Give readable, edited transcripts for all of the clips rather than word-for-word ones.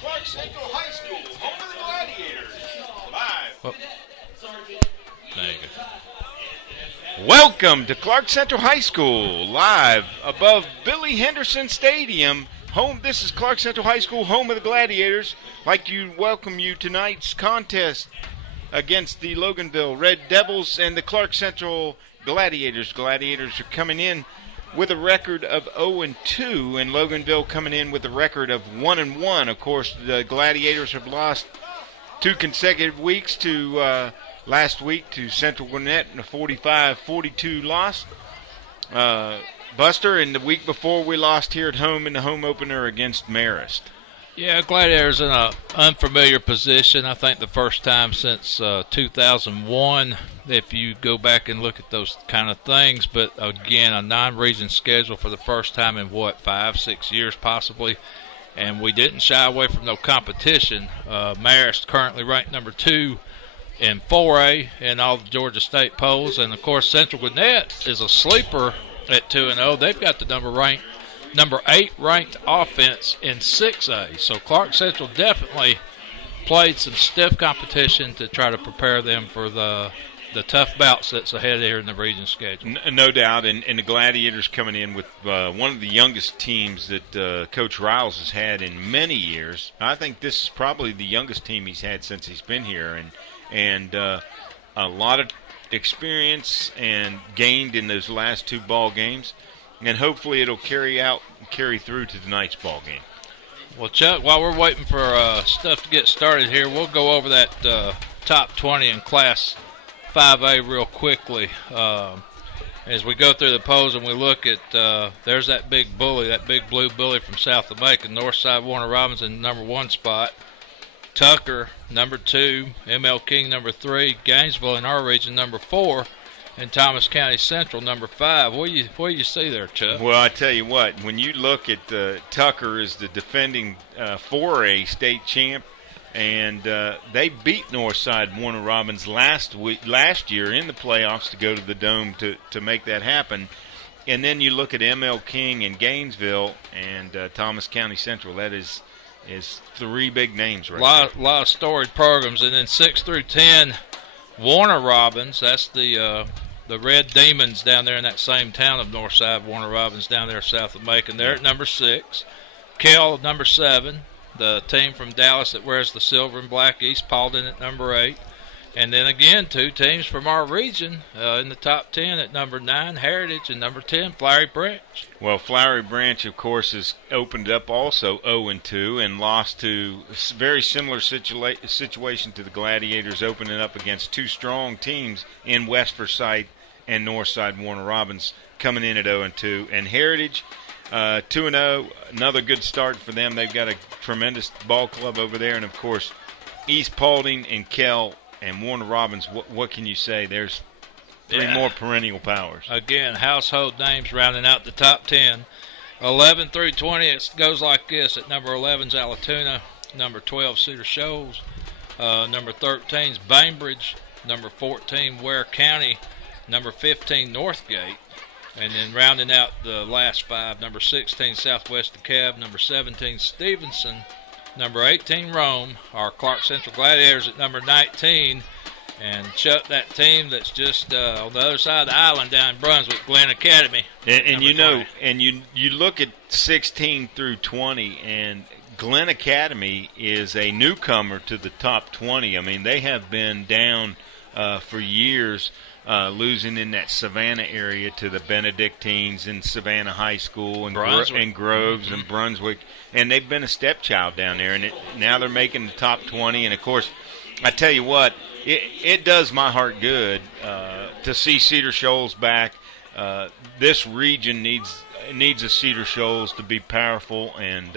Clarke Central High School, home of the Gladiators. Live. Oh. There you go. Welcome to Clarke Central High School, live above Billy Henderson Stadium. This is Clarke Central High School, home of the Gladiators. Like to welcome you tonight's contest against the Loganville Red Devils and the Clarke Central Gladiators. Gladiators are coming in with a record of 0-2, and Loganville coming in with a record of 1-1. Of course, the Gladiators have lost 2 consecutive weeks to last week to Central Gwinnett in a 45-42 loss. Buster, and the week before we lost here at home in the home opener against Marist. Yeah, Gladiators in an unfamiliar position. I think the first time since 2001, if you go back and look at those kind of things. But again, a non-region schedule for the first time in 5-6 years possibly. And we didn't shy away from no competition. Marist currently ranked number 2 in 4A in all the Georgia State polls. And of course, Central Gwinnett is a sleeper at 2-0. They've got the number 8 ranked offense in 6A. So Clarke Central definitely played some stiff competition to try to prepare them for the tough bouts that's ahead here in the region schedule. No doubt, and the Gladiators coming in with one of the youngest teams that Coach Riles has had in many years. I think this is probably the youngest team he's had since he's been here, and a lot of experience and gained in those last 2 ball games, and hopefully it'll carry through to tonight's ball game. Well, Chuck, while we're waiting for stuff to get started here, we'll go over that top 20 in Class 5A real quickly. As we go through the polls and we look at, there's that big bully, that big blue bully from south of Macon, Northside Warner Robins in the number 1 spot. Tucker, number 2, M.L. King, number 3, Gainesville in our region, number 4, and Thomas County Central, number 5. What do you see there, Chuck? Well, I tell you what, when you look at Tucker as the defending 4A state champ, and they beat Northside Warner Robins last year in the playoffs to go to the Dome to make that happen. And then you look at M.L. King and Gainesville and Thomas County Central. That is 3 big names right there. Lot of storied programs. And then 6 through 10, Warner Robins. That's the Red Demons down there in that same town of Northside Warner Robins down there south of Macon. They're at number 6. Kell, number 7. The team from Dallas that wears the silver and black, East Paulding at number 8. And then again, 2 teams from our region in the top 10 at number 9, Heritage, and number 10, Flowery Branch. Well, Flowery Branch, of course, has opened up also 0-2 and lost to a very similar situation to the Gladiators, opening up against 2 strong teams in West Forsyth and Northside Warner Robins, coming in at 0-2. And Heritage, 2-0, another good start for them. They've got a tremendous ball club over there. And, of course, East Paulding and Kell and Warner Robins, what can you say? There's 3 more perennial powers. Again, household names rounding out the top 10. 11 through 20, it goes like this. At number 11 is Alatoona, number 12 Cedar Shoals, number 13 is Bainbridge, number 14 Ware County, number 15 Northgate, and then rounding out the last 5, number 16 Southwest DeKalb, number 17 Stevenson, number 18 Rome, our Clarke Central Gladiators at number 19, and Chuck, that team that's just on the other side of the island down in Brunswick, Glen Academy. And you know, 20. And you look at 16 through 20, and Glen Academy is a newcomer to the top 20. I mean, they have been down for years, losing in that Savannah area to the Benedictines and Savannah High School and Groves and Brunswick, and they've been a stepchild down there, and now they're making the top 20. And of course, I tell you what, it does my heart good to see Cedar Shoals back. This region needs a Cedar Shoals to be powerful and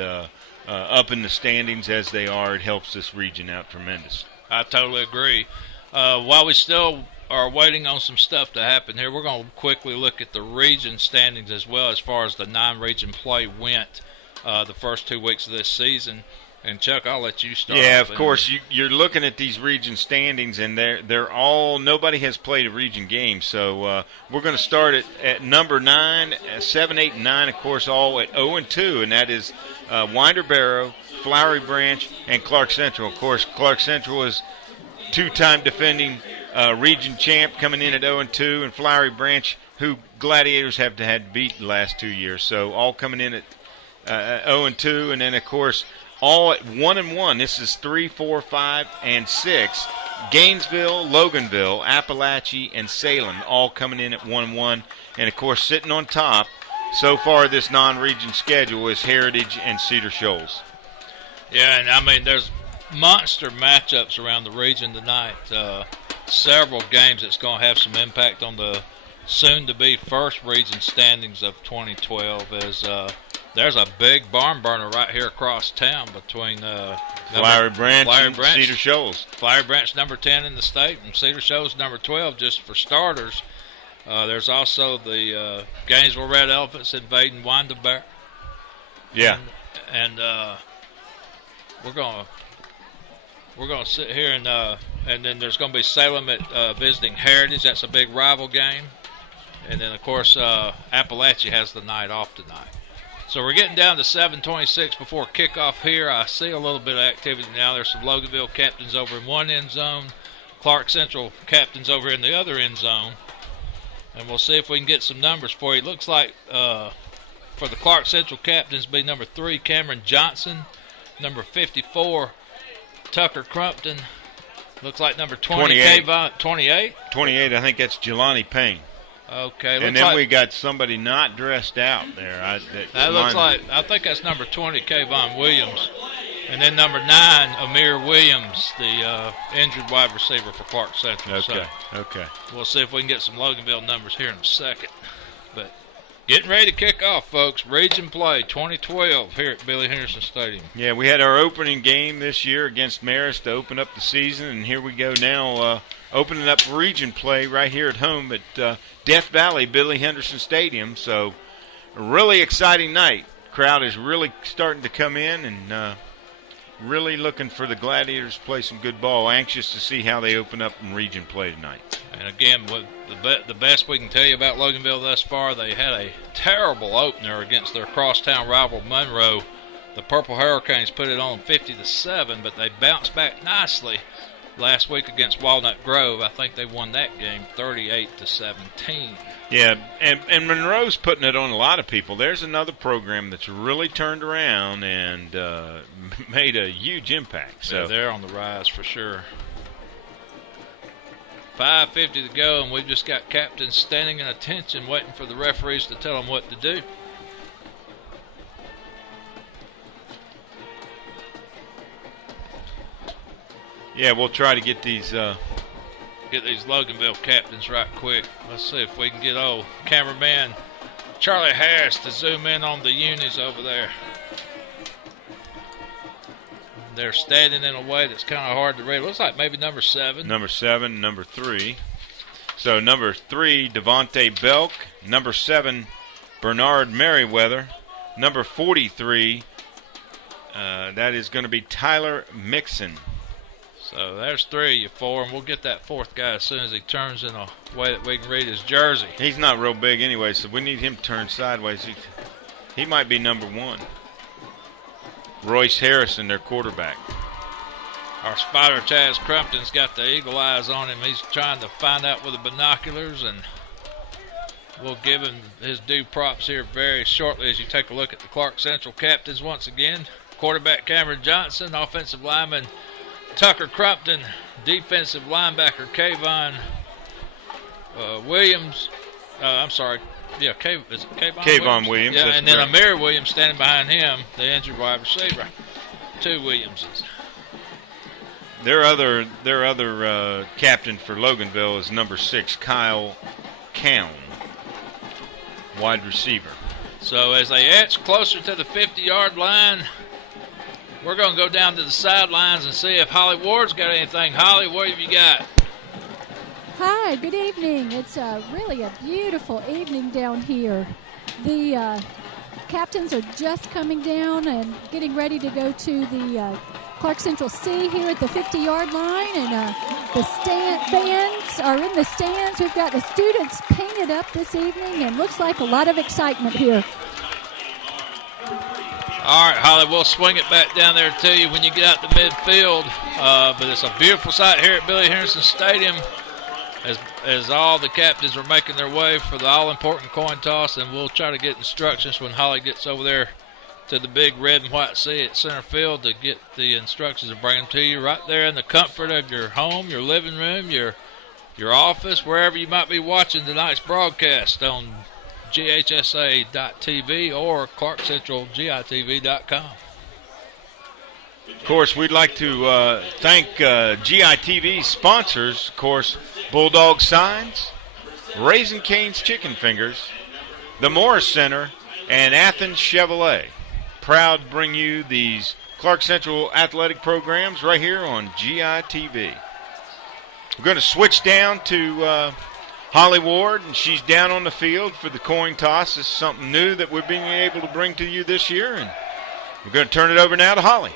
up in the standings as they are. It helps this region out tremendous. I totally agree. While we still are waiting on some stuff to happen here, we're going to quickly look at the region standings as well as far as the non-region play went the first 2 weeks of this season. And Chuck, I'll let you start. Yeah, of course. You're looking at these region standings, and they're all, nobody has played a region game. So we're going to start at number 9, 7, 8, and 9, of course, all at 0-2, and that is Winder Barrow, Flowery Branch, and Clarke Central. Of course, Clarke Central is two-time defending region champ coming in at 0-2, and Flowery Branch, who Gladiators have had to beat the last 2 years. So all coming in at 0-2, and then, of course, all at 1-1. This is 3, 4, 5, and 6. Gainesville, Loganville, Appalachia, and Salem all coming in at 1-1. And, of course, sitting on top so far this non-region schedule is Heritage and Cedar Shoals. Yeah, and, I mean, there's monster matchups around the region tonight. Several games that's going to have some impact on the soon-to-be first region standings of 2012 as there's a big barn burner right here across town between Flowery Branch and Cedar Shoals. Flowery Branch number 10 in the state and Cedar Shoals number 12 just for starters. There's also the Gainesville Red Elephants invading Windabear. Yeah. And we're gonna sit here and then there's gonna be Salem at visiting Heritage. That's a big rival game. And then of course Appalachia has the night off tonight. So we're getting down to 7:26 before kickoff here. I see a little bit of activity now. There's some Loganville captains over in one end zone, Clarke Central captains over in the other end zone. And we'll see if we can get some numbers for you. It looks like for the Clarke Central captains be number 3, Cameron Johnson, number 54, Tucker Crumpton. Looks like number 28. 28? 28, I think that's Jelani Payne. Okay. And then we got somebody not dressed out there. That looks like, I think that's number 20, Kayvon Williams. And then number 9, Amir Williams, the injured wide receiver for Clarke Central. Okay, so okay. We'll see if we can get some Loganville numbers here in a second. But getting ready to kick off, folks. Region play 2012 here at Billy Henderson Stadium. Yeah, we had our opening game this year against Marist to open up the season, and here we go now opening up region play right here at home at Death Valley Billy Henderson Stadium. So a really exciting night. Crowd is really starting to come in and really looking for the Gladiators to play some good ball. Anxious to see how they open up in region play tonight. And again, the best we can tell you about Loganville thus far, they had a terrible opener against their crosstown rival Monroe. The Purple Hurricanes put it on 50-7, but they bounced back nicely last week against Walnut Grove. I think they won that game 38-17. Yeah, and Monroe's putting it on a lot of people. There's another program that's really turned around and made a huge impact. So yeah, they're on the rise for sure. 5:50 to go, and we've just got captains standing in attention waiting for the referees to tell them what to do. Yeah, we'll try to get these Loganville captains right quick. Let's see if we can get old cameraman Charlie Harris to zoom in on the unis over there. They're standing in a way that's kind of hard to read. Looks like maybe number 7. Number 7, number 3. So number 3, Devontae Belk. Number 7, Bernard Merriweather. Number 43, that is going to be Tyler Mixon. So there's 3 of you 4, and we'll get that 4th guy as soon as he turns in a way that we can read his jersey. He's not real big anyway, so we need him to turn sideways. He might be number 1. Royce Harrison, their quarterback. Our spotter, Chaz Crumpton's got the eagle eyes on him. He's trying to find out with the binoculars, and we'll give him his due props here very shortly as you take a look at the Clarke Central captains once again. Quarterback Cameron Johnson, offensive lineman Tucker Crumpton, defensive linebacker Kayvon Williams. Is it Kayvon Williams. Yeah, and correct. then Amir Williams standing behind him, the injured wide receiver. 2 Williamses. Their other captain for Loganville is number 6, Kyle Cown, wide receiver. So as they etch closer to the 50-yard line, we're going to go down to the sidelines and see if Holly Ward's got anything. Holly, what have you got? Hi, good evening. It's really a beautiful evening down here. The captains are just coming down and getting ready to go to the Clarke Central C here at the 50-yard line, and the fans are in the stands. We've got the students painted up this evening, and looks like a lot of excitement here. All right, Holly, we'll swing it back down there to you when you get out to midfield. But it's a beautiful sight here at Billy Henderson Stadium as all the captains are making their way for the all-important coin toss, and we'll try to get instructions when Holly gets over there to the big red and white sea at center field to get the instructions and bring them to you right there in the comfort of your home, your living room, your office, wherever you might be watching tonight's broadcast on GHSA.TV or ClarkCentralGITV.com. Of course, we'd like to thank GITV sponsors, of course, Bulldog Signs, Raising Cane's Chicken Fingers, the Morris Center, and Athens Chevrolet. Proud to bring you these Clarke Central athletic programs right here on GITV. We're going to switch down to Holly Ward, and she's down on the field for the coin toss. This is something new that we're being able to bring to you this year, and we're going to turn it over now to Holly.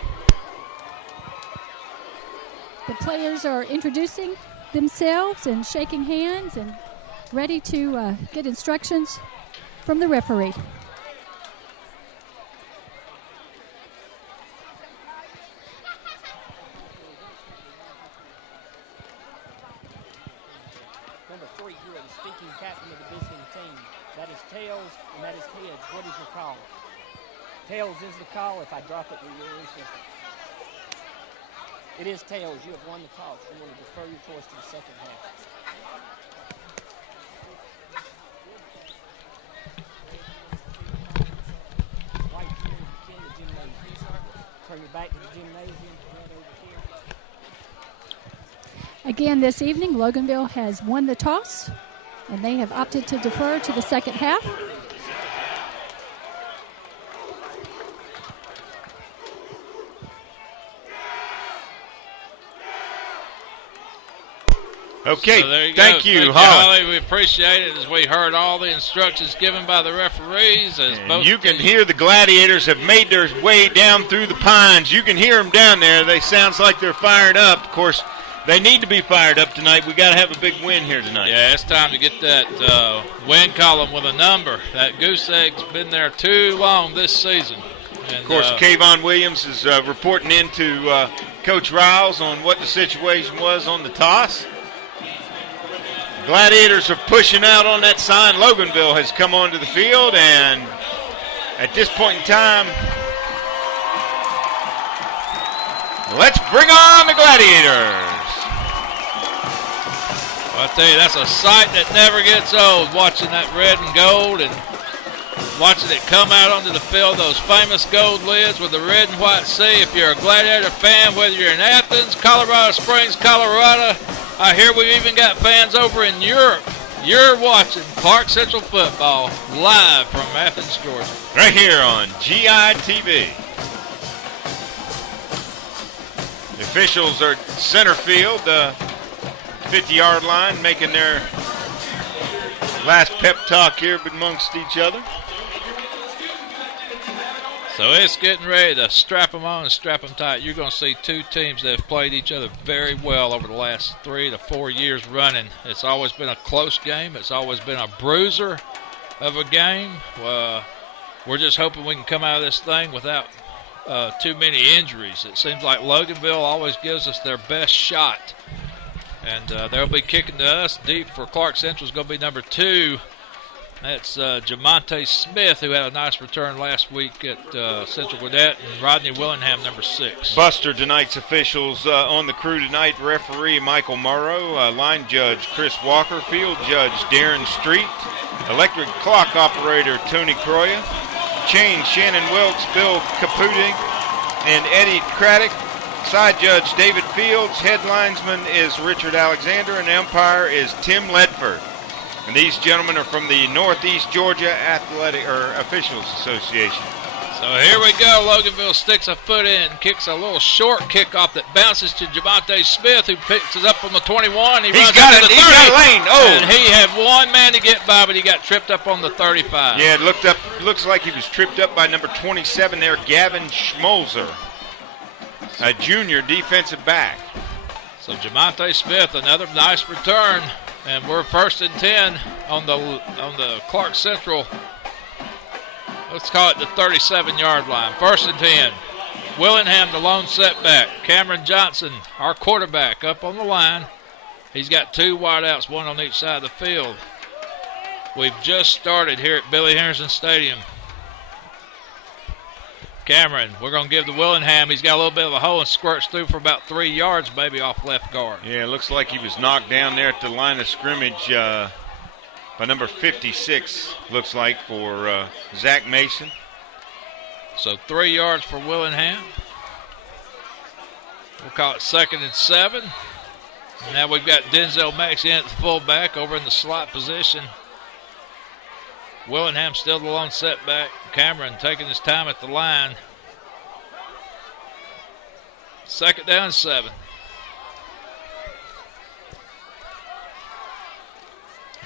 The players are introducing themselves and shaking hands and ready to get instructions from the referee. Number 3, you are the speaking captain of the visiting team. That is tails, and that is heads. What is your call? Tails is the call. If I drop it, will you answer? It is tails. You have won the toss. You want to defer your choice to the second half. Right here, in the gymnasium. Turn your back to the gymnasium. Right over here. Again, this evening, Loganville has won the toss, and they have opted to defer to the second half. Okay, so there you thank go. you, Thank Holly. Holly. We appreciate it as we heard all the instructions given by the referees. As And both you can teams- hear the Gladiators have made their way down through the pines. You can hear them down there. They sounds like they're fired up. Of course, they need to be fired up tonight. We got to have a big win here tonight. Yeah, it's time to get that win column with a number. That goose egg's been there too long this season. And, Of course, Kayvon Williams is reporting into Coach Riles on what the situation was on the toss. Gladiators are pushing out on that sign. Loganville has come onto the field, and at this point in time, let's bring on the Gladiators. Well, I tell you, that's a sight that never gets old, watching that red and gold and watching it come out onto the field, those famous gold lids with the red and white sea. If you're a Gladiator fan, whether you're in Athens, Colorado Springs, Colorado, I hear we've even got fans over in Europe. You're watching Clarke Central football live from Athens, Georgia. Right here on GITV. The officials are at center field, the 50-yard line, making their last pep talk here amongst each other. So it's getting ready to strap them on and strap them tight. You're going to see two teams that have played each other very well over the last 3 to 4 years running. It's always been a close game. It's always been a bruiser of a game. We're just hoping we can come out of this thing without too many injuries. It seems like Loganville always gives us their best shot. And they'll be kicking to us deep for Clarke Central is going to be number 2. That's Jamonte Smith, who had a nice return last week at Central Gwinnett, and Rodney Willingham, number 6. Buster tonight's officials on the crew tonight: referee Michael Morrow, line judge Chris Walker, field judge Darren Street, electric clock operator Tony Croya, chain Shannon Wilkes, Bill Caputing, and Eddie Craddock. Side judge David Fields, head linesman is Richard Alexander, and umpire is Tim Ledford. And these gentlemen are from the Northeast Georgia Officials Association. So here we go. Loganville sticks a foot in, kicks a little short kickoff that bounces to Jamonte Smith, who picks it up on the 21. He's got it. He's got a lane. Oh, and he had one man to get by, but he got tripped up on the 35. Yeah, it looks like he was tripped up by number 27 there, Gavin Schmolzer, a junior defensive back. So Jamonte Smith, another nice return. And we're 1st and 10 on the Clarke Central. let's call it the 37-yard line. 1st and 10. Willingham, the lone setback. Cameron Johnson, our quarterback, up on the line. He's got 2 wideouts, 1 on each side of the field. We've just started here at Billy Henderson Stadium. Cameron, we're going to give to Willingham. He's got a little bit of a hole and squirts through for about 3 yards, maybe off left guard. Yeah, it looks like he was knocked down there at the line of scrimmage by number 56, looks like, for Zach Mason. So 3 yards for Willingham. We'll call it 2nd and 7. Now we've got Denzel Max in at the fullback over in the slot position. Willingham still the lone setback. Cameron taking his time at the line. 2nd down, 7.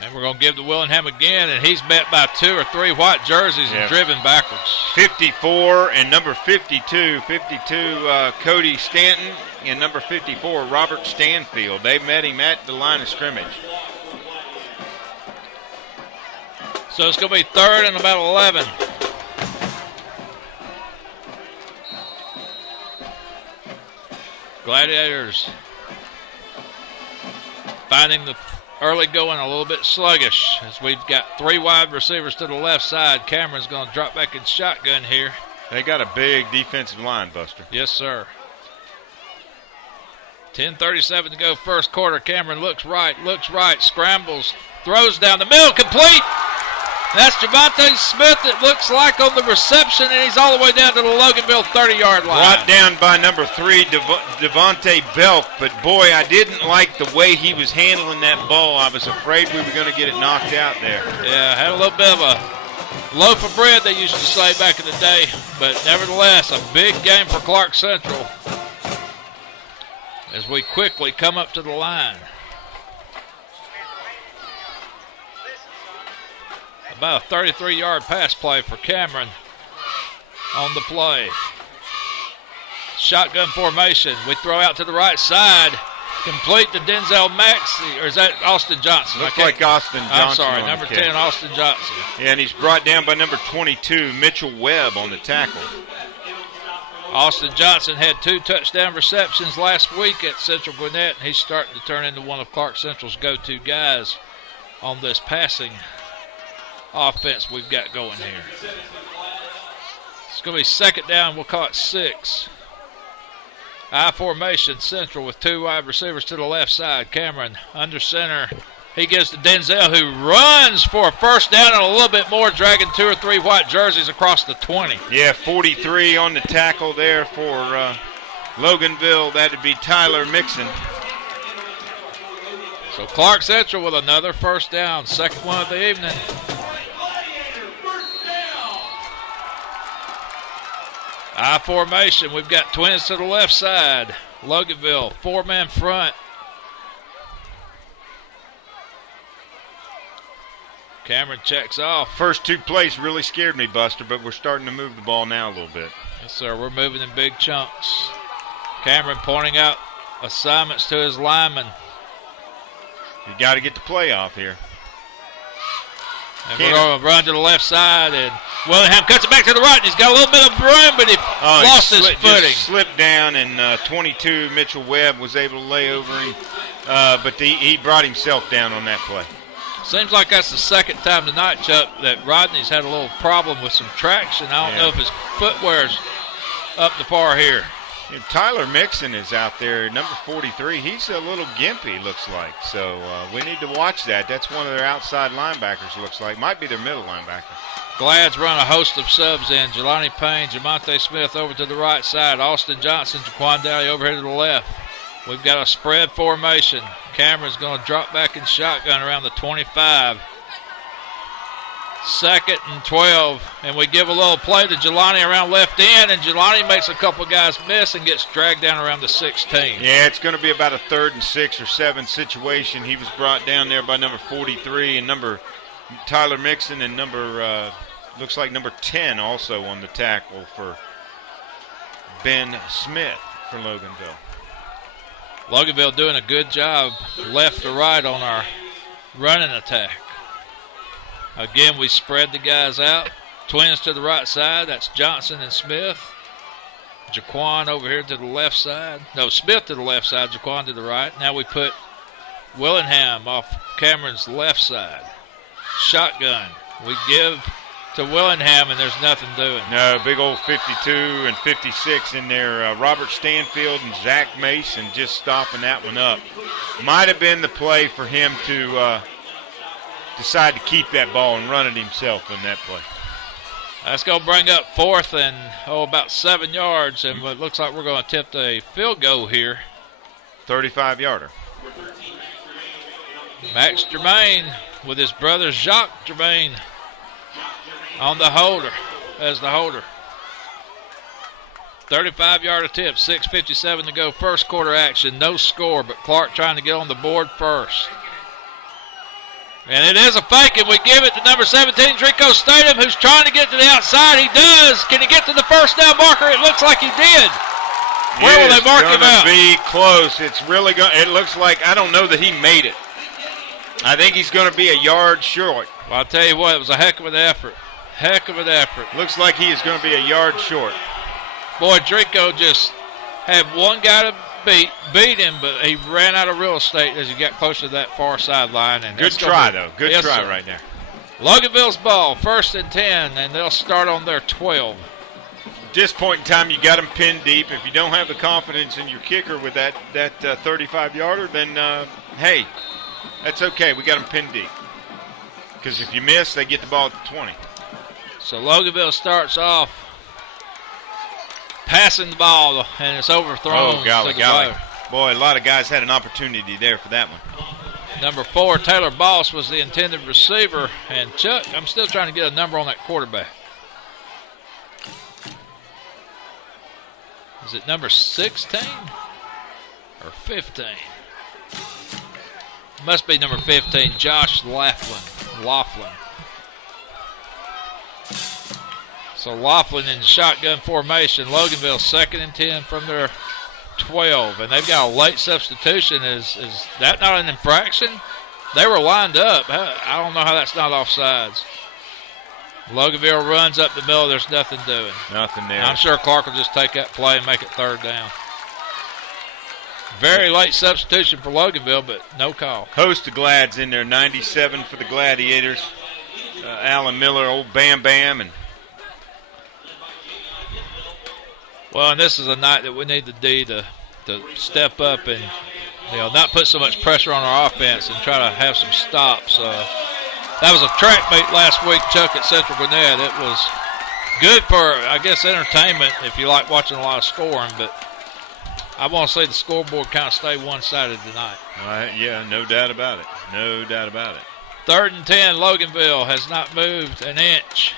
And we're going to give to Willingham again, and he's met by 2 or 3 white jerseys and driven backwards. 54 and number 52. 52, Cody Stanton, and number 54, Robert Stanfield. They met him at the line of scrimmage. So it's going to be 3rd and about 11. Gladiators finding the early going a little bit sluggish as we've got 3 wide receivers to the left side. Cameron's going to drop back in shotgun here. They got a big defensive line, Buster. Yes, sir. 10:37 to go, first quarter. Cameron looks right, scrambles, throws down the middle, complete. That's Javante Smith, it looks like, on the reception, and he's all the way down to the Loganville 30-yard line. Brought down by number 3, Devontae Belk, but boy, I didn't like the way he was handling that ball. I was afraid we were going to get it knocked out there. Yeah, had a little bit of a loaf of bread, they used to say back in the day, but nevertheless, a big game for Clarke Central as we quickly come up to the line. About a 33-yard pass play for Cameron on the play. Shotgun formation. We throw out to the right side. Complete to Denzel Max. Or is that Austin Johnson? Looks like Austin Johnson. I'm sorry, number 10, Austin Johnson. Yeah, and he's brought down by number 22, Mitchell Webb, on the tackle. Austin Johnson had 2 touchdown receptions last week at Central Gwinnett, and he's starting to turn into one of Clarke Central's go-to guys on this passing offense we've got going here. It's going to be 2nd down. We'll call it 6. I formation, Central with 2 wide receivers to the left side. Cameron under center. He gives to Denzel, who runs for a 1st down and a little bit more, dragging 2 or 3 white jerseys across the 20. Yeah, 43 on the tackle there for Loganville. That would be Tyler Mixon. So Clarke Central with another 1st down, 2nd one of the evening. I formation. We've got twins to the left side. Loganville, 4-man front. Cameron checks off. First 2 plays really scared me, Buster, but we're starting to move the ball now a little bit. Yes, sir. We're moving in big chunks. Cameron pointing out assignments to his linemen. You got to get the play off here. And we're going to run to the left side, and Willingham cuts it back to the right, and he's got a little bit of room, but he lost his footing. Just slipped down, and 22, Mitchell Webb, was able to lay over him, but he brought himself down on that play. Seems like that's the 2nd time tonight, Chuck, that Rodney's had a little problem with some traction. I don't know if his footwear's up to par here. And Tyler Mixon is out there, number 43. He's a little gimpy, looks like. So we need to watch that. That's one of their outside linebackers, looks like. Might be their middle linebacker. Glad's run a host of subs in. Jelani Payne, Javante Smith over to the right side. Austin Johnson, Jaquan Daly over here to the left. We've got a spread formation. Cameron's going to drop back in shotgun around the 25. 2nd and 12, and we give a little play to Jelani around left end, and Jelani makes a couple guys miss and gets dragged down around the 16. Yeah, it's going to be about a 3rd and 6 or 7 situation. He was brought down there by number 43 and number Tyler Mixon, and looks like number 10 also on the tackle for Ben Smith for Loganville. Loganville doing a good job left to right on our running attack. Again, we spread the guys out. Twins to the right side. That's Johnson and Smith. Jaquan over here to the left side. No, Smith to the left side, Jaquan to the right. Now we put Willingham off Cameron's left side. Shotgun. We give to Willingham, and there's nothing doing. No, big old 52 and 56 in there. Robert Stanfield and Zach Mason just stopping that one up. Might have been the play for him to decide to keep that ball and run it himself in that play. That's going to bring up fourth and, about 7 yards, and it looks like we're going to attempt a field goal here. 35-yarder. Max Germain with his brother Jacques Germain on the holder, as the holder. 35-yard attempt, 6:57 to go, first quarter action, no score, but Clarke trying to get on the board first. And it is a fake, and we give it to number 17, Drico Statham, who's trying to get to the outside. He does. Can he get to the first down marker? It looks like he did. Where will they mark him out? Be close. It's really going. It looks like, I don't know that he made it. I think he's going to be a yard short. Well, I'll tell you what, it was a heck of an effort. Heck of an effort. Looks like he is going to be a yard short. Boy, Drico just had one guy to beat him, but he ran out of real estate as he got close to that far sideline. And good try, though. Good try right there. Loganville's ball, 1st and 10, and they'll start on their 12. At this point in time, you got them pinned deep. If you don't have the confidence in your kicker with that 35-yarder, then, hey, that's okay. We got them pinned deep. Because if you miss, they get the ball at the 20. So Loganville starts off passing the ball, and it's overthrown. Oh, golly. Boy, a lot of guys had an opportunity there for that one. Number 4, Taylor Boss, was the intended receiver. And Chuck, I'm still trying to get a number on that quarterback. Is it number 16 or 15? Must be number 15, Josh Laughlin. So Laughlin in shotgun formation. Loganville 2nd and 10 from their 12. And they've got a late substitution. Is that not an infraction? They were lined up. I don't know how that's not offsides. Loganville runs up the middle. There's nothing doing. Nothing there. I'm sure Clarke will just take that play and make it 3rd down. Very late substitution for Loganville, but no call. Host of Glads in there. 97 for the Gladiators. Alan Miller, old Bam Bam, and well, and this is a night that we need the D to step up and not put so much pressure on our offense and try to have some stops. That was a track meet last week, Chuck, at Central Gwinnett. It was good for, I guess, entertainment if you like watching a lot of scoring, but I want to see the scoreboard kind of stay one-sided tonight. Yeah, no doubt about it. No doubt about it. 3rd and 10, Loganville has not moved an inch.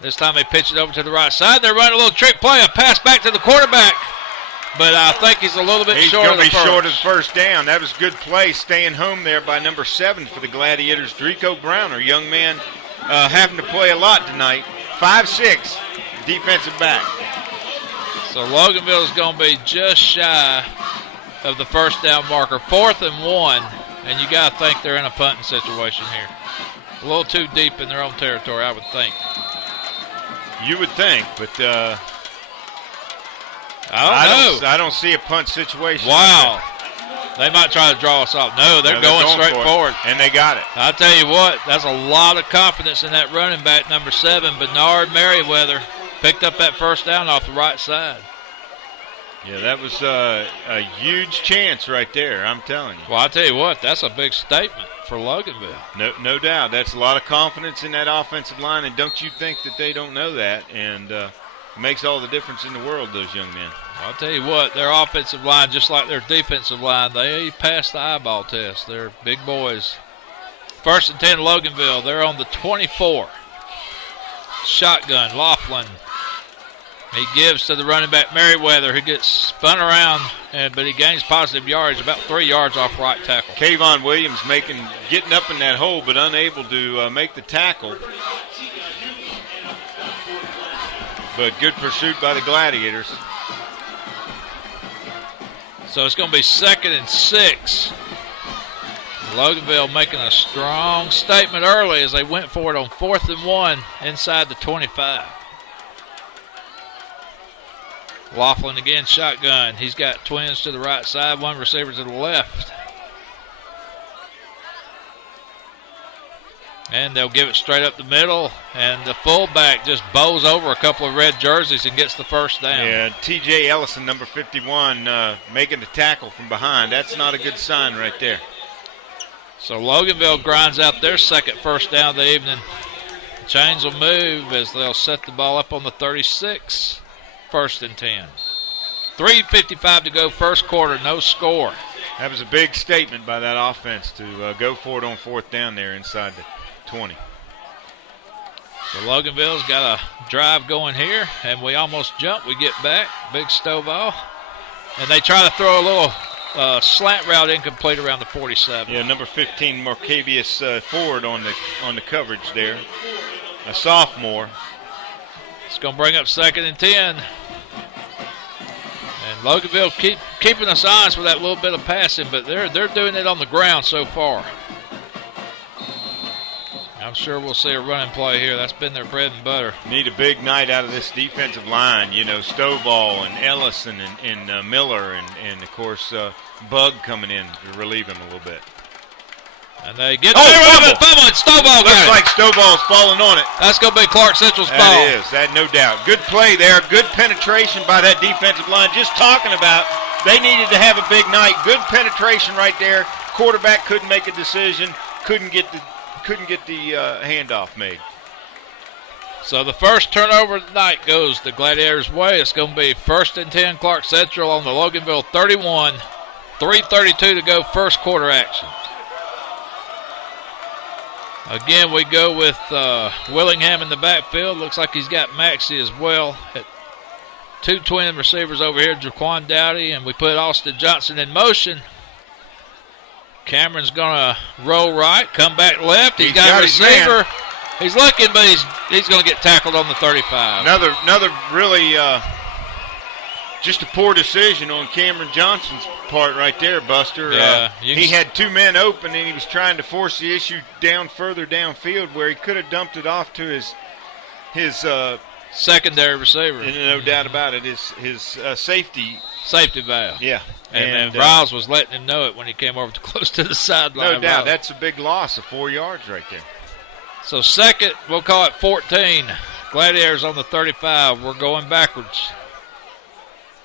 This time they pitch it over to the right side. They're running a little trick play, a pass back to the quarterback. But I think he's a little bit short of the first. He's going to be short of the first down. That was a good play, staying home there by number 7 for the Gladiators, Drico Browner. Young man having to play a lot tonight. 5'6", defensive back. So Loganville is going to be just shy of the first down marker. 4th and 1, and you got to think they're in a punting situation here. A little too deep in their own territory, I would think. You would think, but I don't see a punt situation. Wow. They might try to draw us off. No, they're going straight forward. And they got it. I'll tell you what, that's a lot of confidence in that running back, number 7, Bernard Merriweather. Picked up that first down off the right side. Yeah, that was a huge chance right there, I'm telling you. Well, I'll tell you what, that's a big statement for Loganville. No doubt. That's a lot of confidence in that offensive line, and don't you think that they don't know that? And it makes all the difference in the world, those young men. I'll tell you what, their offensive line, just like their defensive line, they passed the eyeball test. They're big boys. 1st and 10, Loganville. They're on the 24. Shotgun, Laughlin. He gives to the running back, Merriweather, who gets spun around, but he gains positive yards, about 3 yards off right tackle. Kayvon Williams getting up in that hole, but unable to make the tackle. But good pursuit by the Gladiators. So it's going to be 2nd and 6. Loganville making a strong statement early as they went for it on 4th and 1 inside the 25. Laughlin again, shotgun. He's got twins to the right side, one receiver to the left. And they'll give it straight up the middle, and the fullback just bows over a couple of red jerseys and gets the first down. Yeah, T.J. Ellison, number 51, making the tackle from behind. That's not a good sign right there. So Loganville grinds out their second first down of the evening. Chains will move as they'll set the ball up on the 36. 1st and 10. 3:55 to go, first quarter, no score. That was a big statement by that offense to go for it on 4th down there inside the 20. So Loganville's got a drive going here, and we almost jump. We get back, big Stovall. And they try to throw a little slant route incomplete around the 47. Yeah, number 15, Marcavius Ford on the coverage there. A sophomore. It's going to bring up 2nd and 10. And Loganville keeping us honest with that little bit of passing, but they're doing it on the ground so far. I'm sure we'll see a running play here. That's been their bread and butter. Need a big night out of this defensive line. You know, Stovall and Ellison and Miller and of course, Bug coming in to relieve him a little bit. And they get fumble, and Stovall got it. Looks like Stovall's falling on it. That's going to be Clarke Central's ball. That is, that no doubt. Good play there. Good penetration by that defensive line. Just talking about they needed to have a big night. Good penetration right there. Quarterback couldn't make a decision. Couldn't get the handoff made. So the first turnover of the night goes the Gladiators' way. It's going to be 1st and 10, Clarke Central on the Loganville 31. 3:32 to go, first quarter action. Again, we go with Willingham in the backfield. Looks like he's got Maxey as well. At 2 twin receivers over here, Jaquan Dowdy, and we put Austin Johnson in motion. Cameron's going to roll right, come back left. He's got a receiver. He's looking, but he's going to get tackled on the 35. Another really just a poor decision on Cameron Johnson's part right there, Buster. Yeah, he had 2 men open, and he was trying to force the issue further downfield where he could have dumped it off to his secondary receiver. No doubt about it. His safety valve. Yeah. And Riles was letting him know it when he came over close to the sideline. No doubt. That's a big loss of 4 yards right there. So second, we'll call it 14. Gladiators on the 35. We're going backwards.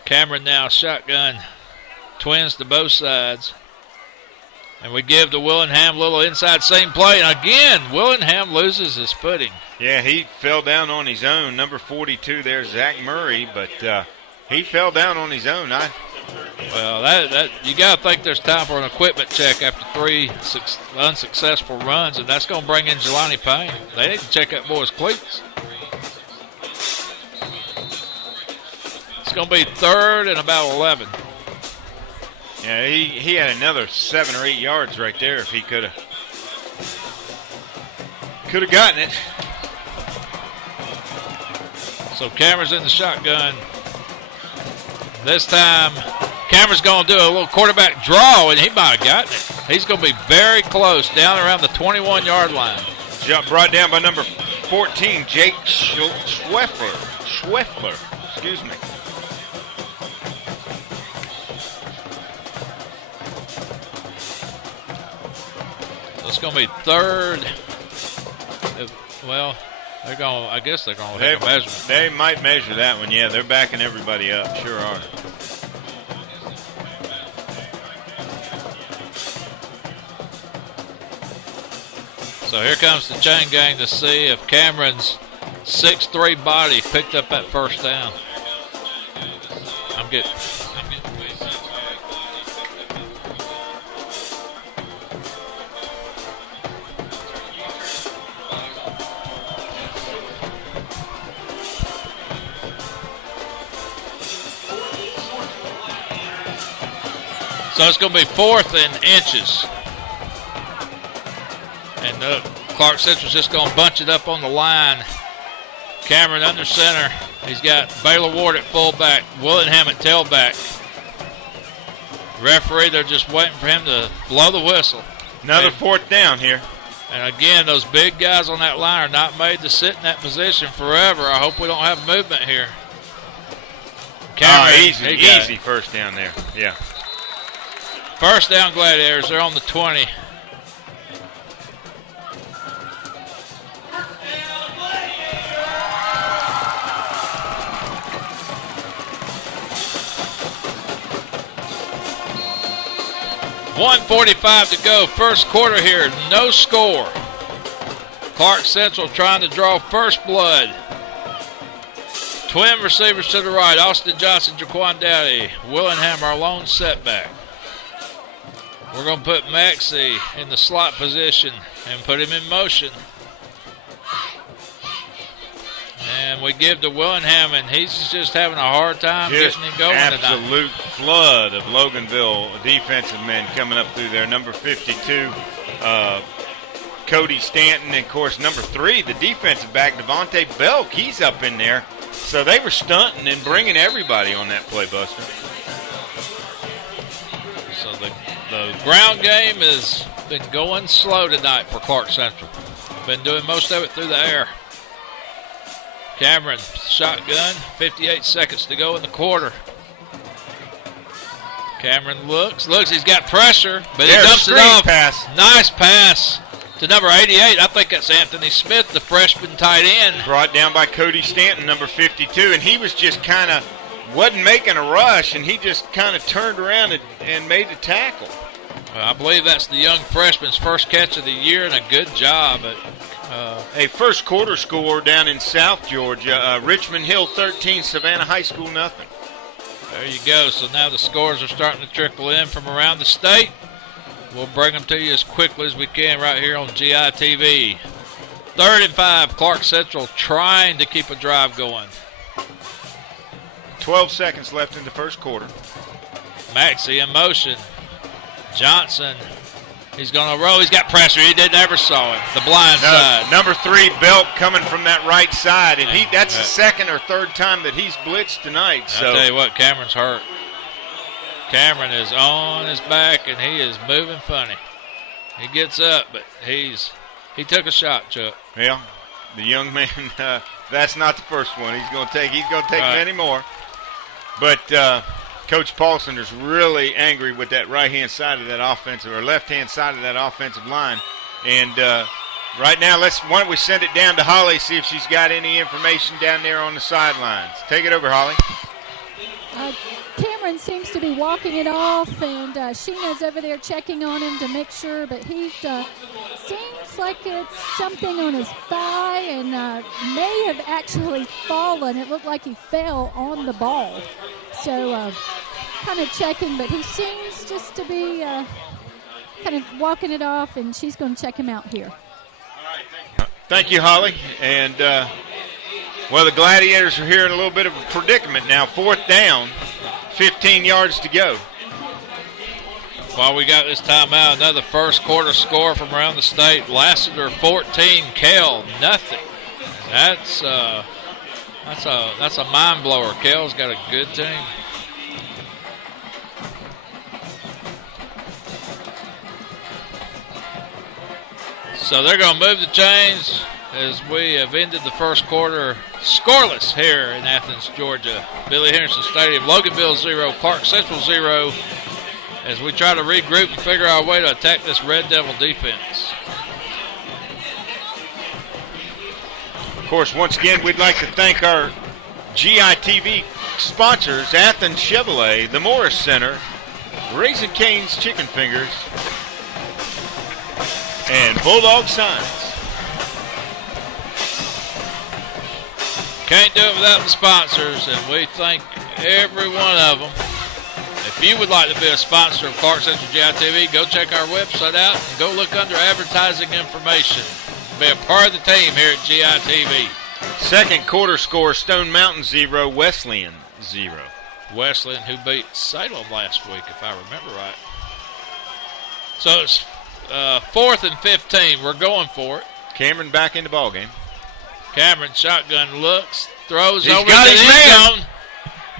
Cameron now shotgun. Twins to both sides. And we give to Willingham a little inside same play. And again, Willingham loses his footing. Yeah, he fell down on his own. Number 42 there, Zach Murray. But he fell down on his own. Well, that you got to think there's time for an equipment check after 3 unsuccessful runs, and that's going to bring in Jelani Payne. They need to check that boy's cleats. It's going to be 3rd and about 11. Yeah, he had another 7 or 8 yards right there if he could have gotten it. So Cameron's in the shotgun. This time, Cameron's going to do a little quarterback draw, and he might have gotten it. He's going to be very close, down around the 21-yard line. Brought down by number 14, Jake Schweffler. Excuse me. So it's going to be 3rd. Well, I guess they're going to take a measurement. They might measure that one. Yeah, they're backing everybody up. Sure are. So here comes the chain gang to see if Cameron's 6'3" body picked up that first down. I'm getting. So it's going to be 4th and inches. And Clarke Central's just going to bunch it up on the line. Cameron under center. He's got Baylor Ward at fullback, Willingham at tailback. Referee, they're just waiting for him to blow the whistle. Another fourth down here. And again, those big guys on that line are not made to sit in that position forever. I hope we don't have movement here. Cameron, easy first down there. Yeah. First down, Gladiators. They're on the 20. .145 to go, first quarter here, no score. Clarke Central trying to draw first blood. Twin receivers to the right, Austin Johnson, Jaquan Dowdy, Willingham, our lone setback. We're going to put Maxey in the slot position and put him in motion. And we give to Willingham, and he's just having a hard time getting him going tonight. Absolute flood of Loganville defensive men coming up through there. Number 52, Cody Stanton, and, of course, number 3, the defensive back, Devontae Belk. He's up in there. So they were stunting and bringing everybody on that play, Buster. So the ground game has been going slow tonight for Clarke Central. Been doing most of it through the air. Cameron, shotgun, 58 seconds to go in the quarter. Cameron looks, he's got pressure, but he dumps it off. Pass. Nice pass to number 88. I think that's Anthony Smith, the freshman tight end. Brought down by Cody Stanton, number 52, and he was just kind of, wasn't making a rush, and he just kind of turned around and made the tackle. Well, I believe that's the young freshman's first catch of the year, and a good job at a first quarter score down in South Georgia. Richmond Hill 13, Savannah High School nothing. There you go. So now the scores are starting to trickle in from around the state. We'll bring them to you as quickly as we can right here on GITV. 3rd and 5, Clarke Central trying to keep a drive going. 12 seconds left in the first quarter. Maxey in motion. Johnson. He's going to roll. He's got pressure. He never saw him. The blind side. Number 3, Belk, coming from that right side. And that's the second or third time that he's blitzed tonight. So I'll tell you what, Cameron's hurt. Cameron is on his back, and he is moving funny. He gets up, but he took a shot, Chuck. Yeah, the young man, that's not the first one. He's going to take many more. But Coach Paulson is really angry with that right-hand side of that offensive, or left-hand side of that offensive line. And right now, why don't we send it down to Holly, see if she's got any information down there on the sidelines. Take it over, Holly. Cameron seems to be walking it off, and Sheena's over there checking on him to make sure, but he seems like it's something on his thigh and may have actually fallen. It looked like he fell on the ball. So kind of checking, but he seems just to be kind of walking it off, and she's going to check him out here. All right, thank you, Holly. And, well, the Gladiators are here in a little bit of a predicament now. 4th down, 15 yards to go. While we got this timeout, another first quarter score from around the state. Lassiter 14, Kell nothing. That's a mind blower. Kell's got a good team. So they're going to move the chains as we have ended the first quarter scoreless here in Athens, Georgia. Billy Henderson Stadium, Loganville 0, Clarke Central 0, as we try to regroup and figure our way to attack this Red Devil defense. Of course, once again, we'd like to thank our GITV sponsors, Athens Chevrolet, the Morris Center, Raising Cane's Chicken Fingers, and Bulldog Signs. Can't do it without the sponsors, and we thank every one of them. If you would like to be a sponsor of Clarke Central GITV, go check our website out and go look under advertising information. Be a part of the team here at GITV. Second quarter score, Stone Mountain 0, Wesleyan 0. Wesleyan, who beat Salem last week, if I remember right. So it's 4th and 15. We're going for it. Cameron back in the ballgame. Cameron shotgun looks, throws He's over got the his end man. zone.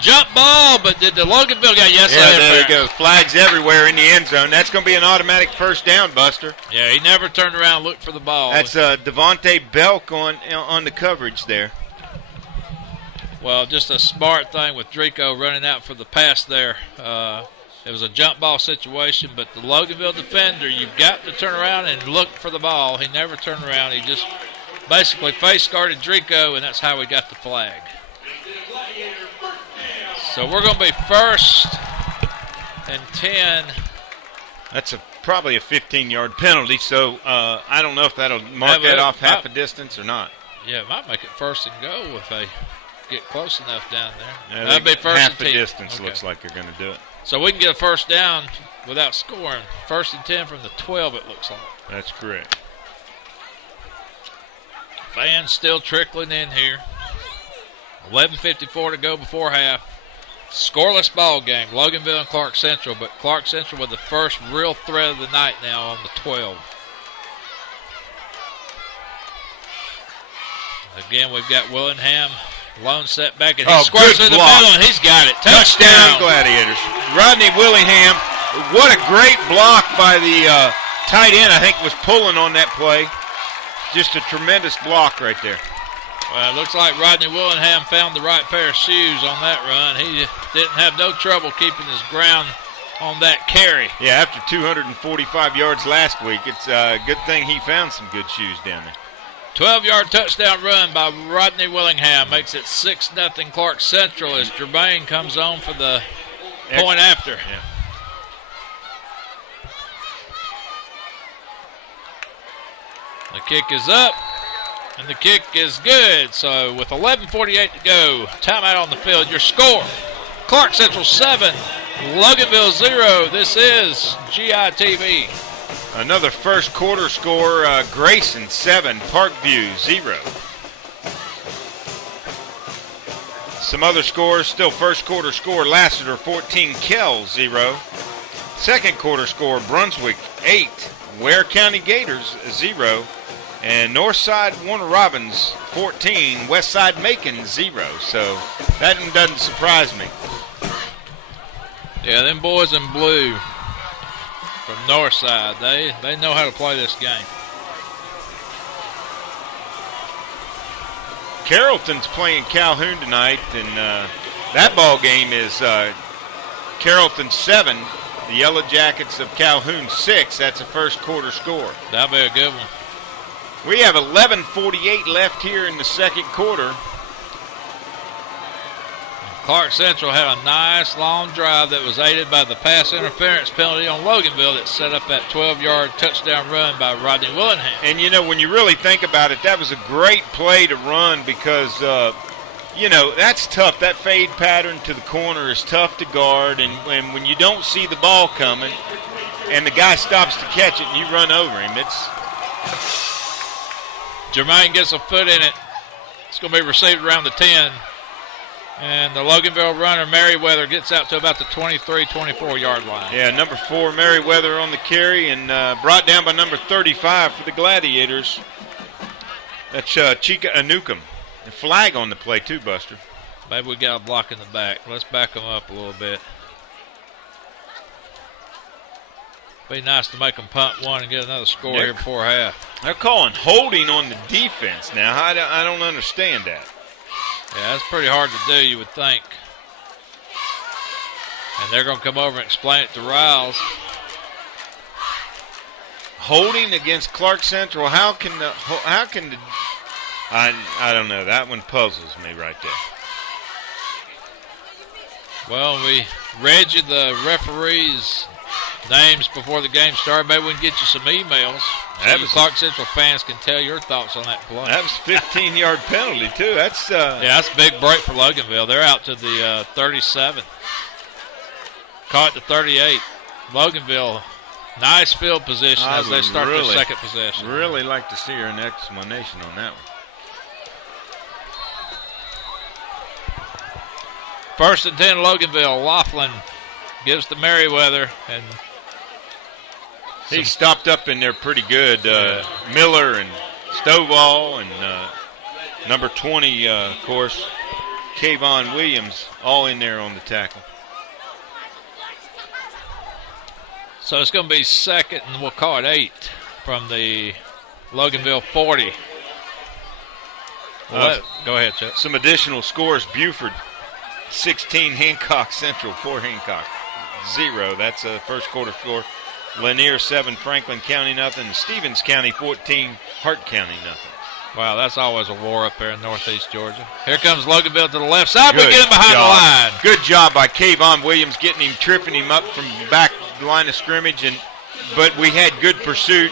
Jump ball, but did the Loganville guy? Yes, yeah, there you go. Flags everywhere in the end zone. That's going to be an automatic first down, Buster. Yeah, he never turned around and looked for the ball. That's Devontae Belk on the coverage there. Well, just a smart thing with Drico running out for the pass there. It was a jump ball situation, but the Loganville defender, you've got to turn around and look for the ball. He never turned around. He just basically face guarded Drico, and that's how we got the flag. So we're going to be 1st and 10. That's probably a 15-yard penalty, so I don't know if that'll mark that off half a distance or not. Yeah, it might make it 1st and go if they get close enough down there. Yeah, that'd be 1st half and the 10. distance Okay. looks like they're going to do it. So we can get a first down without scoring. 1st and 10 from the 12, it looks like. That's correct. Fans still trickling in here. 11:54 to go before half. Scoreless ball game, Loganville and Clarke Central, but Clarke Central with the first real threat of the night now on the 12. Again, we've got Willingham, lone set back, and he squares good in the block. middle, and he's got it. Touchdown, Gladiators. Rodney Willingham, what a great block by the tight end. I think was pulling on that play. Just a tremendous block right there. Well, it looks like Rodney Willingham found the right pair of shoes on that run. He didn't have no trouble keeping his ground on that carry. Yeah, after 245 yards last week, it's a good thing he found some good shoes down there. 12-yard touchdown run by Rodney Willingham makes it 6-0 Clarke Central as Germain comes on for the point after. Yeah. The kick is up, and the kick is good. So with 11:48 to go, timeout on the field. Your score, Clarke Central 7, Loganville 0. This is GITV. Another first quarter score, Grayson 7, Parkview 0. Some other scores, still first quarter score, Lassiter 14, Kell 0. Second quarter score, Brunswick 8, Ware County Gators 0. And Northside Warner Robins 14, Westside Macon 0. So that doesn't surprise me. Yeah, them boys in blue from Northside, they know how to play this game. Carrollton's playing Calhoun tonight, and that ball game is Carrollton 7, the Yellow Jackets of Calhoun 6. That's a first quarter score. That'll be a good one. We have 11:48 left here in the second quarter. Clarke Central had a nice long drive that was aided by the pass interference penalty on Loganville that set up that 12-yard touchdown run by Rodney Willingham. And, you know, when you really think about it, that was a great play to run because, you know, that's tough. That fade pattern to the corner is tough to guard. And when you don't see the ball coming and the guy stops to catch it and you run over him, it's... Germain gets a foot in it. It's going to be received around the 10. And the Loganville runner, Merriweather, gets out to about the 23, 24-yard line. Yeah, number 4, Merriweather on the carry, and brought down by number 35 for the Gladiators. That's Chika Anukum. A flag on the play, too, Buster. Maybe we got a block in the back. Let's back them up a little bit. Be nice to make them punt one and get another score here before half. They're calling holding on the defense now. I don't understand that. Yeah, that's pretty hard to do, you would think. And they're going to come over and explain it to Riles. Holding against Clarke Central. How can the I don't know. That one puzzles me right there. Well, we read you the referees' names before the game started. Maybe we can get you some emails so you Clarke Central fans can tell your thoughts on that play. That was a 15-yard penalty, too. That's yeah, that's a big break for Loganville. They're out to the 37. Caught the 38. Loganville, nice field position as they start their second possession. Really like to see an explanation on that one. First and 10, Loganville. Laughlin gives to Merriweather, and he stopped up in there pretty good. Miller and Stovall and number 20, of course, Kayvon Williams all in there on the tackle. So it's going to be second, and we'll call it 8 from the Loganville 40. Go ahead, Chuck. Some additional scores. Buford 16, Hancock Central 4, Hancock 0. That's a first quarter score. Lanier 7, Franklin County nothing. Stevens County 14, Hart County nothing. Wow, that's always a war up there in northeast Georgia. Here comes Loganville to the left side. We Good get him behind job. the line. Good job by Kayvon Williams getting him, tripping him up from back line of scrimmage. But we had good pursuit.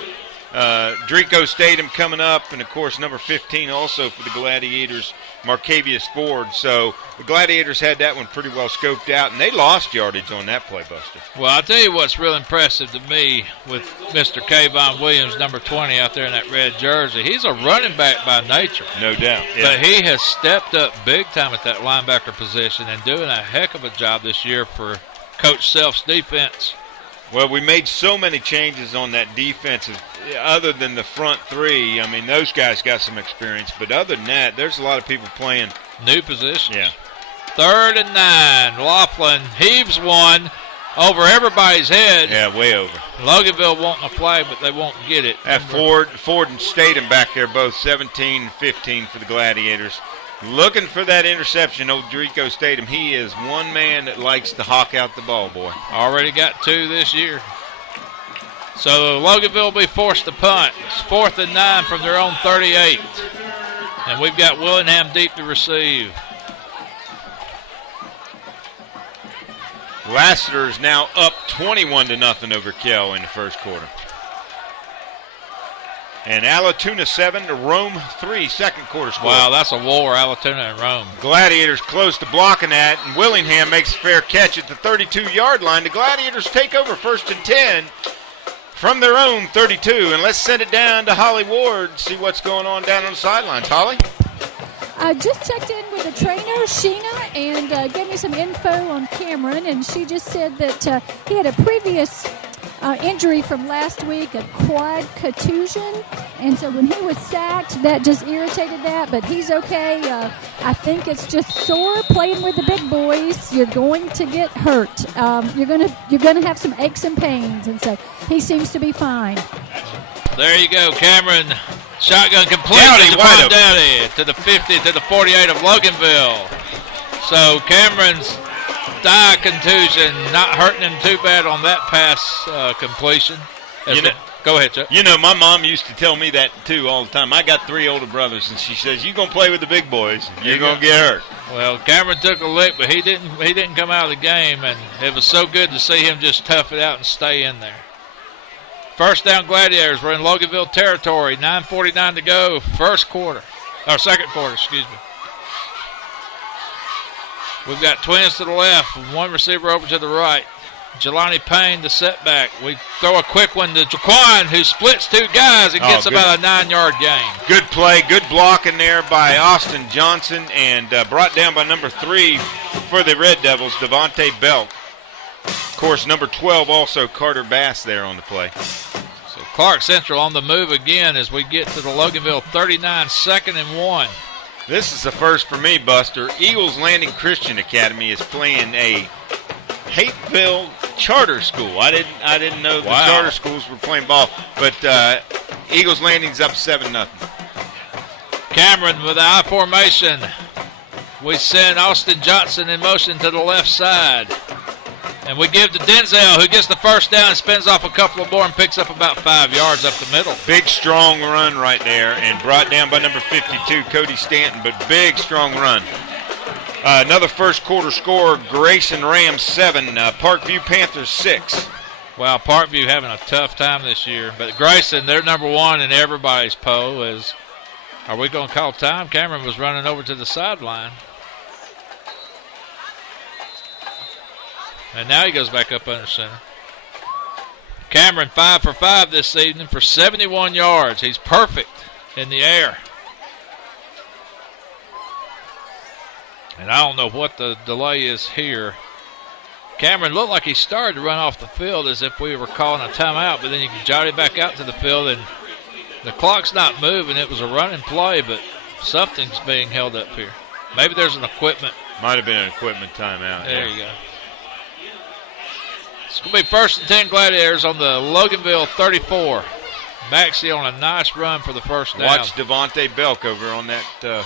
Drico Statham coming up, and, of course, number 15 also for the Gladiators, Marcavius Ford. So the Gladiators had that one pretty well scoped out, and they lost yardage on that play, Buster. Well, I'll tell you what's real impressive to me with Mr. Kayvon Williams, number 20, out there in that red jersey. He's a running back by nature. No doubt. Yeah. But he has stepped up big time at that linebacker position and doing a heck of a job this year for Coach Self's defense. Well, we made so many changes on that defense, other than the front three. I mean, those guys got some experience, but other than that, there's a lot of people playing. New positions. Yeah. 3rd and 9. Laughlin heaves one over everybody's head. Yeah, way over. Loganville wanting a flag, but they won't get it. At Ford and Statham back there, both 17 and 15 for the Gladiators. Looking for that interception, old Drico Statham. He is one man that likes to hawk out the ball, boy. Already got 2 this year. So Loganville will be forced to punt. It's 4th and 9 from their own 38. And we've got Willingham deep to receive. Lassiter is now up 21-0 over Kell in the first quarter. And Allatoona 7 to Rome 3, second quarter score. Wow, that's a war, Allatoona and Rome. Gladiators close to blocking that, and Willingham makes a fair catch at the 32-yard line. The Gladiators take over 1st and 10 from their own 32. And let's send it down to Holly Ward, see what's going on down on the sidelines. Holly? I just checked in with the trainer, Sheena, and gave me some info on Cameron, and she just said that he had a previous injury from last week, a quad contusion, and so when he was sacked, that just irritated that, but he's okay. I think it's just sore playing with the big boys. You're going to get hurt. You're gonna have some aches and pains, and so he seems to be fine. There you go, Cameron. Shotgun completed Dowdy, to wide Dowdy to the 50, to the 48 of Loganville. So Cameron's thigh contusion not hurting him too bad on that pass completion. Go ahead, Chuck. You know, my mom used to tell me that, too, all the time. I got 3 older brothers, and she says, you're going to play with the big boys. You're going to get hurt. Well, Cameron took a lick, but he didn't come out of the game, and it was so good to see him just tough it out and stay in there. First down, Gladiators. We're in Loganville territory. 9:49 to go. Second quarter, excuse me. We've got twins to the left, one receiver over to the right. Jelani Payne, the setback. We throw a quick one to Jaquan, who splits 2 guys and gets about a 9-yard gain. Good play, good blocking there by Austin Johnson, and brought down by number 3 for the Red Devils, Devontae Belk. Of course, number 12 also Carter Bass there on the play. So Clarke Central on the move again as we get to the Loganville 39, 2nd and 1. This is the first for me, Buster. Eagles Landing Christian Academy is playing a Hateville charter school. I didn't know the charter schools were playing ball, but Eagles Landing's up 7-0. Cameron with the I formation. We send Austin Johnson in motion to the left side. And we give to Denzel, who gets the first down and spins off a couple of more and picks up about 5 yards up the middle. Big, strong run right there, and brought down by number 52, Cody Stanton, but big, strong run. Another first quarter score, Grayson Rams 7, Parkview Panthers 6. Wow, Parkview having a tough time this year. But Grayson, they're number 1 in everybody's poll. Are we going to call time? Cameron was running over to the sideline. And now he goes back up under center. Cameron 5 for 5 this evening for 71 yards. He's perfect in the air. And I don't know what the delay is here. Cameron looked like he started to run off the field as if we were calling a timeout, but then you can jot it back out to the field, and the clock's not moving. It was a running play, but something's being held up here. Maybe there's an equipment. Might have been an equipment timeout. There you go. It's going to be 1st and 10 Gladiators on the Loganville 34. Maxey on a nice run for the first down. Watch Devontae Belk over on that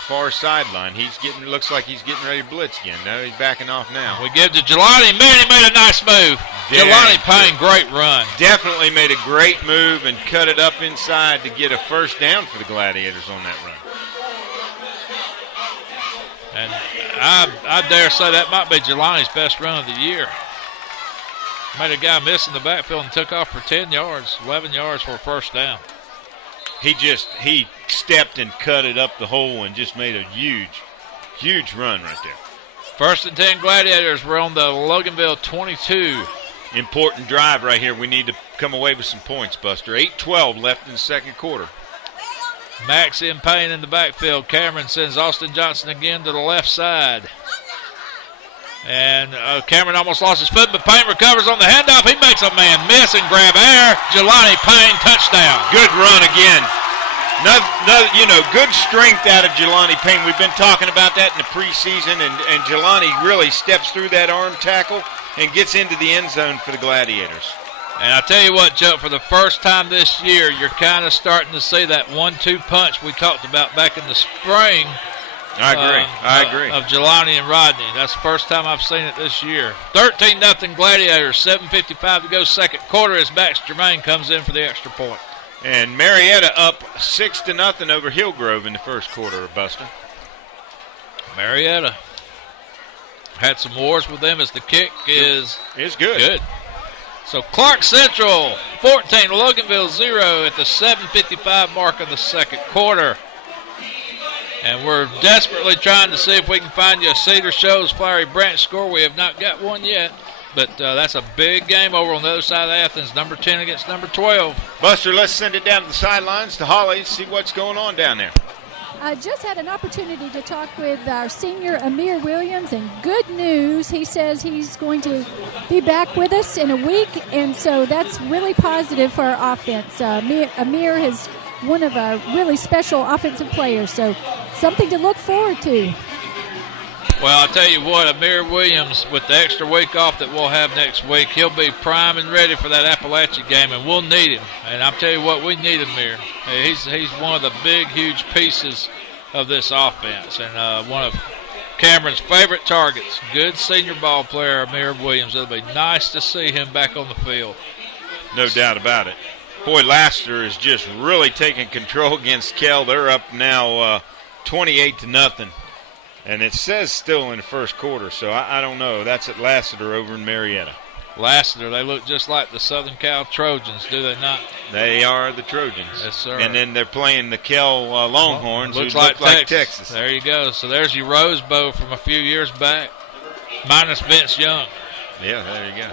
far sideline. Looks like he's getting ready to blitz again. No, he's backing off now. We give to Jelani. Man, he made a nice move. Jelani Payne, great run. Definitely made a great move and cut it up inside to get a first down for the Gladiators on that run. And I dare say that might be Jelani's best run of the year. Made a guy miss in the backfield and took off for 10 yards, 11 yards for a first down. He stepped and cut it up the hole and just made a huge run right there. 1st and 10 Gladiators. We're on the Loganville 22. Important drive right here. We need to come away with some points, Buster. 8:12 left in the second quarter. Maxey and Payne in the backfield. Cameron sends Austin Johnson again to the left side. And Cameron almost lost his foot, but Payne recovers on the handoff. He makes a man miss and grab air. Jelani Payne, touchdown. Good run again. Good strength out of Jelani Payne. We've been talking about that in the preseason, and Jelani really steps through that arm tackle and gets into the end zone for the Gladiators. And I tell you what, Chuck, for the first time this year, you're kind of starting to see that 1-2 punch we talked about back in the spring. I agree. Of Jelani and Rodney. That's the first time I've seen it this year. 13-0 Gladiators, 7:55 to go second quarter as Max Germain comes in for the extra point. And Marietta up 6-0 over Hillgrove in the first quarter, Buster. Marietta had some wars with them as the kick is good. So Clarke Central 14, Loganville 0 at the 7:55 mark of the second quarter. And we're desperately trying to see if we can find you a Cedar Shows Flowery Branch score. We have not got one yet, but that's a big game over on the other side of Athens, number 10 against number 12. Buster, let's send it down to the sidelines to Holly, see what's going on down there. I just had an opportunity to talk with our senior Amir Williams, and good news, he says he's going to be back with us in a week, and so that's really positive for our offense. Amir is one of our really special offensive players, so something to look forward to. Well, I'll tell you what, Amir Williams, with the extra week off that we'll have next week, he'll be prime and ready for that Appalachia game, and we'll need him. And I'll tell you what, we need Amir. He's one of the big, huge pieces of this offense, and one of Cameron's favorite targets. Good senior ball player, Amir Williams. It'll be nice to see him back on the field. No doubt about it. Boy, Lassiter is just really taking control against Kell. They're up now 28-0. And it says still in the first quarter, so I don't know. That's at Lassiter over in Marietta. Lassiter, they look just like the Southern Cal Trojans, do they not? They are the Trojans. Yes, sir. And then they're playing the Kell Longhorns, looks who look like Texas. There you go. So there's your Rose Bowl from a few years back, minus Vince Young. Yeah, there you go.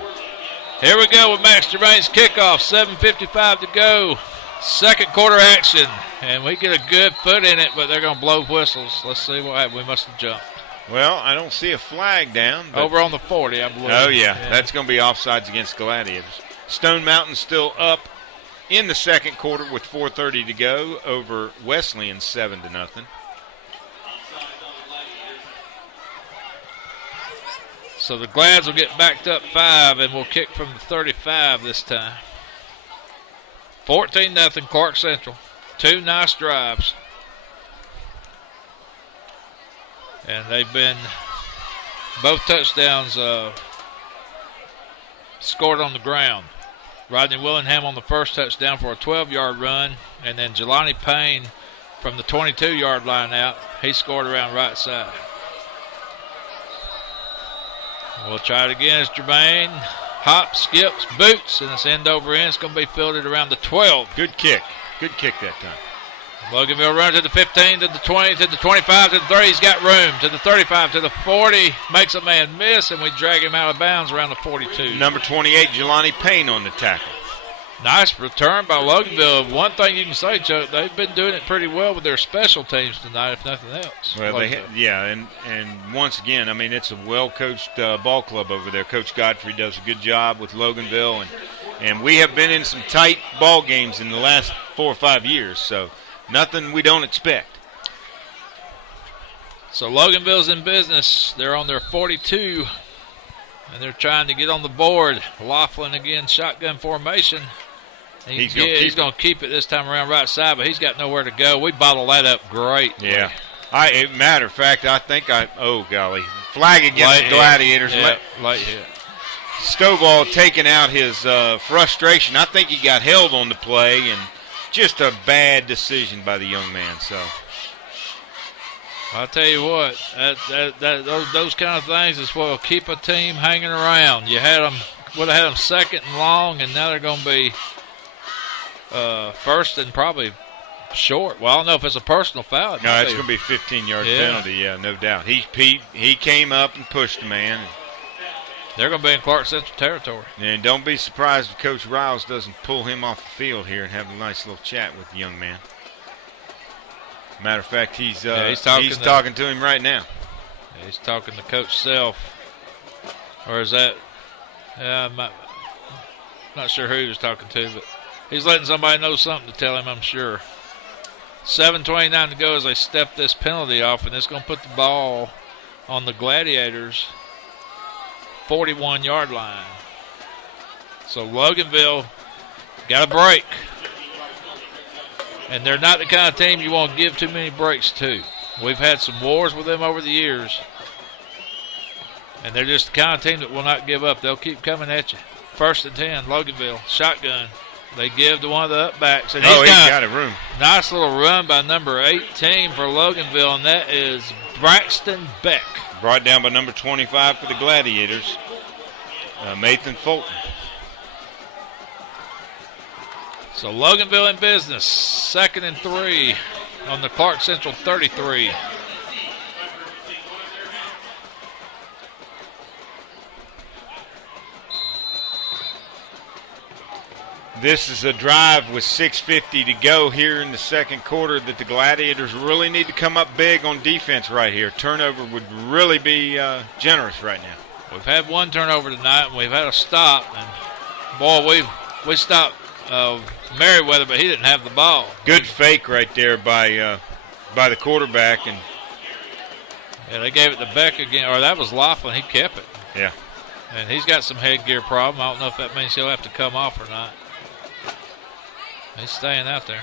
Here we go with Max Germain's kickoff, 7:55 to go. Second quarter action, and we get a good foot in it, but they're going to blow whistles. Let's see what happens. We must have jumped. Well, I don't see a flag down. Over on the 40, I believe. Oh, yeah. That's going to be offsides against Gladiators. Stone Mountain still up in the second quarter with 4:30 to go over Wesleyan 7-0. So the Glads will get backed up 5, and we'll kick from the 35 this time. 14-0 Clarke Central. 2 nice drives. And they've been both touchdowns scored on the ground. Rodney Willingham on the first touchdown for a 12-yard run, and then Jelani Payne from the 22-yard line out. He scored around right side. We'll try it again as Jermaine hop, skips, boots, and it's end over end. It's going to be fielded around the 12. Good kick. Good kick that time. Loganville runs to the 15, to the 20, to the 25, to the 30. He's got room. To the 35, to the 40. Makes a man miss, and we drag him out of bounds around the 42. Number 28, Jelani Payne on the tackle. Nice return by Loganville. One thing you can say, Chuck, they've been doing it pretty well with their special teams tonight, if nothing else. Well, and once again, I mean, it's a well-coached ball club over there. Coach Godfrey does a good job with Loganville, and we have been in some tight ball games in the last 4 or 5 years, so nothing we don't expect. So Loganville's in business. They're on their 42, and they're trying to get on the board. Laughlin again, shotgun formation. He's going to keep it this time around right side, but he's got nowhere to go. We bottled that up great. Yeah. Matter of fact, I think flag against the Gladiators. Late hit. Stovall taking out his frustration. I think he got held on the play, and just a bad decision by the young man. So I'll tell you what, those kind of things is what will keep a team hanging around. You would have had them second and long, and now they're going to be first and probably short. Well, I don't know if it's a personal foul. No, it's going to be a 15-yard penalty. Yeah, no doubt. He came up and pushed the man. They're going to be in Clarke Central territory. And don't be surprised if Coach Riles doesn't pull him off the field here and have a nice little chat with the young man. Matter of fact, he's talking to him right now. Yeah, he's talking to Coach Self. Or is that I'm not sure who he was talking to, but he's letting somebody know something to tell him, I'm sure. 7:29 to go as they step this penalty off, and it's going to put the ball on the Gladiators' 41-yard line. So Loganville got a break. And they're not the kind of team you want to give too many breaks to. We've had some wars with them over the years. And they're just the kind of team that will not give up. They'll keep coming at you. 1st and 10, Loganville, shotgun. They give to one of the upbacks. And he's got a room. Nice little run by number 18 for Loganville, and that is Braxton Beck. Brought down by number 25 for the Gladiators, Nathan Fulton. So Loganville in business, 2nd and 3 on the Clarke Central 33. This is a drive with 6:50 to go here in the second quarter that the Gladiators really need to come up big on defense right here. Turnover would really be generous right now. We've had one turnover tonight, and we've had a stop. And, boy, we stopped Merriweather, but he didn't have the ball. Good fake right there by the quarterback. And they gave it to Beck again. Or that was Laughlin. He kept it. Yeah. And he's got some headgear problem. I don't know if that means he'll have to come off or not. He's staying out there.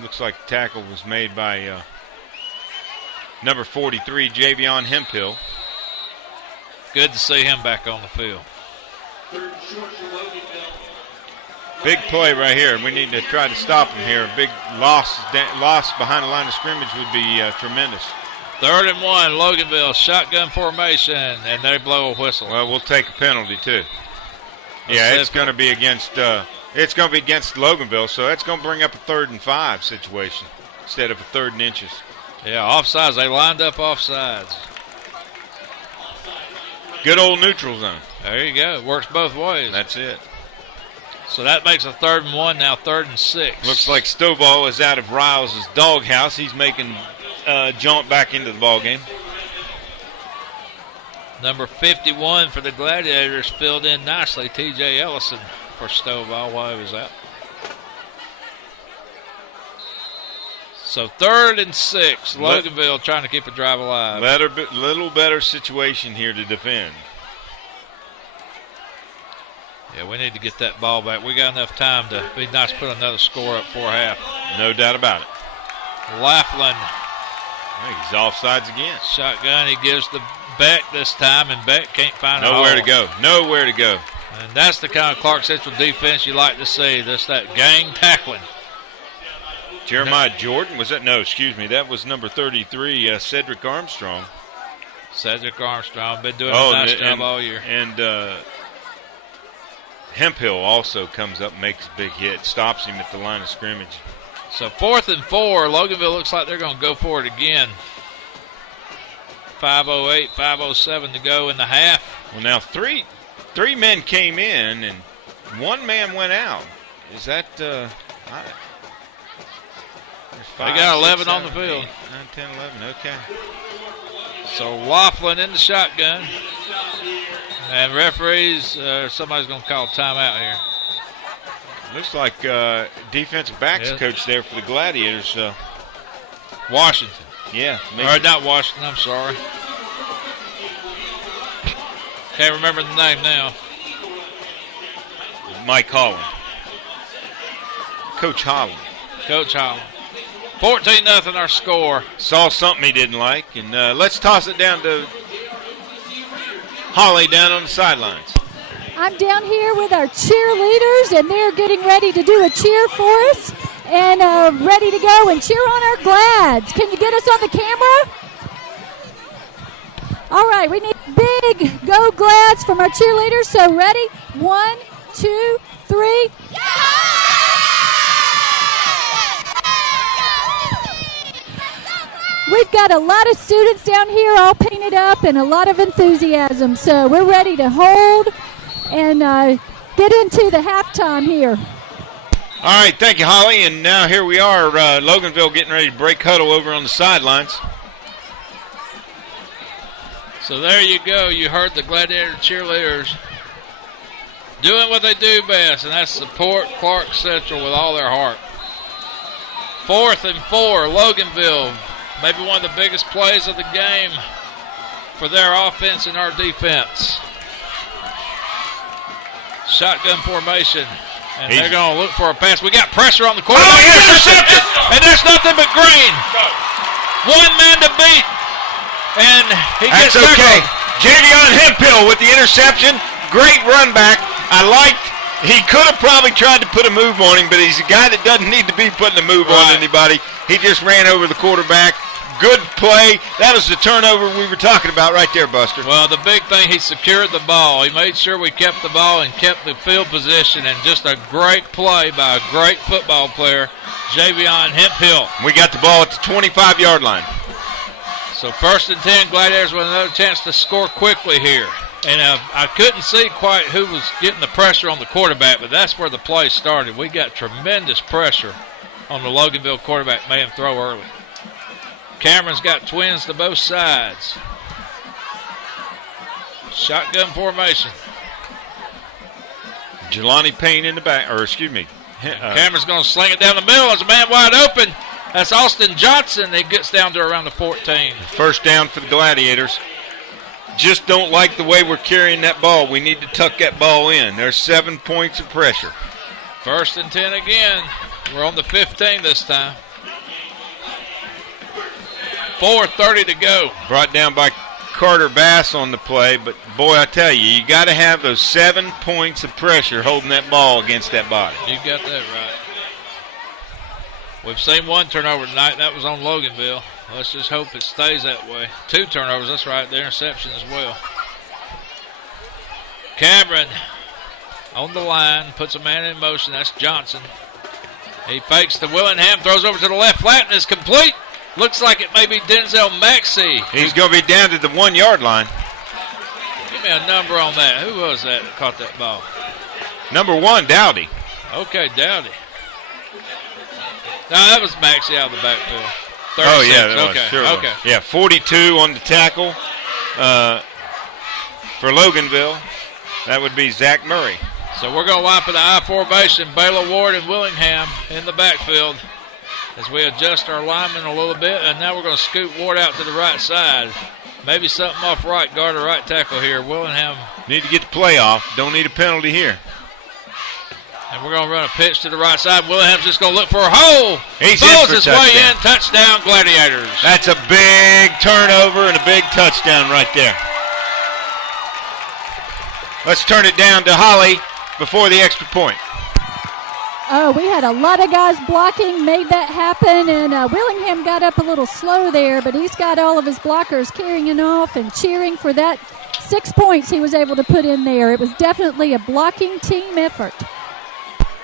Looks like the tackle was made by number 43, Javion Hemphill. Good to see him back on the field. Big play right here. We need to try to stop him here. A big loss behind the line of scrimmage would be tremendous. 3rd and 1, Loganville, shotgun formation, and they blow a whistle. Well, we'll take a penalty too. Yeah, it's going to be against Loganville, so that's going to bring up a 3rd and 5 situation instead of a 3rd and inches. Yeah, offsides. They lined up offsides. Good old neutral zone. There you go. It works both ways. That's it. So that makes a 3rd and 1, now 3rd and 6. Looks like Stovall is out of Riles' doghouse. He's making jaunt back into the ball game. Number 51 for the Gladiators filled in nicely. T.J. Ellison for Stovall while he was out. So 3rd and 6. Loganville trying to keep a drive alive. Little better situation here to defend. Yeah, we need to get that ball back. We got enough time to be nice to put another score up for half. No doubt about it. Laughlin. I think he's offsides again. Shotgun. He gives to Beck this time, and Beck can't find nowhere to go. Nowhere to go. And that's the kind of Clarke Central defense you like to see. That's that gang tackling. Jeremiah Jordan, was that? No, excuse me. That was number 33, Cedric Armstrong. Cedric Armstrong. Been doing a nice job all year. And Hemphill also comes up, makes a big hit, stops him at the line of scrimmage. So 4th and 4. Loganville looks like they're going to go for it again. 5:08, 5:07 to go in the half. Well, now three men came in and one man went out. Is that they got 11 on the field. 8, 9, 10, 11, okay. So Laughlin in the shotgun. And referees, somebody's going to call timeout here. Looks like defensive backs coach there for the Gladiators. Washington. Yeah. Or not Washington, I'm sorry. Can't remember the name now. Mike Holland. Coach Holland. Coach Holland. 14-0 our score. Saw something he didn't like, and let's toss it down to Holly down on the sidelines. I'm down here with our cheerleaders, and they're getting ready to do a cheer for us and ready to go and cheer on our Glads. Can you get us on the camera? All right, we need big go Glads from our cheerleaders. So ready? 1, 2, 3. We've got a lot of students down here all painted up and a lot of enthusiasm. So we're ready to hold and get into the halftime here. All right, thank you, Holly. And now here we are, Loganville getting ready to break huddle over on the sidelines. So there you go. You heard the Gladiator cheerleaders doing what they do best, and that's support Clarke Central with all their heart. 4th and 4, Loganville. Maybe one of the biggest plays of the game for their offense and our defense. Shotgun formation. And they're going to look for a pass. We got pressure on the quarterback. Oh, intercepted! And there's nothing but Green. One man to beat. And he gets That's okay. tackled. Javion Hemphill with the interception. Great run back. He could have probably tried to put a move on him, but he's a guy that doesn't need to be putting a move on anybody. He just ran over the quarterback. Good play. That was the turnover we were talking about right there, Buster. Well, the big thing, he secured the ball. He made sure we kept the ball and kept the field position, and just a great play by a great football player, Javion Hemphill. We got the ball at the 25-yard line. So 1st and 10, Gladiators with another chance to score quickly here. And I couldn't see quite who was getting the pressure on the quarterback, but that's where the play started. We got tremendous pressure on the Loganville quarterback, made him throw early. Cameron's got twins to both sides. Shotgun formation. Jelani Payne in the back, Cameron's going to sling it down the middle. There's a man wide open. That's Austin Johnson. He gets down to around the 14. First down for the Gladiators. Just don't like the way we're carrying that ball. We need to tuck that ball in. There's 7 points of pressure. 1st and 10 again. We're on the 15 this time. 4:30 to go. Brought down by Carter Bass on the play, but boy, I tell you got to have those 7 points of pressure holding that ball against that body. You got that right. We've seen one turnover tonight, and that was on Loganville. Let's just hope it stays that way. 2 turnovers, that's right, the interception as well. Cameron on the line, puts a man in motion. That's Johnson. He fakes to Willingham, throws over to the left flat, and is complete. Looks like it may be Denzel Maxey. He's going to be down to the 1-yard line. Give me a number on that. Who was that caught that ball? Number 1, Dowdy. Okay, Dowdy. No, that was Maxey out of the backfield. 36. Oh, yeah, that okay. was, sure okay. was. Yeah, 42 on the tackle for Loganville. That would be Zach Murray. So we're going to line up in the I formation. Baylor Ward and Willingham in the backfield as we adjust our linemen a little bit. And now we're going to scoot Ward out to the right side. Maybe something off right guard or right tackle here. Willingham. Need to get the play off. Don't need a penalty here. And we're going to run a pitch to the right side. Willingham's just going to look for a hole. He's Bowls in for his touchdown. way in. Touchdown, Gladiators. That's a big turnover and a big touchdown right there. Let's turn it down to Holly before the extra point. Oh, we had a lot of guys blocking, made that happen, and Willingham got up a little slow there, but he's got all of his blockers carrying off and cheering for that 6 points he was able to put in there. It was definitely a blocking team effort.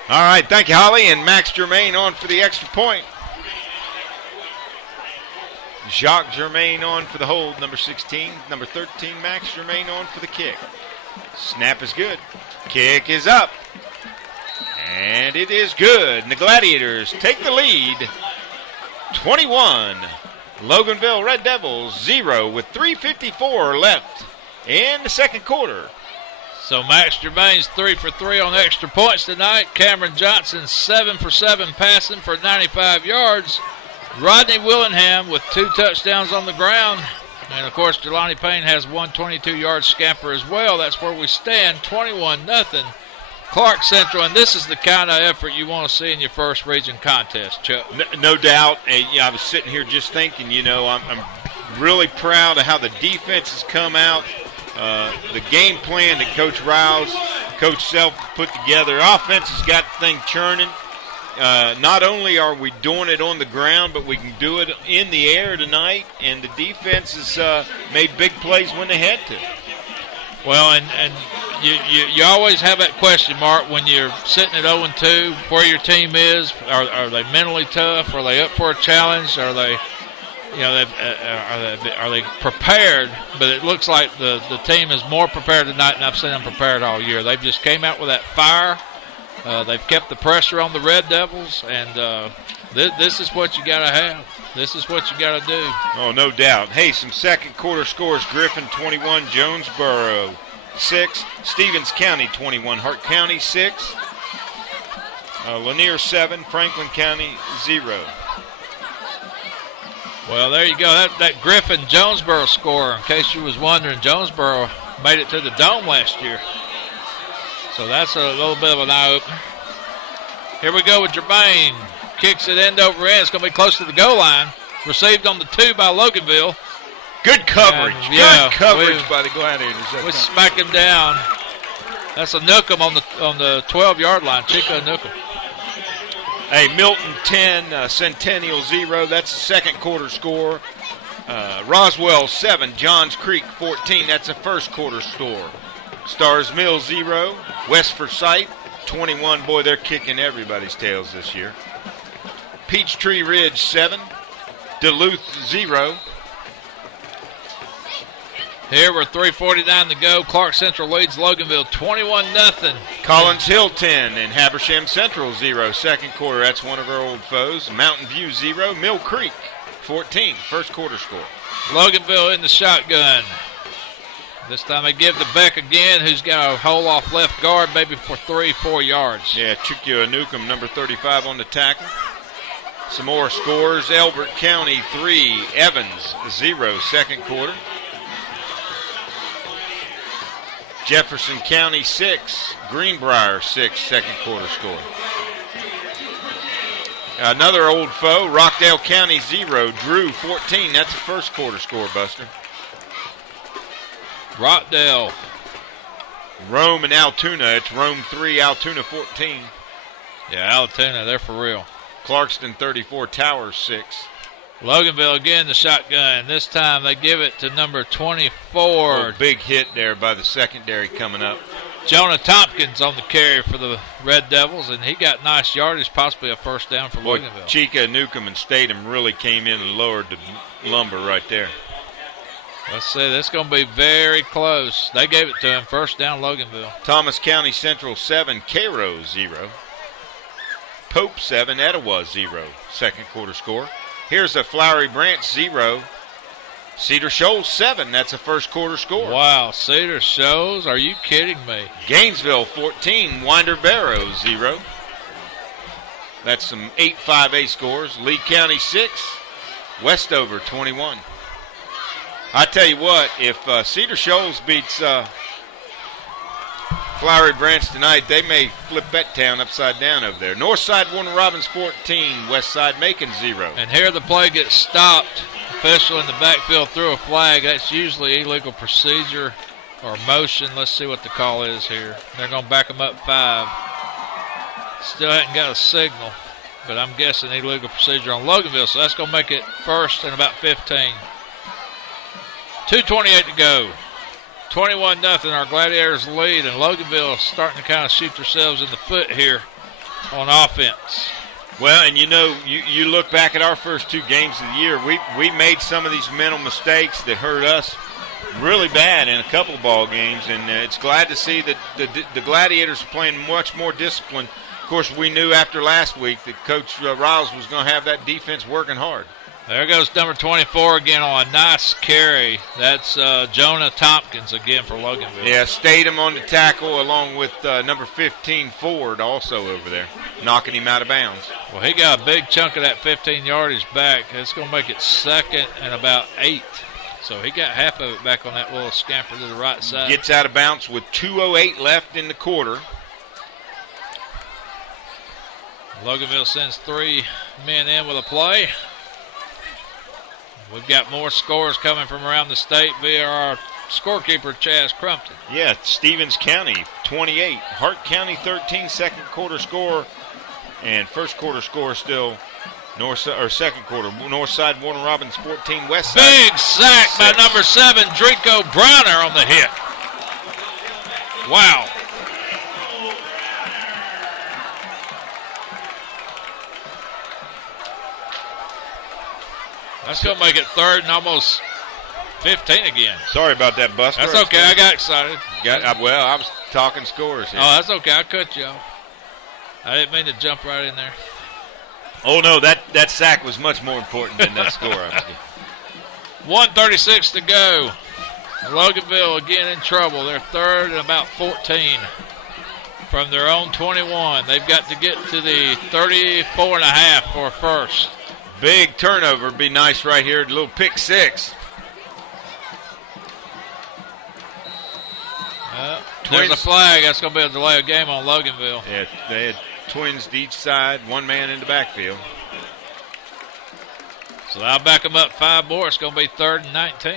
All right, thank you, Holly, and Max Germain on for the extra point. Jacques Germain on for the hold, number 16. Number 13, Max Germain on for the kick. Snap is good. Kick is up. And it is good. And the Gladiators take the lead. 21. Loganville Red Devils 0 with 3:54 left in the second quarter. So Max Germain's 3 for 3 on extra points tonight. Cameron Johnson 7 for 7 passing for 95 yards. Rodney Willingham with 2 touchdowns on the ground. And, of course, Jelani Payne has 122-yard scamper as well. That's where we stand, 21-0. Clarke Central, and this is the kind of effort you want to see in your first region contest, Chuck. No doubt. I was sitting here just thinking, I'm really proud of how the defense has come out. The game plan that Coach Riles, Coach Self put together. Offense has got the thing churning. Not only are we doing it on the ground, but we can do it in the air tonight, and the defense has made big plays when they had to. Well, and you always have that question mark when you're sitting at 0-2, where your team is. Are they mentally tough? Are they up for a challenge? Are they, are they prepared? But it looks like the team is more prepared tonight than I've seen them prepared all year. They've just came out with that fire. They've kept the pressure on the Red Devils, and this is what you got to have. This is what you got to do. Oh, no doubt. Hey, some second quarter scores. Griffin 21, Jonesboro 6, Stevens County 21, Hart County 6, Lanier 7, Franklin County 0. Well, there you go. That Griffin Jonesboro score, in case you was wondering, Jonesboro made it to the Dome last year. So that's a little bit of an eye-opener. Here we go with Jermaine. Kicks it end over end. It's going to be close to the goal line. Received on the 2 by Loganville. Good coverage. Yeah, good coverage by the Gladiators. We smack him down. That's a Nookham on the 12-yard line. Chico Nookham. Hey, Milton 10, Centennial 0. That's the second quarter score. Roswell 7, Johns Creek 14. That's a first quarter score. Stars Mill 0, West Forsyth 21. Boy, they're kicking everybody's tails this year. Peachtree Ridge 7, Duluth 0. Here we're 3:49 to go. Clarke Central leads Loganville 21-0. Collins Hill 10 and Habersham Central 0. Second quarter, that's one of our old foes. Mountain View 0, Mill Creek 14. First quarter score. Loganville in the shotgun. This time they give to Beck again, who's got a hole off left guard, maybe for 3-4 yards. Yeah, Chukwu Newcomb, number 35 on the tackle. Some more scores. Elbert County 3, Evans 0, second quarter. Jefferson County 6, Greenbrier 6, second quarter score. Another old foe, Rockdale County 0, Drew 14. That's the first quarter score, Buster. Rockdale. Rome and Altoona. It's Rome 3, Altoona 14. Yeah, Altoona, they're for real. Clarkston 34, Towers 6. Loganville again, the shotgun. This time they give it to number 24. Oh, big hit there by the secondary coming up. Jonah Tompkins on the carry for the Red Devils, and he got nice yardage, possibly a first down for Loganville. Chica, Newcomb, and Statham really came in and lowered the lumber right there. Let's see, this is going to be very close. They gave it to him, first down Loganville. Thomas County Central 7, Cairo 0. Pope 7, Etowah 0. Second quarter score. Here's a Flowery Branch 0. Cedar Shoals 7. That's a first quarter score. Wow, Cedar Shoals? Are you kidding me? Gainesville 14. Winder Barrow 0. That's some 8-5A scores. Lee County 6. Westover 21. I tell you what, if Cedar Shoals beats Flowery Branch tonight, they may flip that town upside down over there. Northside Warner Robins 14, Westside Macon 0. And here the play gets stopped. Official in the backfield threw a flag. That's usually illegal procedure or motion. Let's see what the call is here. They're going to back them up 5. Still hadn't got a signal, but I'm guessing illegal procedure on Loganville, so that's going to make it first and about 15. 2:28 to go. 21-0, our Gladiators lead, and Loganville is starting to kind of shoot themselves in the foot here on offense. Well, and you look back at our first 2 games of the year, we made some of these mental mistakes that hurt us really bad in a couple of ball games, and it's glad to see that the Gladiators are playing much more disciplined. Of course, we knew after last week that Coach Riles was going to have that defense working hard. There goes number 24 again on a nice carry. That's Jonah Tompkins again for Loganville. Yeah, Statham on the tackle along with number 15 Ford also over there, knocking him out of bounds. Well, he got a big chunk of that 15 yardage back. It's going to make it second and about 8. So he got half of it back on that little scamper to the right side. Gets out of bounds with 2:08 left in the quarter. Loganville sends 3 men in with a play. We've got more scores coming from around the state via our scorekeeper, Chaz Crumpton. Yeah, Stevens County 28, Hart County 13, second quarter score, and first quarter score still second quarter. Northside Warner Robins 14, Westside. Big sack by number 7, Drico Browner on the hit. Wow. That's going to make it third and almost 15 again. Sorry about that, Buster. That's okay. I got excited. Well, I was talking scores here. Oh, that's okay. I cut you off. I didn't mean to jump right in there. Oh, no, that sack was much more important than that score. 1:36 to go. Loganville again in trouble. They're third and about 14 from their own 21. They've got to get to the 34.5 for first. Big turnover. Be nice right here. A little pick 6. There's a flag. That's going to be a delay of game on Loganville. Yeah, they had twins to each side, one man in the backfield. So I'll back them up 5 more. It's going to be 3rd and 19.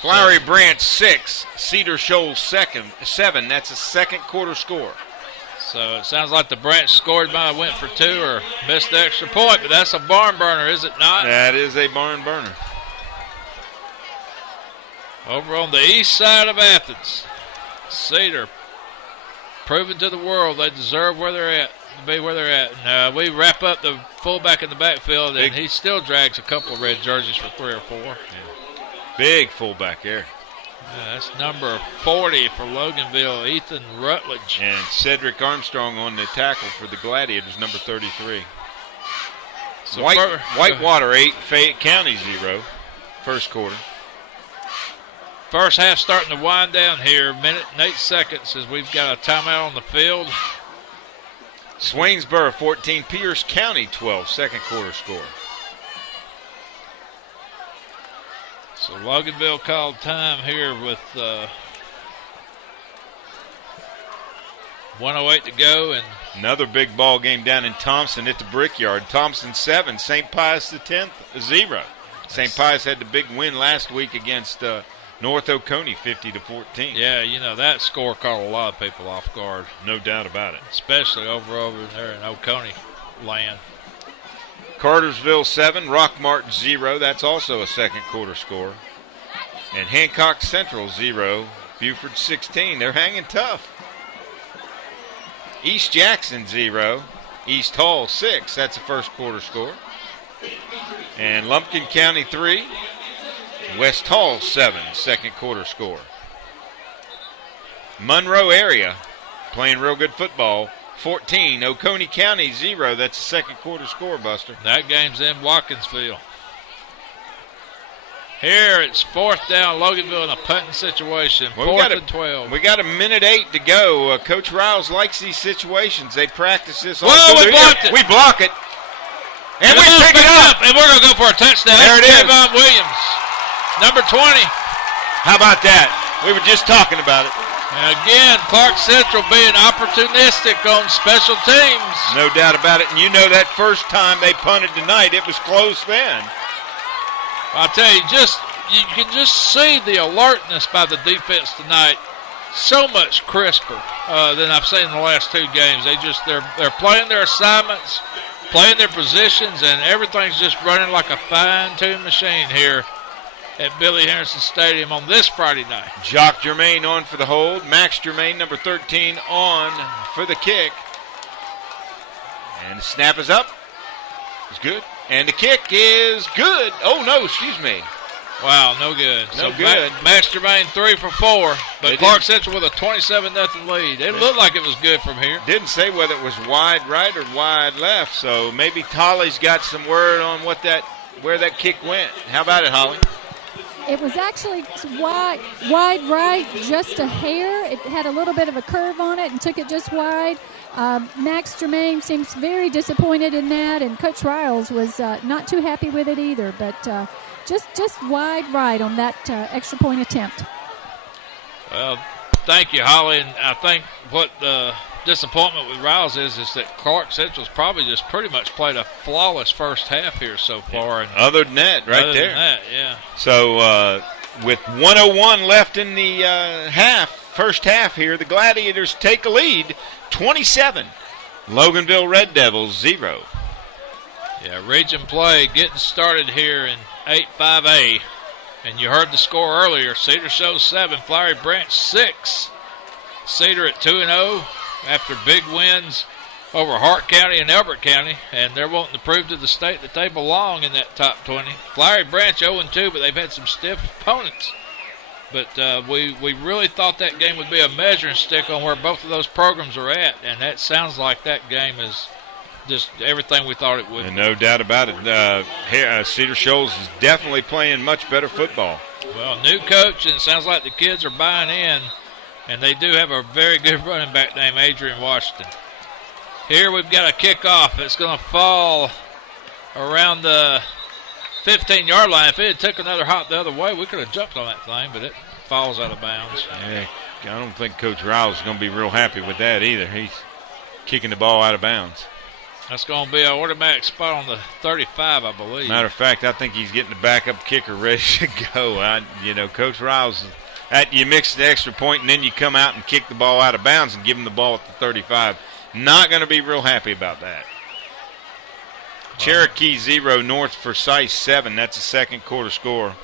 Flowery Branch 6, Cedar Shoals 7. That's a second quarter score. So it sounds like the Branch scored by went for 2 or missed the extra point, but that's a barn burner, is it not? That is a barn burner. Over on the east side of Athens, Cedar proving to the world they deserve where they're at, to be where they're at. And we wrap up the fullback in the backfield, and he still drags a couple of red jerseys for 3 or 4. Yeah. Big fullback there. Yeah, that's number 40 for Loganville, Ethan Rutledge. And Cedric Armstrong on the tackle for the Gladiators, number 33. So Whitewater 8, Fayette County 0, first quarter. First half starting to wind down here, minute and 8 seconds as we've got a timeout on the field. Swainsboro 14, Pierce County 12, second quarter score. So Loganville called time here with 1:08 to go. And another big ball game down in Thompson at the Brickyard. Thompson 7, St. Pius X 0. St. Pius had the big win last week against North Oconee 50-14. Yeah, you know, that score caught a lot of people off guard. No doubt about it. Especially over there in Oconee land. Cartersville 7, Rock Mart 0. That's also a second quarter score. And Hancock Central 0, Buford 16. They're hanging tough. East Jackson 0, East Hall 6. That's a first quarter score. And Lumpkin County 3, West Hall 7, second quarter score. Monroe area playing real good football. 14, Oconee County 0. That's the second quarter score, Buster. That game's in Watkinsville. Here it's 4th down, Loganville in a punting situation. 4th and 12. We got a minute 8 to go. Coach Riles likes these situations. They practice this all through the blocked it. We block it. And we pick it up. And we're going to go for a touchdown. There it is. Kevon Williams, number 20. How about that? We were just talking about it. And again, Clarke Central being opportunistic on special teams. No doubt about it. And you know that first time they punted tonight, it was close then. I'll tell you, you can just see the alertness by the defense tonight. So much crisper than I've seen in the last 2 games. They're playing their assignments, playing their positions, and everything's just running like a fine-tuned machine here at Billy Harrison Stadium on this Friday night. Jock Germain on for the hold. Max Germain, number 13, on for the kick. And the snap is up. It's good. And the kick is good. Oh, no, excuse me. Wow, no good. No good. Master Main 3 for 4, but They Clarke didn't- Central with a 27-0 lead. It looked like it was good from here. Didn't say whether it was wide right or wide left, so maybe Holly's got some word on where that kick went. How about it, Holly? It was actually wide right, just a hair. It had a little bit of a curve on it and took it just wide. Max Germain seems very disappointed in that, and Coach Riles was not too happy with it either, but just wide right on that extra point attempt. Well, thank you, Holly. And I think what the disappointment with Riles is that Clarke Central's probably just pretty much played a flawless first half here so far. And other than that, right other there. Than that, yeah. So with 1:01 left in the first half here, the Gladiators take a lead, 27. Loganville Red Devils 0. Yeah, region play getting started here in 8-5A. And you heard the score earlier. Cedar shows 7, Flowery Branch 6. Cedar at 2-0 after big wins over Hart County and Elbert County, and they're wanting to prove to the state that they belong in that top 20. Flowery Branch 0-2, but they've had some stiff opponents. But we really thought that game would be a measuring stick on where both of those programs are at, and that sounds like that game is just everything we thought it would. And no doubt about it. Cedar Shoals is definitely playing much better football. Well, new coach, and it sounds like the kids are buying in, and they do have a very good running back named Adrian Washington. Here we've got a kickoff. It's going to fall around the 15-yard line. If it had took another hop the other way, we could have jumped on that thing, but it falls out of bounds. Yeah, I don't think Coach Riles is going to be real happy with that either. He's kicking the ball out of bounds. That's going to be an automatic spot on the 35, I believe. Matter of fact, I think he's getting the backup kicker ready to go. Coach Riles, you mix the extra point and then you come out and kick the ball out of bounds and give him the ball at the 35. Not going to be real happy about that. Cherokee 0, North Forsyth 7. That's a second quarter score.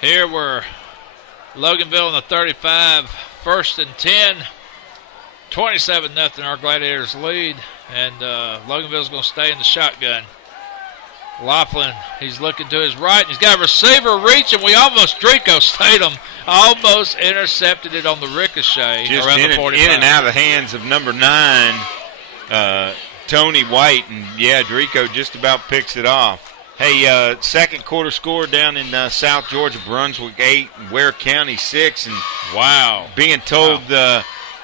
Here we're Loganville in the 35, 1st and 10. 27-0 our Gladiators lead, and Loganville's going to stay in the shotgun. Laughlin, he's looking to his right. He's got a receiver reaching. Drico Statham almost intercepted it on the ricochet Just around the 45. In and out of the hands of number 9, Tony White. And, Drico just about picks it off. Hey, second quarter score down in South Georgia, Brunswick 8, Ware County 6. And, wow, being told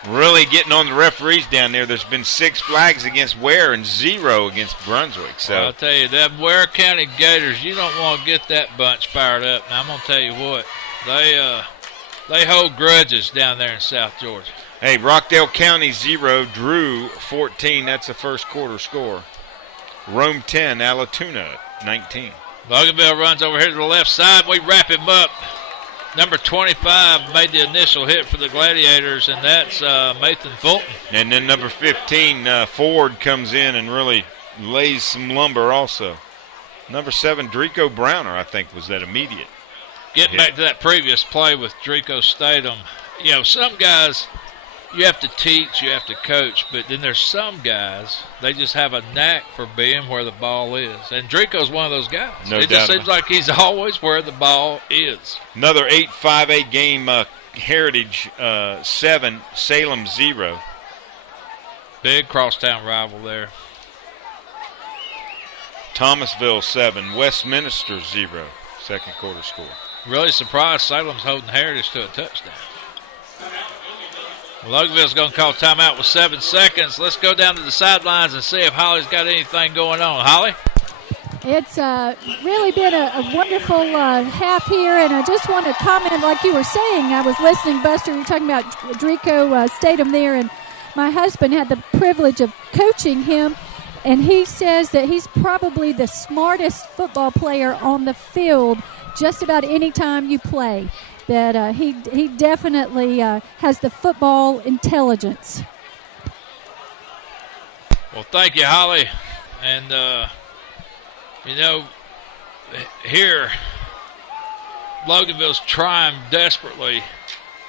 really getting on the referees down there. There's been 6 flags against Ware and 0 against Brunswick. So well, I'll tell you, that Ware County Gators, you don't want to get that bunch fired up. Now, I'm going to tell you what, they hold grudges down there in South Georgia. Hey, Rockdale County 0, Drew 14. That's the first quarter score. Rome 10, Alatoona 19. Loganville runs over here to the left side. We wrap him up. Number 25 made the initial hit for the Gladiators, and that's Nathan Fulton. And then number 15, Ford, comes in and really lays some lumber also. Number 7, Drico Browner, I think, was that immediate. Getting back to that previous play with Drico Statham, some guys you have to teach, you have to coach, but then there's some guys, they just have a knack for being where the ball is. And Drico's one of those guys. It just seems like he's always where the ball is. Another 8-5A game, Heritage 7, Salem 0. Big crosstown rival there. Thomasville 7, Westminster 0, second quarter score. Really surprised Salem's holding Heritage to a touchdown. Loganville's going to call timeout with 7 seconds. Let's go down to the sidelines and see if Holly's got anything going on. Holly? It's really been a wonderful half here, and I just want to comment, like you were saying, I was listening, Buster, you were talking about Drico Statham there, and my husband had the privilege of coaching him, and he says that he's probably the smartest football player on the field just about any time you play. That he definitely has the football intelligence. Well, thank you, Holly. And, here, Loganville's trying desperately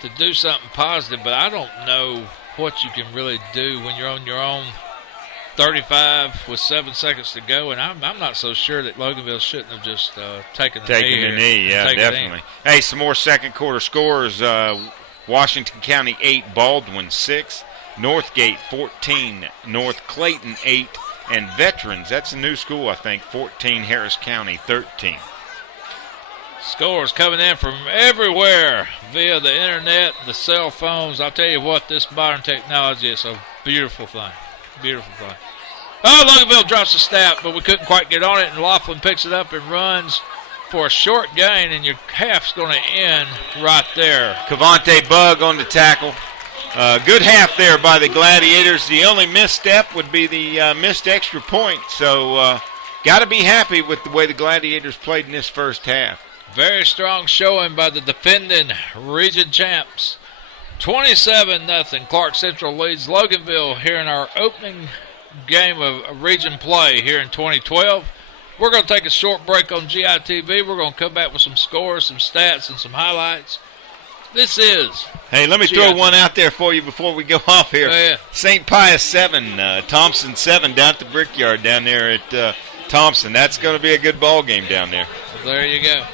to do something positive, but I don't know what you can really do when you're on your own 35 with 7 seconds to go, and I'm not so sure that Loganville shouldn't have just taken the knee. Yeah, definitely. Hey, some more second quarter scores. Washington County 8, Baldwin 6, Northgate 14, North Clayton 8, and Veterans, that's a new school, I think, 14, Harris County 13. Scores coming in from everywhere via the internet, the cell phones. I'll tell you what, this modern technology is a beautiful thing. Beautiful thing. Oh, Loganville drops a snap, but we couldn't quite get on it, and Laughlin picks it up and runs for a short gain, and your half's going to end right there. Cavante Bug on the tackle. Good half there by the Gladiators. The only misstep would be the missed extra point, so got to be happy with the way the Gladiators played in this first half. Very strong showing by the defending region champs. 27-0. Clarke Central leads Loganville here in our opening game of region play here in 2012. We're going to take a short break on GITV. We're going to come back with some scores, some stats, and some highlights. This is Hey, let me throw one out there for you before we go off here. Yeah. St. Pius 7, Thompson 7 down at the Brickyard down there at Thompson. That's going to be a good ball game down there. Well, there you go.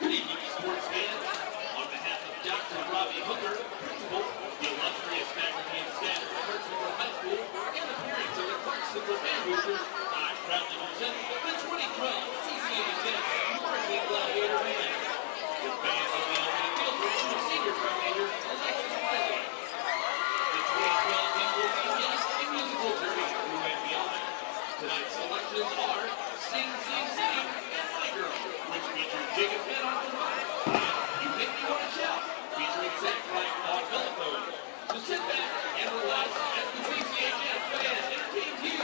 Good evening, sports fans. On behalf of Dr. Robbie Hooker, principal, the illustrious faculty and staff of Clarke High School, and the parents of the Clarke Fan Boosters, I proudly present the 2012 CCHS Marching Gladiator Band. The band will be on the field with senior drum major Alexis Wiley. The 2012 team will begin a musical journey through and beyond. Tonight's selections are Sing, Sing, Sing, and My Girl, which features Jacob Penn on the drum, and You Make Me Wanna Shout, featuring Zach Clarke on telephone. So sit back and relax as the CCHS band entertains you.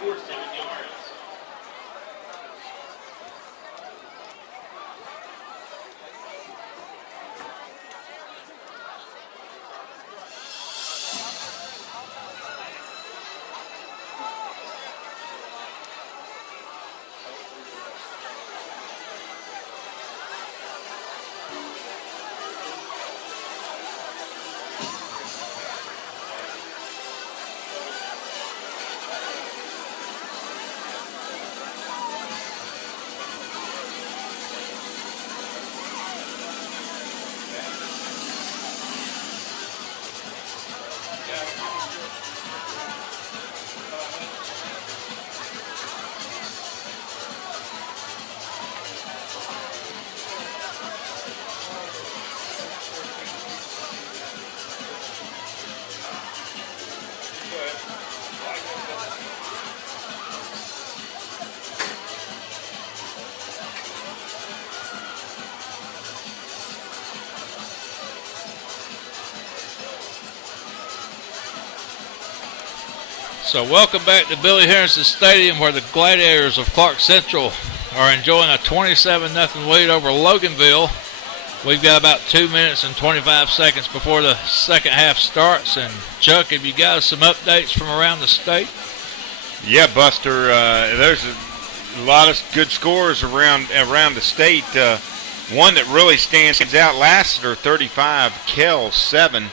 for 7 yards. So welcome back to Billy Harrison Stadium, where the Gladiators of Clarke Central are enjoying a 27-0 lead over Loganville. We've got about 2 minutes and 25 seconds before the second half starts. And Chuck, have you got some updates from around the state? Yeah, Buster, there's a lot of good scores around the state. One that really stands out, Lassiter 35, Kell 7.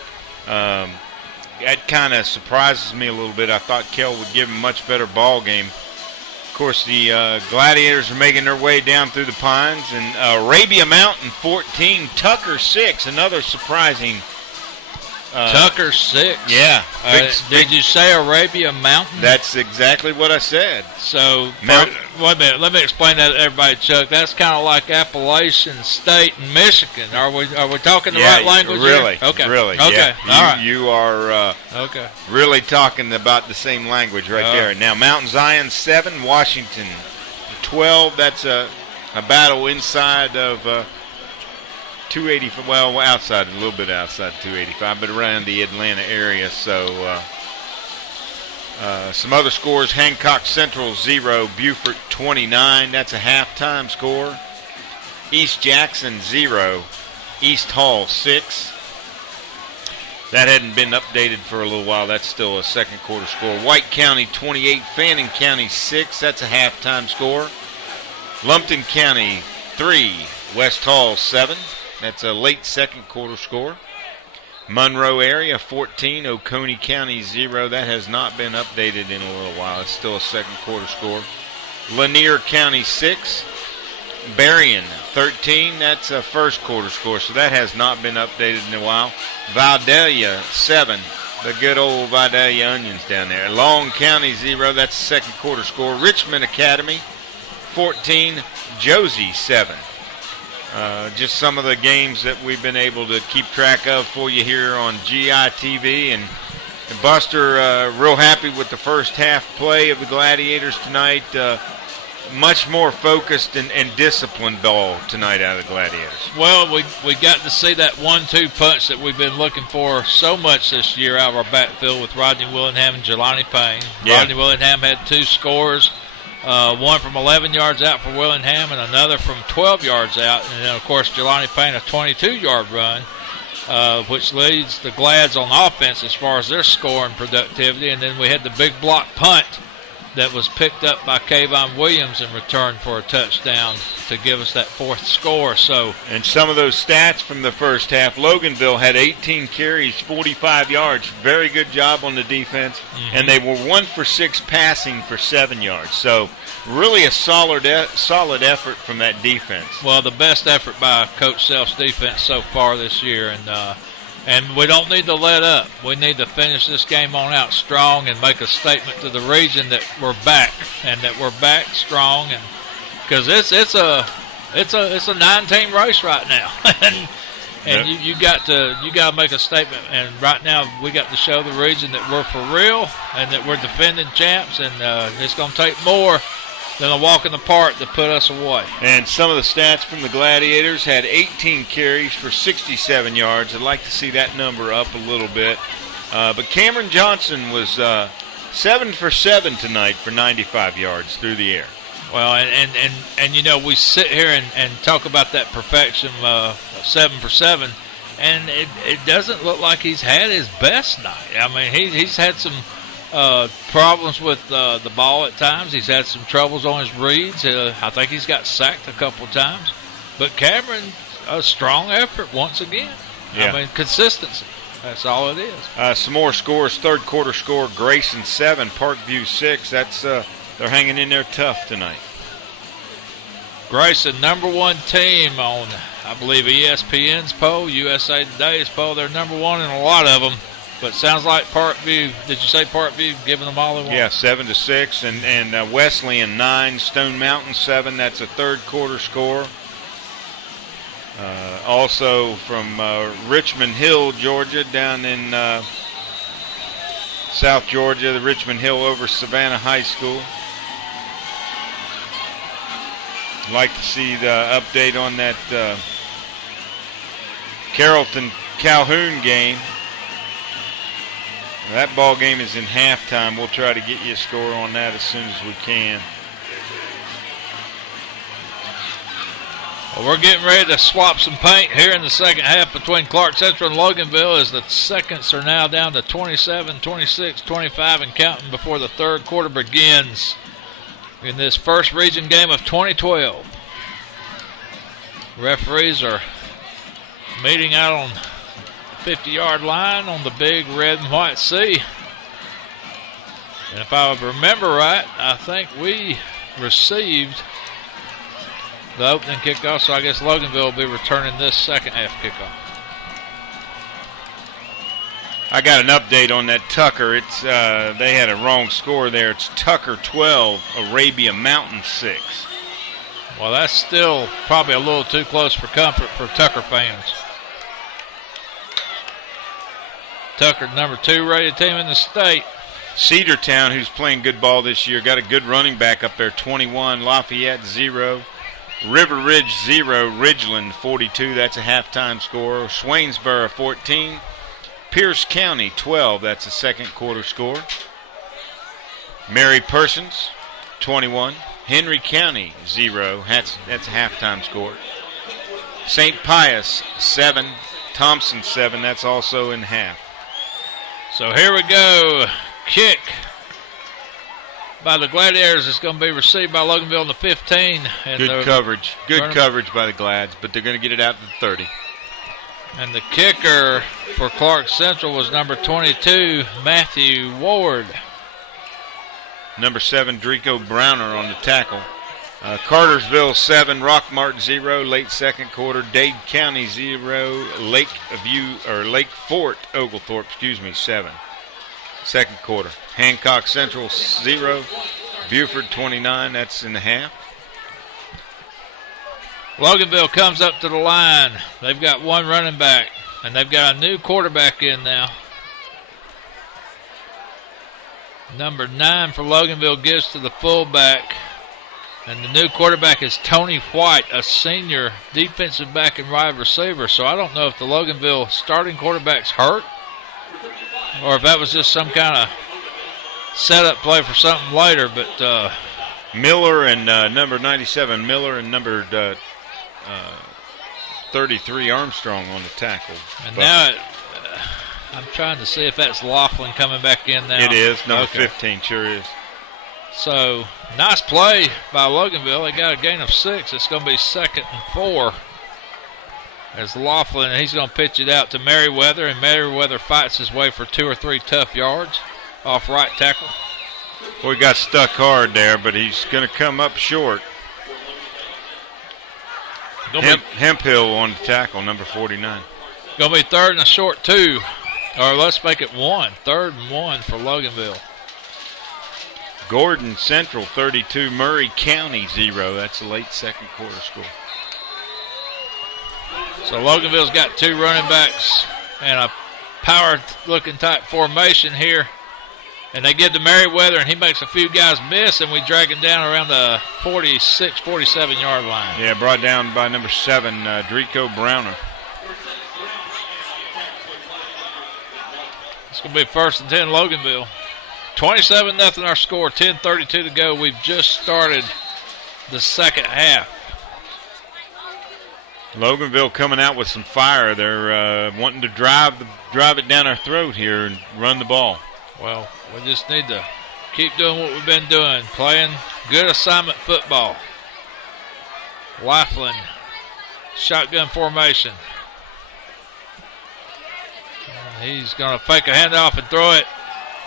That kind of surprises me a little bit. I thought Kell would give him a much better ball game. Of course, the Gladiators are making their way down through the Pines. And Arabia Mountain 14, Tucker 6, another surprising. Tucker 6? Yeah. Did you say Arabia Mountain? That's exactly what I said. So, wait a minute. Let me explain that to everybody, Chuck. That's kind of like Appalachian State and Michigan. Are we talking the right language really, here? Okay. Really. Okay. Yeah. All right. You are okay. really talking about the same language right there. Now, Mount Zion 7, Washington 12. That's a battle inside of 285. Well, outside, a little bit outside 285, but around the Atlanta area. So, some other scores: Hancock Central 0, Beaufort 29. That's a halftime score. East Jackson 0, East Hall 6. That hadn't been updated for a little while. That's still a second quarter score. White County 28, Fannin County 6. That's a halftime score. Lumpton County 3, West Hall 7. That's a late second quarter score. Monroe area 14, Oconee County 0. That has not been updated in a little while. It's still a second quarter score. Lanier County 6, Berrien 13. That's a first quarter score, so that has not been updated in a while. Vidalia 7, the good old Vidalia Onions down there. Long County 0. That's a second quarter score. Richmond Academy 14, Josie 7. Just some of the games that we've been able to keep track of for you here on GITV. And Buster, real happy with the first half play of the Gladiators tonight. Much more focused and disciplined ball tonight out of the Gladiators. Well, we got to see that 1-2 punch that we've been looking for so much this year out of our backfield with Rodney Willingham and Jelani Payne. Yeah. Rodney Willingham had 2 scores. One from 11 yards out for Willingham and another from 12 yards out. And then, of course, Jelani Payne, a 22-yard run, which leads the Glads on offense as far as their scoring productivity. And then we had the big block punt that was picked up by Kayvon Williams in return for a touchdown to give us that 4th score. So, and some of those stats from the first half, Loganville had 18 carries, 45 yards. Very good job on the defense. Mm-hmm. And they were 1 for 6 passing for 7 yards. So really a solid effort from that defense. Well, the best effort by Coach Self's defense so far this year. And we don't need to let up. We need to finish this game on out strong and make a statement to the region that we're back and that we're back strong. And because it's a 9-team race right now, and you got to make a statement. And right now we got to show the region that we're for real and that we're defending champs. And it's going to take more than a walk in the park to put us away. And some of the stats from the Gladiators had 18 carries for 67 yards. I'd like to see that number up a little bit. But Cameron Johnson was 7 for 7 tonight for 95 yards through the air. Well, and you know, we sit here and talk about that perfection 7 for 7, and it doesn't look like he's had his best night. I mean, he's had some problems with the ball at times. He's had some troubles on his reads. I think he's got sacked a couple of times. But Cameron, a strong effort once again. Yeah. I mean, consistency. That's all it is. Some more scores. Third quarter score, Grayson 7, Parkview 6. That's they're hanging in there tough tonight. Grayson, number one team on, I believe, ESPN's poll, USA Today's poll. They're number one in a lot of them. But sounds like Parkview, did you say Parkview giving them all they want? Yeah, 7 to 6. And Wesleyan 9, Stone Mountain 7. That's a third quarter score. Also from Richmond Hill, Georgia, down in South Georgia, the Richmond Hill over Savannah High School. I'd like to see the update on that Carrollton-Calhoun game. That ball game is in halftime. We'll try to get you a score on that as soon as we can. Well, we're getting ready to swap some paint here in the second half between Clarke Central and Loganville as the seconds are now down to 27, 26, 25 and counting before the third quarter begins in this first region game of 2012. Referees are meeting out on the 50-yard line on the big red and white C. And if I remember right, I think we received the opening kickoff, so I guess Loganville will be returning this second half kickoff. I got an update on that Tucker. It's they had a wrong score there. It's Tucker 12, Arabia Mountain 6. Well, that's still probably a little too close for comfort for Tucker fans. Tucker, number 2 rated team in the state. Cedartown, who's playing good ball this year, got a good running back up there, 21. Lafayette 0. River Ridge 0. Ridgeland 42. That's a halftime score. Swainsboro 14. Pierce County 12. That's a second quarter score. Mary Persons 21. Henry County 0. That's a halftime score. St. Pius 7. Thompson 7. That's also in half. So here we go. Kick by the Gladiators is going to be received by Loganville on the 15. And good coverage. Good coverage by the Glads, but they're going to get it out to the 30. And the kicker for Clarke Central was number 22, Matthew Ward. Number 7, Drico Browner on the tackle. Cartersville 7, Rockmart 0, late second quarter. Dade County 0, Lake Fort Oglethorpe, 7. Second quarter. Hancock Central 0, Buford 29. That's in the half. Loganville comes up to the line. They've got one running back, and they've got a new quarterback in now. Number 9 for Loganville gives to the fullback. And the new quarterback is Tony White, a senior defensive back and wide receiver. So I don't know if the Loganville starting quarterback's hurt or if that was just some kind of setup play for something later. But Miller and number 97, Miller and number 33, Armstrong on the tackle. And now I'm trying to see if that's Laughlin coming back in now. It is. Number 15 sure is. So, nice play by Loganville. They got a gain of 6. It's going to be 2nd and 4. As Laughlin, he's going to pitch it out to Merriweather, and Merriweather fights his way for 2 or 3 tough yards off right tackle. Well, he got stuck hard there, but he's going to come up short. Hemphill on the tackle, number 49. Going to be 3rd and a short 2. Or let's make it 1. 3rd and 1 for Loganville. Gordon Central 32, Murray County 0. That's a late second quarter score. So Loganville's got 2 running backs and a power-looking type formation here. And they give to Merriweather, and he makes a few guys miss, and we drag him down around the 46, 47-yard line. Yeah, brought down by number 7, Drico Browner. It's going to be 1st and 10, Loganville. 27-0 our score, 10:32 to go. We've just started the second half. Loganville coming out with some fire. They're wanting to drive it down our throat here and run the ball. Well, we just need to keep doing what we've been doing, playing good assignment football. Laughlin, shotgun formation. He's going to fake a handoff and throw it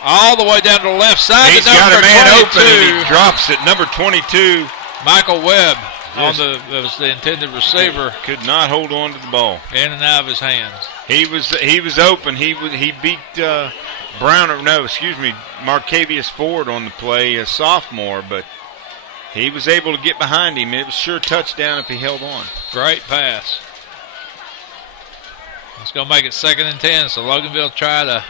all the way down to the left side. He's got a man open and he drops it. Number 22. Michael Webb that was the intended receiver. Could not hold on to the ball. In and out of his hands. He was open. He beat Marcavius Ford on the play, a sophomore, but he was able to get behind him. It was sure touchdown if he held on. Great pass. It's going to make it 2nd and 10, so Loganville tried a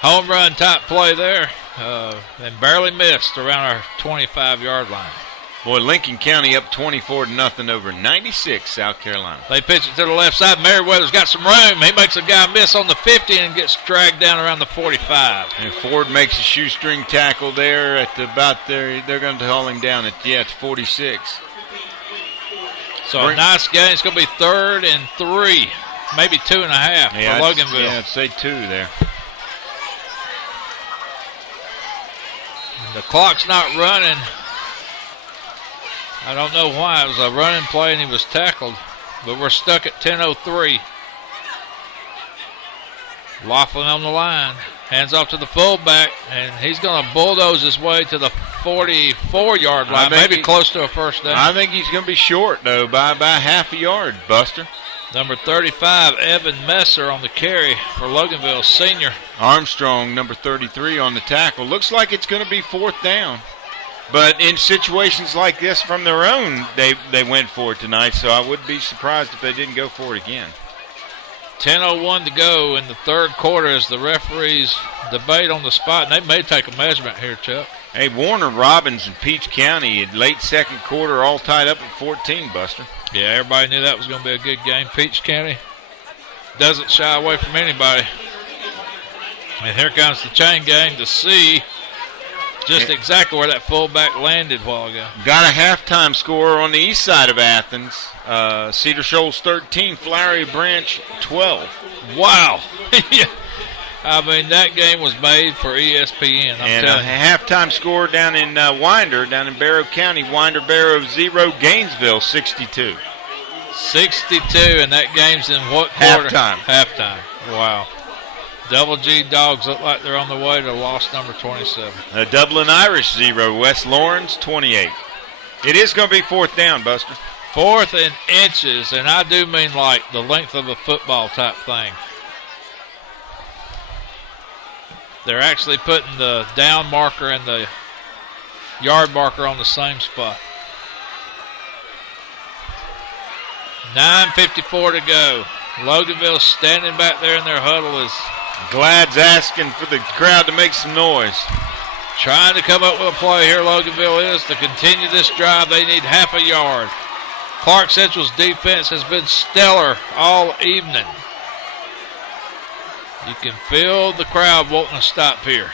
home run type play there and barely missed around our 25-yard line. Boy, Lincoln County up 24-0 over 96 South Carolina. They pitch it to the left side. Merriweather's got some room. He makes a guy miss on the 50 and gets dragged down around the 45. And Ford makes a shoestring tackle there at about there. They're going to haul him down at, it's 46. So a nice game. It's going to be 3rd and 3, maybe 2.5 for Loganville. Yeah, I'd say 2 there. The clock's not running. I don't know why. It was a running play and he was tackled. But we're stuck at 10:03. Laughlin on the line. Hands off to the fullback. And he's going to bulldoze his way to the 44-yard line. Maybe close to a first down. I think he's going to be short, though, by half a yard, Buster. Number 35, Evan Messer on the carry for Loganville, senior. Armstrong, number 33, on the tackle. Looks like it's going to be 4th down. But in situations like this from their own, they went for it tonight, so I wouldn't be surprised if they didn't go for it again. 10:01 to go in the 3rd quarter as the referees debate on the spot, and they may take a measurement here, Chuck. Hey, Warner Robins and Peach County in late 2nd quarter all tied up at 14, Buster. Yeah, everybody knew that was going to be a good game. Peach County doesn't shy away from anybody. And here comes the chain gang to see just exactly where that fullback landed a while ago. Got a halftime score on the east side of Athens. Cedar Shoals 13, Flowery Branch 12. Wow. I mean, that game was made for ESPN. And a halftime score down in Winder, down in Barrow County. Winder-Barrow 0, Gainesville 62. 62, and that game's in what quarter? Halftime. Wow. Double G Dogs look like they're on the way to loss number 27. Dublin Irish 0, West Lawrence 28. It is going to be 4th down, Buster. 4th and inches, and I do mean like the length of a football type thing. They're actually putting the down marker and the yard marker on the same spot. 9:54 to go. Loganville standing back there in their huddle is Glad's asking for the crowd to make some noise. Trying to come up with a play here, Loganville is to continue this drive. They need half a yard. Clarke Central's defense has been stellar all evening. You can feel the crowd wanting to stop here.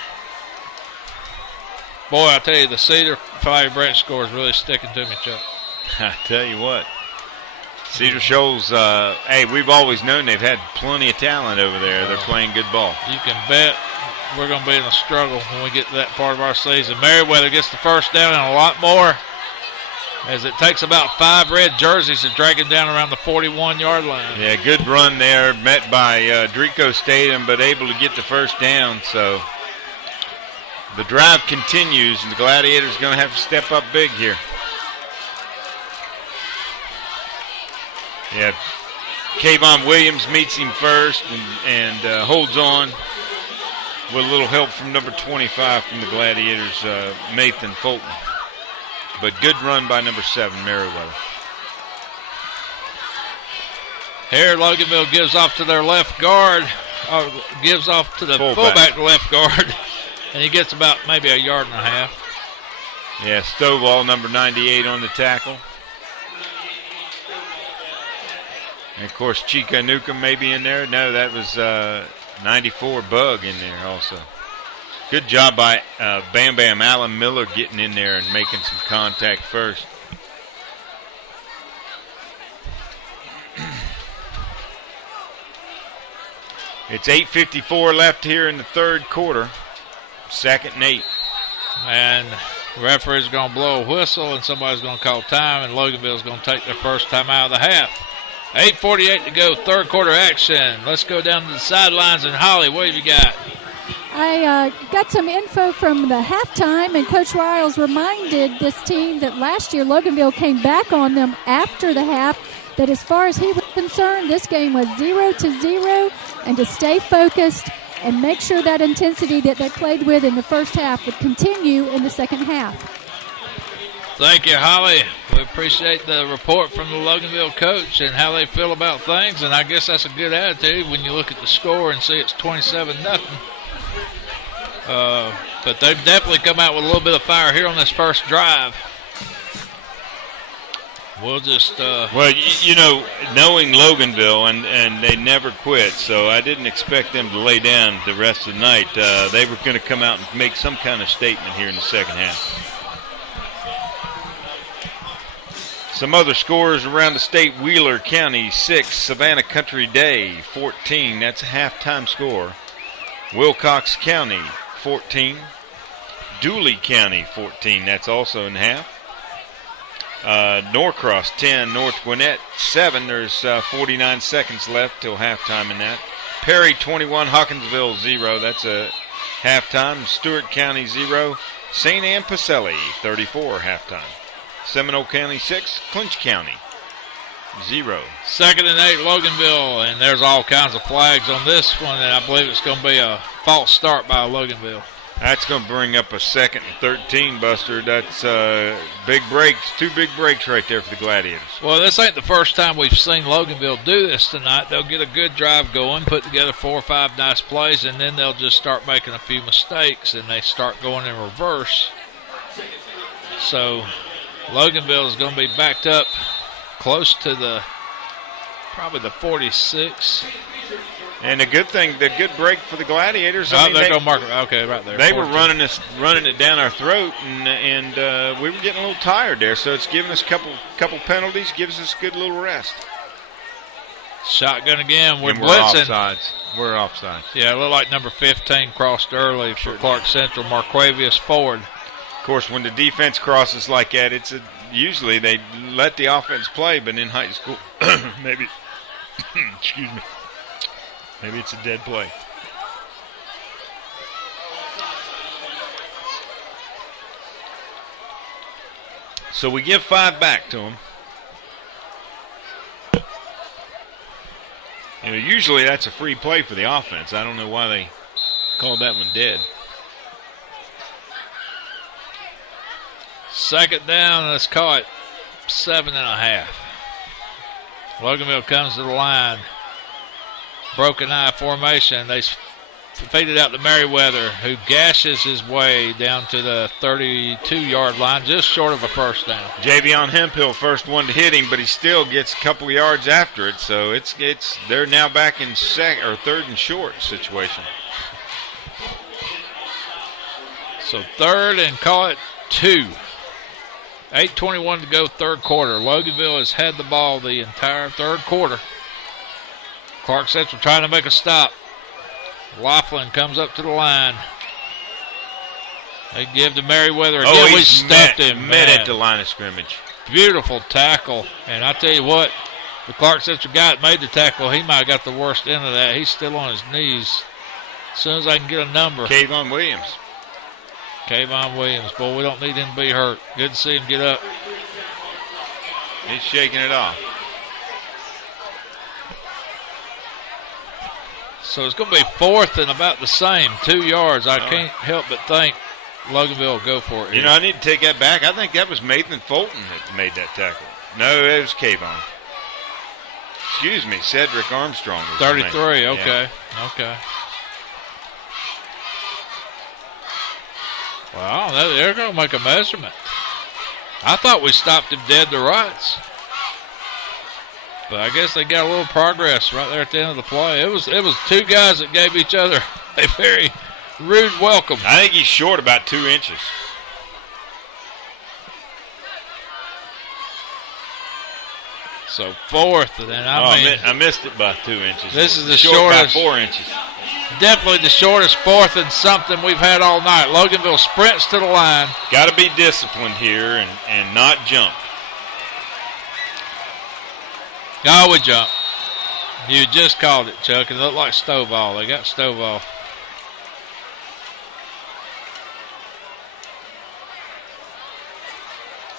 Boy, I tell you, the Cedar Flowery Branch score is really sticking to me, Chuck. I tell you what. Cedar Shoals, hey, we've always known they've had plenty of talent over there. They're playing good ball. You can bet we're going to be in a struggle when we get to that part of our season. Merriweather gets the first down and a lot more, as it takes about 5 red jerseys to drag him down around the 41-yard line. Yeah, good run there, met by Drico Statham, but able to get the first down. So the drive continues, and the Gladiators are going to have to step up big here. Yeah, Kayvon Williams meets him first and holds on with a little help from number 25 from the Gladiators, Nathan Fulton. But good run by number 7, Merriweather. Here, Loganville gives off to their left guard, or gives off to the fullback left guard, and he gets about maybe a yard and a half. Yeah, Stovall, number 98 on the tackle. And, of course, Chica Newcomb may be in there. No, that was 94 Bug in there also. Good job by Bam Bam Allen Miller getting in there and making some contact first. It's 8:54 left here in the third quarter. 2nd and 8. And the referee's going to blow a whistle, and somebody's going to call time, and Loganville's going to take their first time out of the half. 8:48 to go, third quarter action. Let's go down to the sidelines, and Holly, what have you got? I got some info from the halftime, and Coach Riles reminded this team that last year Loganville came back on them after the half, that as far as he was concerned, this game was 0-0, and to stay focused and make sure that intensity that they played with in the first half would continue in the second half. Thank you, Holly. We appreciate the report from the Loganville coach and how they feel about things, and I guess that's a good attitude when you look at the score and see it's 27-0. But they've definitely come out with a little bit of fire here on this first drive. We'll just... Well, you know, knowing Loganville, and they never quit, so I didn't expect them to lay down the rest of the night. They were going to come out and make some kind of statement here in the second half. Some other scores around the state: Wheeler County 6, Savannah Country Day 14. That's a halftime score. Wilcox County 14. Dooley County 14. That's also in half. Norcross 10, North Gwinnett 7. There's 49 seconds left till halftime in that. Perry 21, Hawkinsville 0. That's a halftime. Stewart County 0. St. Anne Pacelli 34 halftime. Seminole County 6, Clinch County 0. 2nd and 8, Loganville, and there's all kinds of flags on this one, and I believe it's going to be a false start by Loganville. That's going to bring up a 2nd and 13, Buster. That's big breaks, 2 big breaks right there for the Gladiators. Well, this ain't the first time we've seen Loganville do this tonight. They'll get a good drive going, put together 4 or 5 nice plays, and then they'll just start making a few mistakes, and they start going in reverse. So Loganville is going to be backed up close to probably the 46. And the good break for the Gladiators. They're going to mark it. Okay, right there. They were running it down our throat, and we were getting a little tired there. So it's giving us a couple penalties, gives us a good little rest. Shotgun again. We're blitzing. We're offsides. Yeah, it looked like number 15 crossed early for Clarke Central, Marquavius Ford. Of course, when the defense crosses like that, usually they let the offense play, but in high school, maybe, excuse me, maybe it's a dead play. So we give 5 back to them. You know, usually that's a free play for the offense. I don't know why they called that one dead. 2nd down, let's call it 7.5. Loganville comes to the line. Broken eye formation. They feed it out to Merriweather, who gashes his way down to the 32-yard line, just short of a first down. Javion Hemphill, first one to hit him, but he still gets a couple of yards after it. So they're now back in 3rd and short situation. So 3rd and call it 2. 8:21 to go, third quarter. Loganville has had the ball the entire third quarter. Clarke Central trying to make a stop. Laughlin comes up to the line. They give to Merriweather. Again, we stuffed him. Met at the line of scrimmage. Beautiful tackle. And I tell you what, the Clarke Central guy that made the tackle, he might have got the worst end of that. He's still on his knees. As soon as I can get a number. Kayvon Williams. Boy, we don't need him to be hurt. Good to see him get up. He's shaking it off. So it's going to be 4th and about the same, 2 yards. I can't help but think Loganville will go for it here. You know, I need to take that back. I think that was Nathan Fulton that made that tackle. No, it was Kayvon. Excuse me, Cedric Armstrong. 33, okay. Yeah. Okay. Wow, they're going to make a measurement. I thought we stopped him dead to rights. But I guess they got a little progress right there at the end of the play. It was 2 guys that gave each other a very rude welcome. I think he's short about 2 inches. So fourth, and I missed it by 2 inches. This is the short shortest. by 4 inches. Definitely the shortest fourth and something we've had all night. Loganville sprints to the line. Got to be disciplined here and not jump. Oh, we jump. You just called it, Chuck. It looked like Stovall. They got Stovall.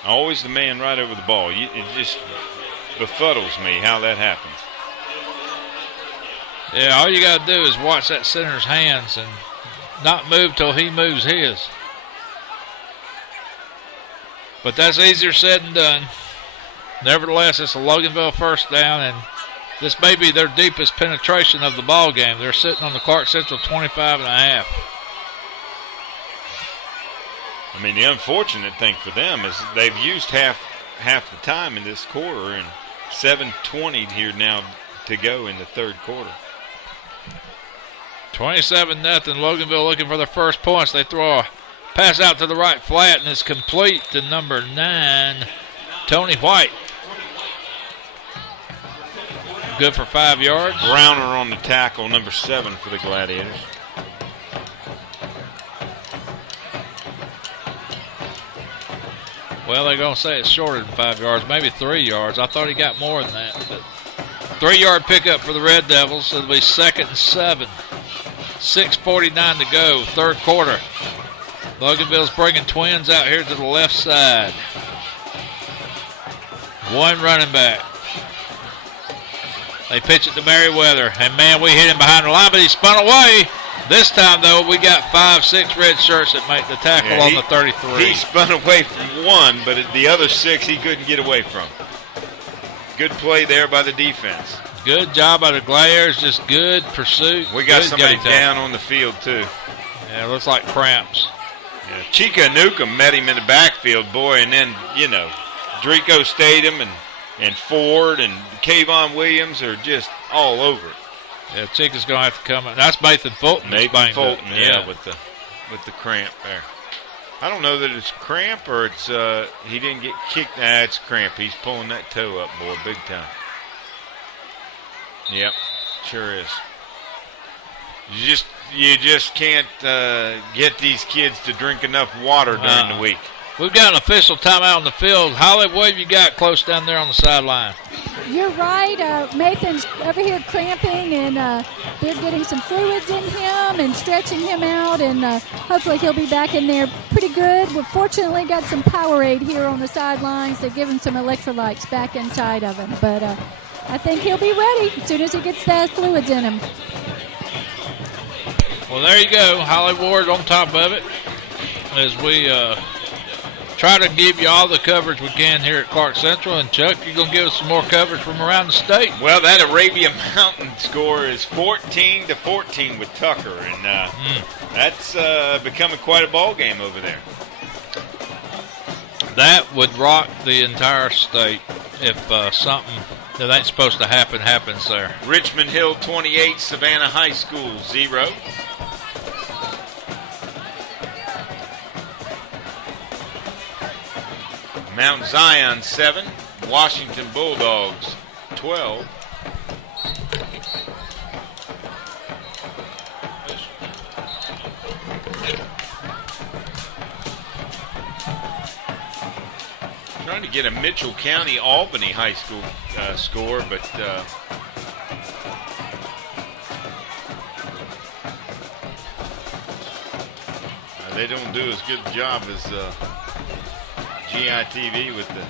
Always the man right over the ball. It just befuddles me how that happens. Yeah, all you got to do is watch that center's hands and not move till he moves his. But that's easier said than done. Nevertheless, it's a Loganville first down, and this may be their deepest penetration of the ball game. They're sitting on the Clarke Central 25.5. I mean, the unfortunate thing for them is they've used half the time in this quarter, and 7:20 here now to go in the third quarter. 27-0. Loganville looking for their first points. They throw a pass out to the right flat, and it's complete to number 9, Tony White. Good for 5 yards. Browner on the tackle, number 7 for the Gladiators. Well, they're going to say it's shorter than 5 yards, maybe 3 yards. I thought he got more than that. But 3-yard pickup for the Red Devils. It'll be 2nd and 7. 6:49 to go, third quarter. Loganville's bringing twins out here to the left side. One running back. They pitch it to Merriweather, and man, we hit him behind the line, but he spun away. This time, though, we got 5-6 red shirts that make the tackle on the 33. He spun away from one, but the other 6 he couldn't get away from. Good play there by the defense. Good job by the Gladiators, just good pursuit. We got good somebody game down on the field, too. Yeah, it looks like cramps. Yeah, Chica Newcomb met him in the backfield, boy, and then, Drico Statham and Ford and Kayvon Williams are just all over it. Yeah, Chica's going to have to come in. That's Nathan Fulton. Nathan Fulton, with the cramp there. I don't know that it's cramp or it's he didn't get kicked. Nah, it's cramp. He's pulling that toe up, boy, big time. Yep, sure is. You just can't get these kids to drink enough water during the week. We've got an official timeout on the field. Holly, what have you got close down there on the sideline? You're right. Nathan's over here cramping, and they're getting some fluids in him and stretching him out, and hopefully he'll be back in there pretty good. We've fortunately got some Powerade here on the sidelines. They're giving some electrolytes back inside of him, but I think he'll be ready as soon as he gets the fluids in him. Well, there you go. Holly Ward on top of it as we try to give you all the coverage we can here at Clarke Central. And, Chuck, you're going to give us some more coverage from around the state. Well, that Arabia Mountain score is 14-14 with Tucker, and that's becoming quite a ball game over there. That would rock the entire state if something that ain't supposed to happen happens there. Richmond Hill 28, Savannah High School 0. Mount Zion 7, Washington Bulldogs 12. Trying to get a Mitchell County Albany High School score, but they don't do as good a job as GITV with the.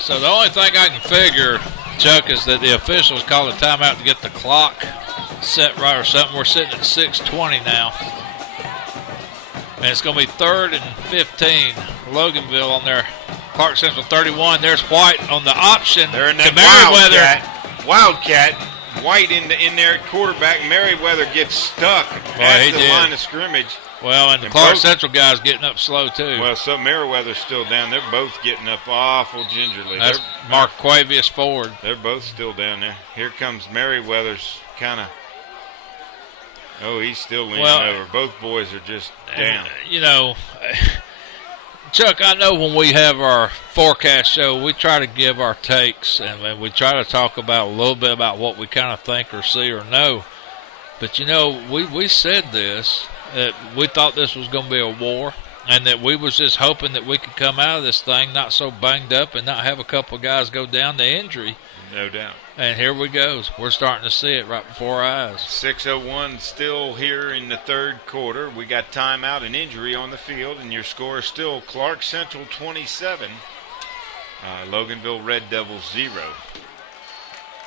So the only thing I can figure, Chuck, is that the officials called a timeout to get the clock set right or something. We're sitting at 6:20 now. And it's going to be 3rd and 15. Loganville on their Clarke Central 31. There's White on the option. They're in that Wildcat. White in there at quarterback. Merriweather gets stuck at the line of scrimmage. Well, and the Clarke Central guy's getting up slow, too. Well, so Merriweather's still down. They're both getting up awful gingerly. That's Mark Quavius Ford. They're both still down there. Here comes Merriweather's kind of Oh, he's still leaning Well, over. Both boys are just down. You know, Chuck, I know when we have our forecast show, we try to give our takes, and we try to talk about a little bit about what we kind of think or see or know. But, you know, we said this, that we thought this was going to be a war, and that we was just hoping that we could come out of this thing not so banged up and not have a couple of guys go down to injury. No doubt. And here we go. We're starting to see it right before our eyes. 6:01 still here in the third quarter. We got timeout and injury on the field, and your score is still Clarke Central 27, Loganville Red Devils 0.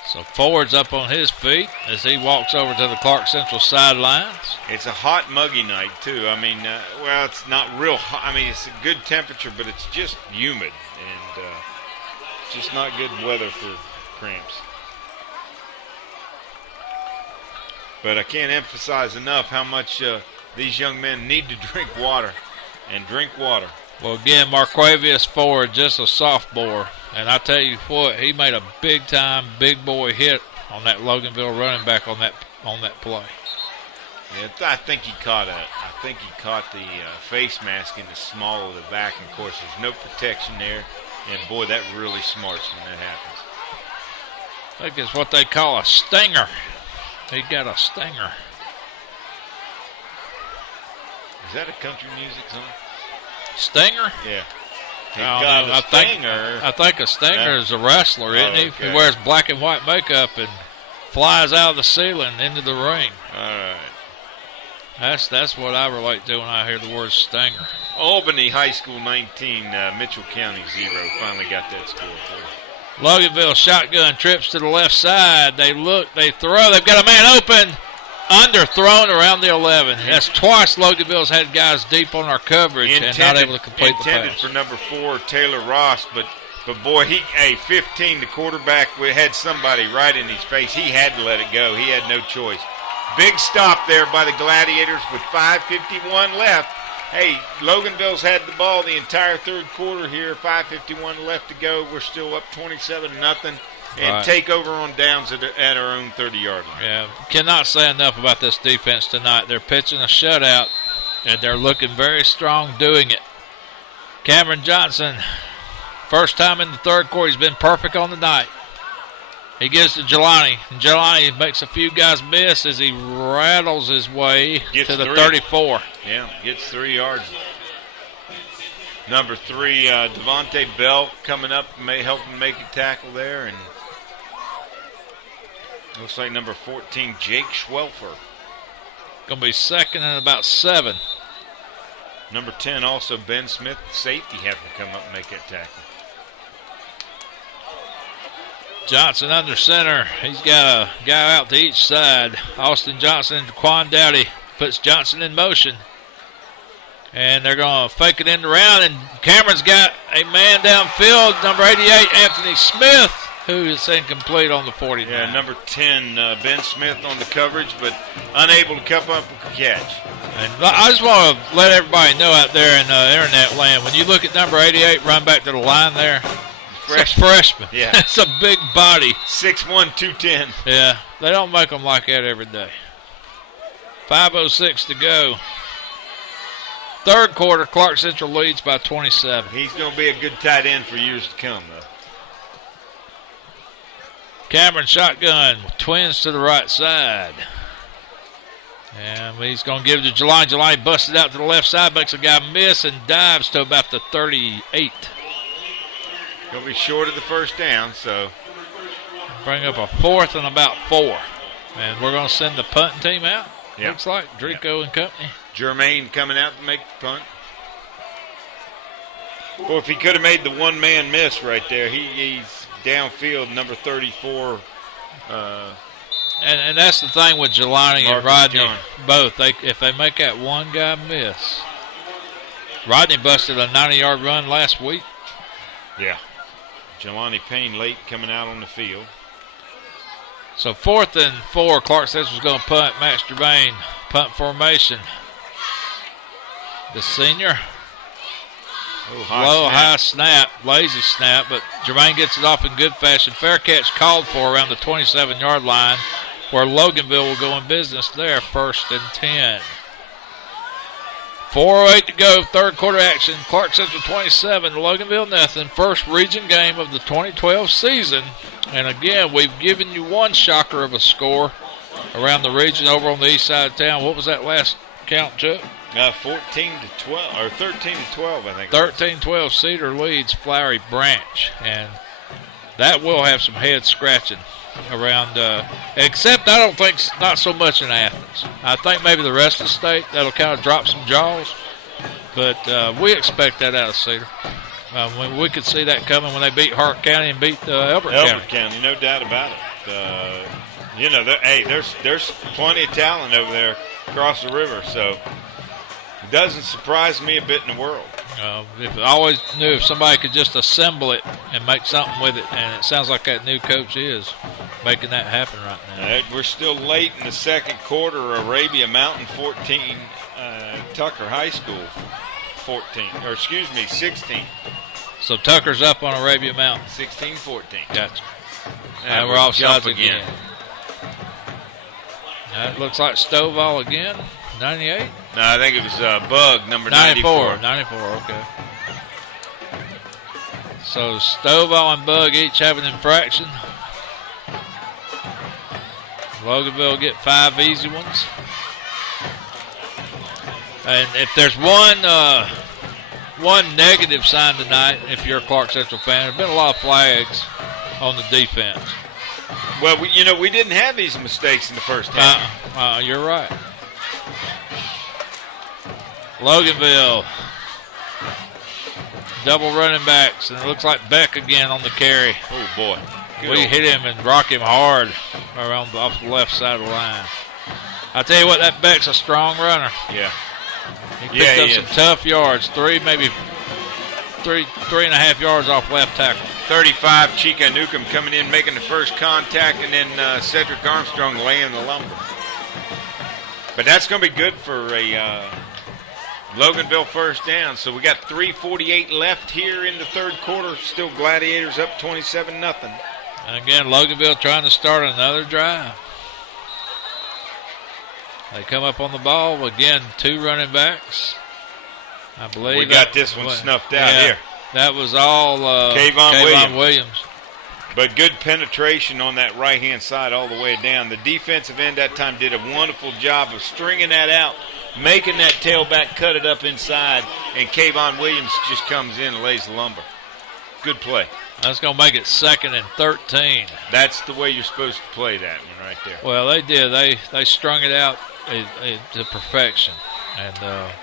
So Ford's up on his feet as he walks over to the Clarke Central sidelines. It's a hot, muggy night, too. I mean, well, it's not real hot. I mean, it's a good temperature, but it's just humid, and just not good weather for cramps. But I can't emphasize enough how much these young men need to drink water and drink water. Well, again, Marquavius Ford, just a sophomore. And I tell you what, he made a big-time, big boy hit on that Loganville running back on that play. Yeah, I think he caught the face mask in the small of the back. And, of course, there's no protection there. And, boy, that really smarts when that happens. I think it's what they call a stinger. He got a stinger. Is that a country music song? Stinger? Yeah. He I got don't know. a stinger. I think a stinger is a wrestler, isn't he? Okay. He wears black and white makeup and flies out of the ceiling into the ring. All right. That's what I relate to when I hear the word stinger. Albany High School 19, Mitchell County 0. Finally got that score for him. Loganville shotgun trips to the left side. They look, they throw. They've got a man open. Underthrown around the 11. That's twice Loganville's had guys deep on our coverage and not able to complete the intended pass. for number 4, Taylor Ross, but boy, 15, the quarterback had somebody right in his face. He had to let it go. He had no choice. Big stop there by the Gladiators with 5:51 left. Hey, Loganville's had the ball the entire third quarter here. 5:51 left to go. We're still up 27-0. And right. Take over on downs at our own 30-yard line. Yeah, cannot say enough about this defense tonight. They're pitching a shutout, and they're looking very strong doing it. Cameron Johnson, first time in the third quarter, he's been perfect on the night. He gives to Jelani, and Jelani makes a few guys miss as he rattles his way to the 34. Yeah, gets 3 yards. Number 3, Devontae Bell coming up, helping make a tackle there, and looks like number 14, Jake Schwelfer. Going to be second and about 7. Number 10, also Ben Smith, safety, having to come up and make that tackle. Johnson under center. He's got a guy out to each side. Austin Johnson and Quan Dowdy puts Johnson in motion. And they're going to fake it in the round. And Cameron's got a man downfield, number 88, Anthony Smith, who is incomplete on the 49. Yeah, number 10, Ben Smith on the coverage, but unable to come up with a catch. And I just want to let everybody know out there in internet land, when you look at number 88 run back to the line there, it's a freshman. Yeah. It's a big body. 6'1", 210. Yeah, they don't make them like that every day. 5:06 to go. Third quarter, Clarke Central leads by 27. He's going to be a good tight end for years to come, though. Cameron shotgun, twins to the right side. And he's going to give it to Jelani. Jelani busted out to the left side, makes a guy miss, and dives to about the 38. Going to be short of the first down, so. Bring up a 4th and about 4. And we're going to send the punting team out. Yep. Looks like Drico and company. Jermaine coming out to make the punt. Well, if he could have made the one-man miss right there, he's downfield, number 34. And that's the thing with Jelani and Marcus Rodney, John. both. If they make that one guy miss. Rodney busted a 90-yard run last week. Yeah. Jelani Payne late coming out on the field. So 4th and 4, Clarke Central's going to punt. Max Germain, punt formation. The senior. Low, high snap, lazy snap, but Germain gets it off in good fashion. Fair catch called for around the 27-yard line. where Loganville will go in business there, 1st and 10. 4:08 to go, third quarter action. Clarke Central 27, Loganville nothing. First region game of the 2012 season. And again, we've given you one shocker of a score around the region over on the east side of town. What was that last count, Chuck? 14 to 12, or 13 to 12, I think. 13-12, Cedar leads Flowery Branch. And that will have some head scratching around, except I don't think, not so much in Athens. I think maybe the rest of the state, that'll kind of drop some jaws. But we expect that out of Cedar. We could see that coming when they beat Hart County and beat Elbert County, no doubt about it. There's plenty of talent over there across the river, so it doesn't surprise me a bit in the world. I always knew if somebody could just assemble it and make something with it, and it sounds like that new coach is making that happen right now. We're still late in the second quarter. Arabia Mountain 14, Tucker High School 16. So Tucker's up on Arabia Mountain. 16-14. Gotcha. And we're off sides again. That looks like Stovall again. 98? No, I think it was Bug, number 94. 94, okay. So Stovall and Bug each have an infraction. Loganville get 5 easy ones. And if there's one negative sign tonight, if you're a Clarke Central fan, there's been a lot of flags on the defense. Well, we didn't have these mistakes in the first half. You're right. Loganville, double running backs, and it looks like Beck again on the carry. Oh, boy. We hit him and rock him hard around off the left side of the line. I tell you what, that Beck's a strong runner. Yeah. He picked up some tough yards, three and a half yards off left tackle. 35, Chica Newcomb coming in, making the first contact, and then Cedric Armstrong laying the lumber. But that's going to be good for a Loganville first down. So we got 3:48 left here in the third quarter. Still Gladiators up 27-0. And again, Loganville trying to start another drive. They come up on the ball. Again, 2 running backs. I believe we got this one snuffed out here. That was all Kayvon Williams. But good penetration on that right-hand side all the way down. The defensive end that time did a wonderful job of stringing that out, making that tailback cut it up inside, and Kayvon Williams just comes in and lays the lumber. Good play. That's going to make it 2nd and 13. That's the way you're supposed to play that one right there. Well, they did. They strung it out to perfection. And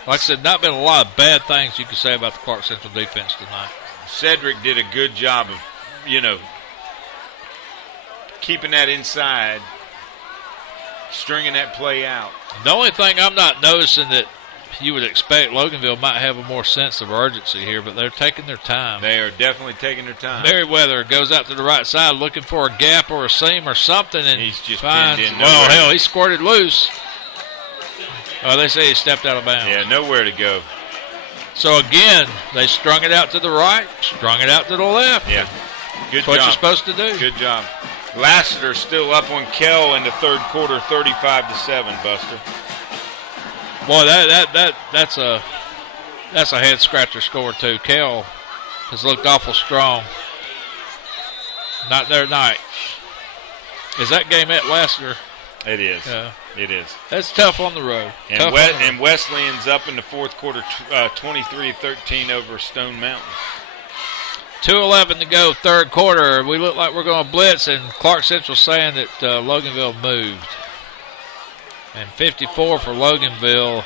like I said, not been a lot of bad things you could say about the Clarke Central defense tonight. Cedric did a good job of, keeping that inside, stringing that play out. The only thing I'm not noticing that you would expect, Loganville might have a more sense of urgency here, but they're taking their time. They are definitely taking their time. Merriweather goes out to the right side looking for a gap or a seam or something, and he's just finds, pinned in. Well, hell, he squirted loose. Oh, they say he stepped out of bounds. Yeah, nowhere to go. So, again, they strung it out to the right, strung it out to the left. Yeah, good That's what job. you're supposed to do. Good job. Lassiter still up on Kell in the third quarter, 35-7, Buster. Boy, that's a head scratcher score too. Kell has looked awful strong. Not there tonight. Is that game at Lassiter? It is. Yeah. It is. That's tough on the road. And Wesleyan's up in the fourth quarter, 23-13 over Stone Mountain. 2:11 to go, third quarter. We look like we're going to blitz, and Clarke Central saying that Loganville moved. And 54 for Loganville.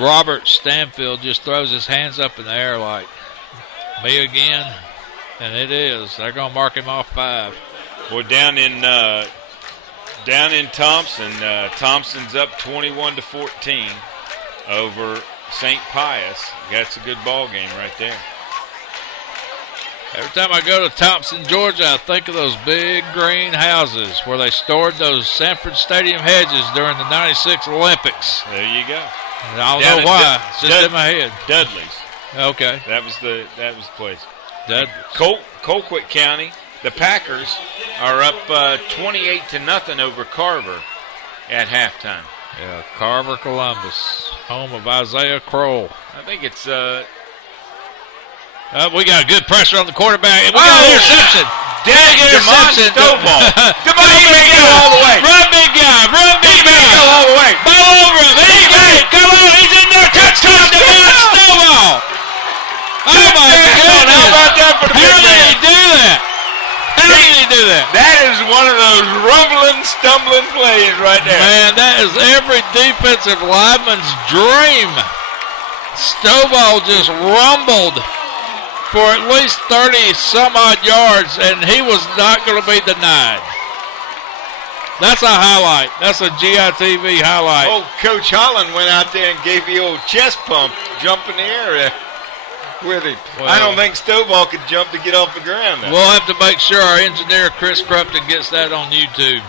Robert Stanfield just throws his hands up in the air like, me again? And it is. They're going to mark him off 5. Well, down in Thompson, Thompson's up 21-14 over St. Pius. That's a good ball game right there. Every time I go to Thompson, Georgia, I think of those big green houses where they stored those Sanford Stadium hedges during the 96 Olympics. There you go. And I don't know why. It's just in my head. Dudley's. Okay. That was the place. Dudley's. Colquitt County, the Packers are up 28-0 over Carver at halftime. Yeah, Carver, Columbus, home of Isaiah Kroll. I think it's we got good pressure on the quarterback. And we got an interception. Big interception. Stovall. Demond, he may go all the way. Run, big guy. Run, big guy. He may go all the way. Ball over him. He got it. Come on. He's in there. Touchdown, Demond Stovall. Oh, my goodness. How about that for the big man? How did he do that? How did he do that? That is one of those rumbling, stumbling plays right there. Man, that is every defensive lineman's dream. Stovall just rumbled for at least 30-some-odd yards, and he was not going to be denied. That's a highlight. That's a GITV highlight. Old Coach Holland went out there and gave the old chest pump, jump in the air with him. Well, I don't think Stovall could jump to get off the ground now. We'll have to make sure our engineer, Chris Crupton, gets that on YouTube.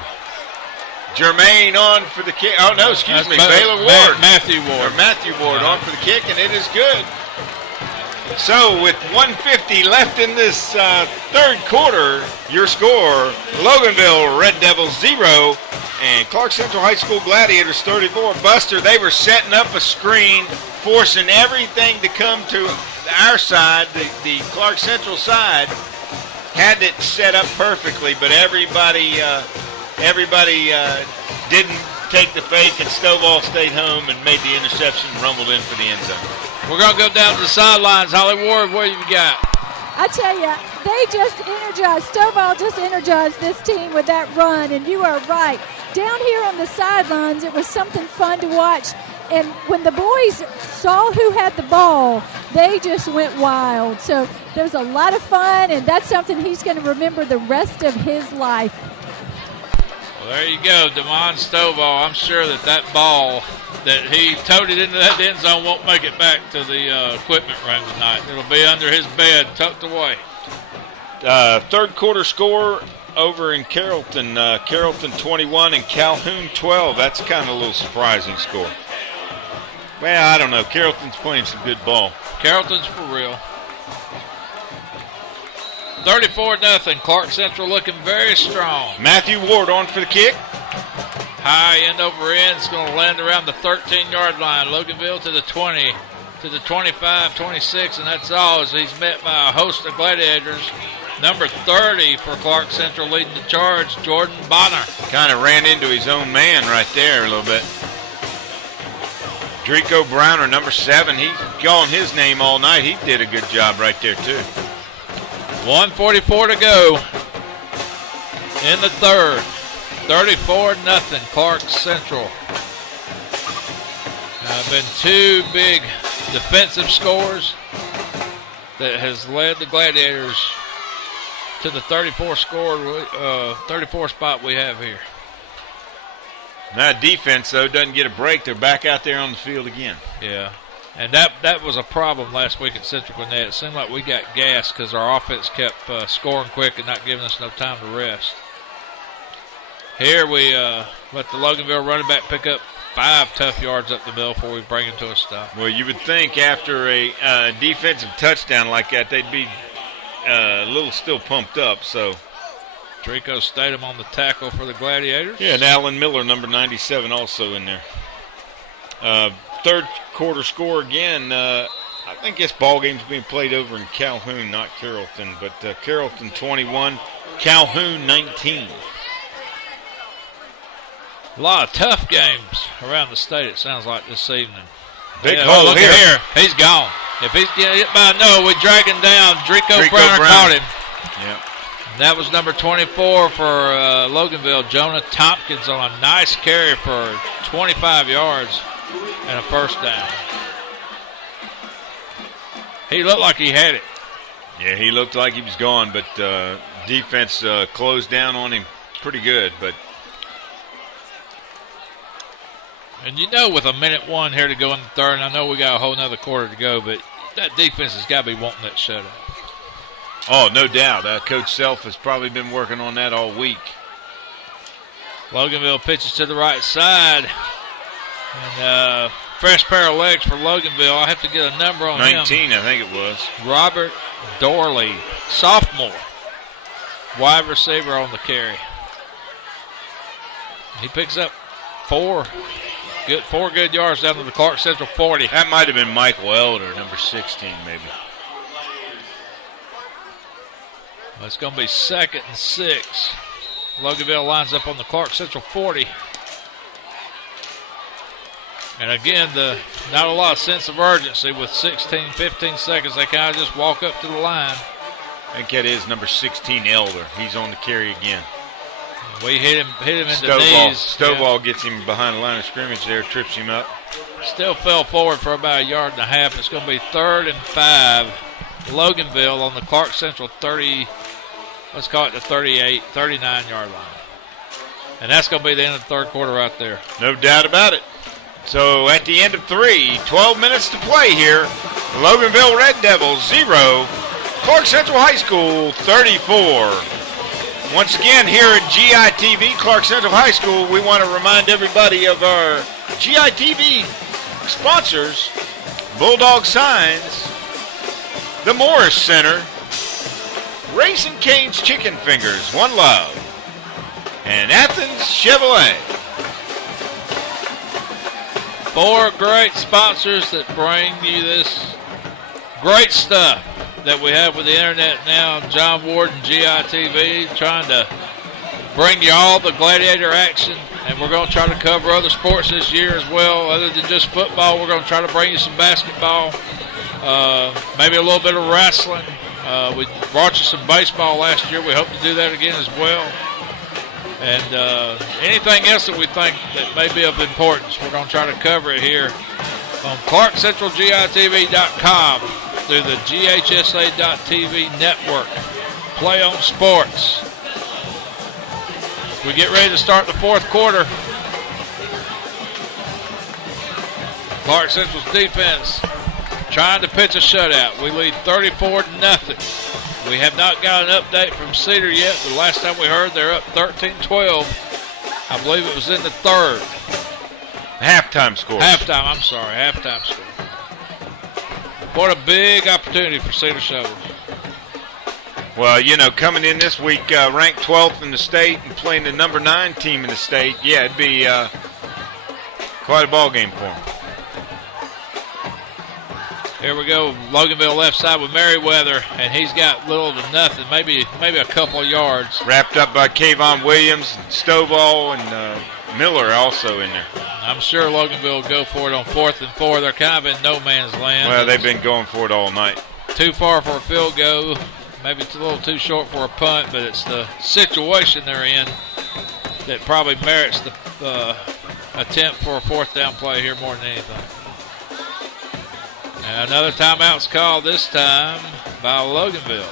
Jermaine on for the kick. Oh, no, excuse me. Baylor Ward. Matthew Ward. Or Matthew Ward on for the kick, and it is good. So with 1:50 left in this third quarter, your score, Loganville Red Devils 0 and Clarke Central High School Gladiators 34. Buster, they were setting up a screen, forcing everything to come to our side, the Clarke Central side. Had it set up perfectly, but everybody didn't take the fake, and Stovall stayed home and made the interception and rumbled in for the end zone. We're going to go down to the sidelines. Holly Ward, what you got? I tell you, they just energized, Stovall just energized this team with that run, and you are right. Down here on the sidelines, it was something fun to watch. And when the boys saw who had the ball, they just went wild. So there was a lot of fun, and that's something he's going to remember the rest of his life. Well, there you go, Demond Stovall. I'm sure that ball that he toted into that end zone won't make it back to the equipment room tonight. It'll be under his bed, tucked away. Third quarter score over in Carrollton. Carrollton 21 and Calhoun 12. That's kind of a little surprising score. Well, I don't know. Carrollton's playing some good ball. Carrollton's for real. 34-0. Clarke Central looking very strong. Matthew Ward on for the kick. High end over end. It's going to land around the 13-yard line. Loganville to the 20, to the 25, 26, and that's all as he's met by a host of Gladiators. Number 30 for Clarke Central leading the charge, Jordan Bonner. Kind of ran into his own man right there a little bit. Drico Browner, number 7. He's calling his name all night. He did a good job right there, too. 1:44 to go in the third. 34-0 Clarke Central. Been two big defensive scores that has led the Gladiators to the 34 spot we have here. That defense, though, doesn't get a break. They're back out there on the field again. Yeah. And that was a problem last week at Central Gwinnett. It seemed like we got gassed because our offense kept scoring quick and not giving us no time to rest. Here we let the Loganville running back pick up 5 tough yards up the middle before we bring him to a stop. Well, you would think after a defensive touchdown like that, they'd be a little still pumped up. So Drico Statham on the tackle for the Gladiators. Yeah, and Alan Miller, number 97, also in there. Third quarter score again. I think this ball game's being played over in Calhoun, not Carrollton. But Carrollton 21, Calhoun 19. A lot of tough games around the state, it sounds like, this evening. Big hole look here. Here. He's gone. If he's getting hit by no, we drag him down. Drico Brown caught him. Yep. That was number 24 for Loganville, Jonah Tompkins, on a nice carry for 25 yards and a first down. He looked like he had it. Yeah, he looked like he was gone, but defense closed down on him pretty good. But and you know, with a minute 1 here to go in the third, and I know we got a whole nother quarter to go, but that defense has got to be wanting that shutout. Oh, no doubt. Coach Self has probably been working on that all week. Loganville pitches to the right side. And fresh pair of legs for Loganville. I have to get a number on 19, I think it was. Robert Dorley, sophomore. wide receiver on the carry. He picks up 4 good yards down to the Clarke Central 40. That might have been Michael Elder, number 16, maybe. Well, it's going to be 2nd and 6. Loganville lines up on the Clarke Central 40. And again, not a lot of sense of urgency with 16, 15 seconds. They kind of just walk up to the line. I think that is number 16, Elder. He's on the carry again. We hit him in the knees. Stovall gets him behind the line of scrimmage there, trips him up. Still fell forward for about 1.5 yards. It's going to be 3rd and 5. Loganville on the Clarke Central 30, let's call it the 38, 39-yard line. And that's going to be the end of the third quarter right there. No doubt about it. So at the end of 12 minutes to play here. Loganville Red Devils 0, Clarke Central High School 34. Once again, here at GITV, Clarke Central High School, we want to remind everybody of our GITV sponsors, Bulldog Signs, the Morris Center, Raising Cane's Chicken Fingers, One Love, and Athens Chevrolet. 4 great sponsors that bring you this great stuff that we have with the internet now. John Ward and GITV trying to bring you all the Gladiator action, and we're going to try to cover other sports this year as well. Other than just football, we're going to try to bring you some basketball, maybe a little bit of wrestling. We brought you some baseball last year. We hope to do that again as well. And anything else that we think that may be of importance, we're going to try to cover it here on ClarkCentralGITV.com through the GHSA.TV network. Play on Sports. We get ready to start the fourth quarter. Clarke Central's defense trying to pitch a shutout. We lead 34-0. We have not got an update from Cedar yet. The last time we heard, they're up 13-12. I believe it was in the third. Halftime score. Halftime score. What a big opportunity for Cedar Shovel. Well, coming in this week, ranked 12th in the state and playing the number 9 team in the state, it'd be quite a ball game for them. Here we go, Loganville left side with Merriweather, and he's got little to nothing, maybe a couple of yards. Wrapped up by Kayvon Williams, Stovall, and Miller also in there. I'm sure Loganville will go for it on 4th and 4. They're kind of in no man's land. Well, they've been going for it all night. Too far for a field goal. Maybe it's a little too short for a punt, but it's the situation they're in that probably merits the attempt for a 4th down play here more than anything. And another timeout's called this time by Loganville.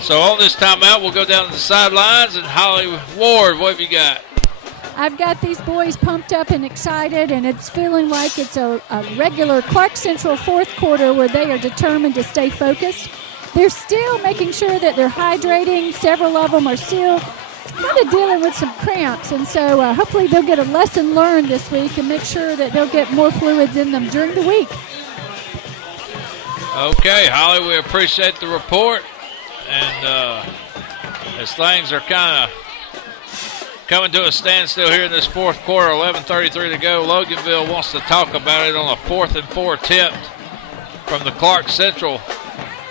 So on this timeout, we'll go down to the sidelines, and Holly Ward, what have you got? I've got these boys pumped up and excited, and it's feeling like it's a regular Clarke Central fourth quarter where they are determined to stay focused. They're still making sure that they're hydrating. Several of them are still kind of dealing with some cramps, and so hopefully they'll get a lesson learned this week and make sure that they'll get more fluids in them during the week. Okay, Holly, we appreciate the report. And as things are kind of coming to a standstill here in this fourth quarter, 11:33 to go, Loganville wants to talk about it on a 4th and 4 attempt from the Clarke Central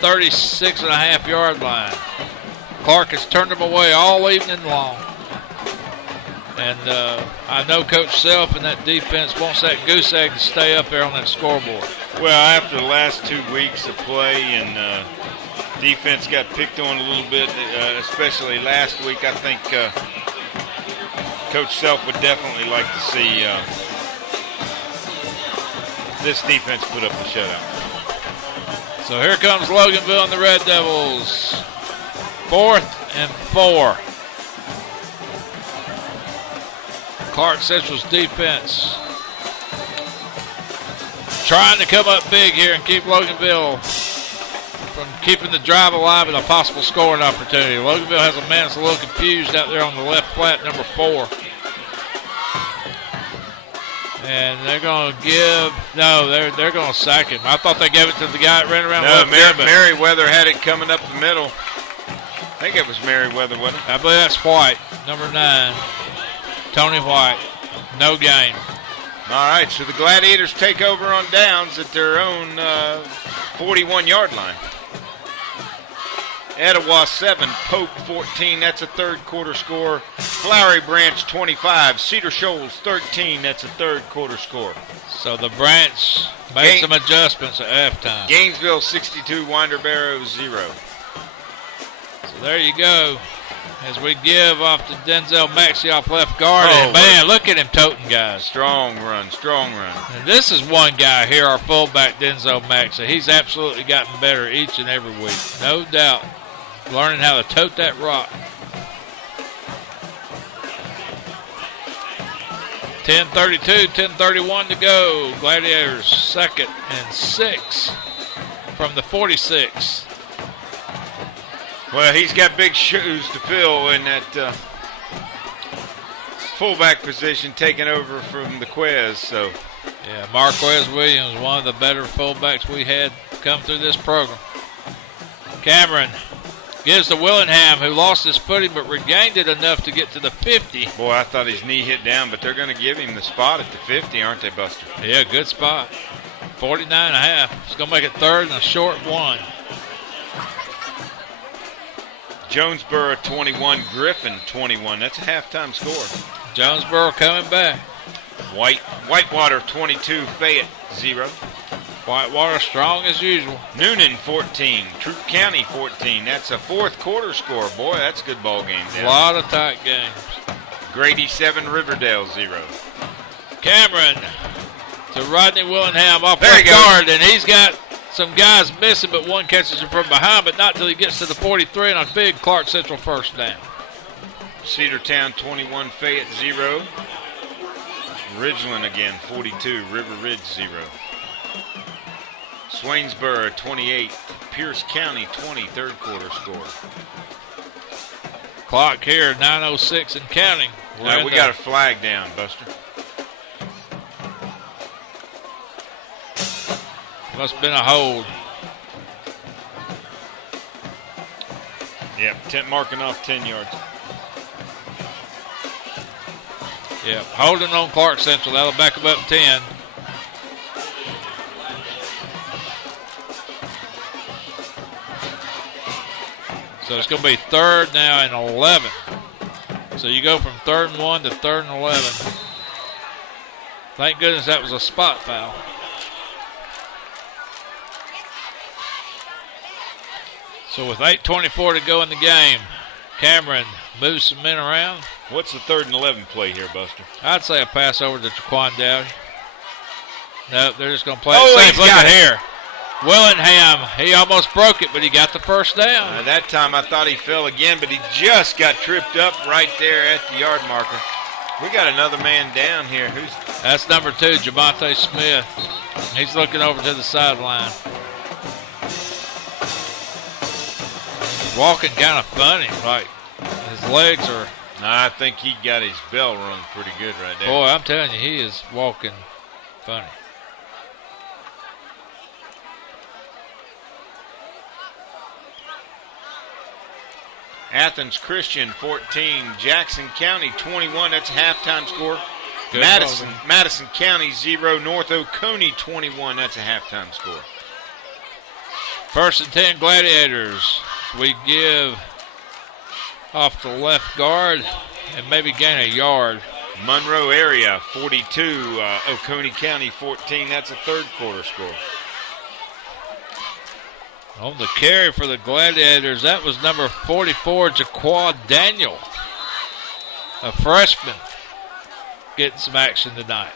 36.5-yard line. Clarke has turned them away all evening long. And I know Coach Self and that defense wants that goose egg to stay up there on that scoreboard. Well, after the last 2 weeks of play and defense got picked on a little bit, especially last week, I think Coach Self would definitely like to see this defense put up the shutout. So here comes Loganville and the Red Devils. 4th and 4. Clarke Central's defense trying to come up big here and keep Loganville from keeping the drive alive and a possible scoring opportunity. Loganville has a man that's a little confused out there on the left flat, number 4. And they're going to they're going to sack him. I thought they gave it to the guy that ran around left. Merriweather had it coming up the middle. I think it was Merriweather, wasn't it? I believe that's White, number 9. Tony White. No gain. All right, so the Gladiators take over on downs at their own 41-yard line. Etowah 7, Polk 14, that's a third quarter score. Flowery Branch 25, Cedar Shoals 13, that's a third quarter score. So the Branch made some adjustments at halftime. Gainesville 62, Winder Barrow 0. So there you go. As we give off to Denzel Maxey off left guard. And man, look at him toting guys. Strong run, strong run. And this is one guy here, our fullback, Denzel Maxey. He's absolutely gotten better each and every week. No doubt. Learning how to tote that rock. 10:32, 10:31 to go. Gladiators 2nd and 6 from the 46. Well, he's got big shoes to fill in that fullback position, taking over from the Quez. So, yeah, Marquez Williams, one of the better fullbacks we had come through this program. Cameron gives to Willingham, who lost his footing but regained it enough to get to the 50. Boy, I thought his knee hit down, but they're going to give him the spot at the 50, aren't they, Buster? Yeah, good spot. 49.5. It's going to make it third and a short 1. Jonesboro 21, Griffin 21. That's a halftime score. Jonesboro coming back. Whitewater 22, Fayette 0. Whitewater strong as usual. Noonan 14, Troup County 14. That's a fourth quarter score. Boy, that's a good ball game. A lot of tight games. Grady 7, Riverdale 0. Cameron to Rodney Willingham off left guard, and he's got some guys missing, but one catches him from behind, but not till he gets to the 43 and a big Clarke Central first down. Cedartown 21, Fayette 0. Ridgeland again 42, River Ridge 0. Swainsboro 28, Pierce County 20, third quarter score. Clock here, 9:06 and counting. Now we got a flag down, Buster. Must have been a hold. Yep, marking off 10 yards. Yep, holding on Clarke Central. That'll back them up 10. So it's going to be third now and 11. So you go from 3rd and 1 to 3rd and 11. Thank goodness that was a spot foul. So with 8:24 to go in the game, Cameron moves some men around. What's the 3rd and 11 play here, Buster? I'd say a pass over to Jaquan Dowdy. Nope, they're just going to play it safe. Look at here. Willingham, he almost broke it, but he got the first down. That time I thought he fell again, but he just got tripped up right there at the yard marker. We got another man down here. That's number 2, Javante Smith. He's looking over to the sideline. Walking kind of funny, like his legs are. I think he got his bell rung pretty good right there. Boy, I'm telling you, he is walking funny. Athens Christian 14, Jackson County 21. That's a halftime score. Good Madison County 0, North Oconee 21. That's a halftime score. 1st and 10 Gladiators. We give off the left guard and maybe gain a yard. Monroe area 42, Oconee County 14. That's a third quarter score. On the carry for the Gladiators, that was number 44, Jaquan Daniel, a freshman, getting some action tonight.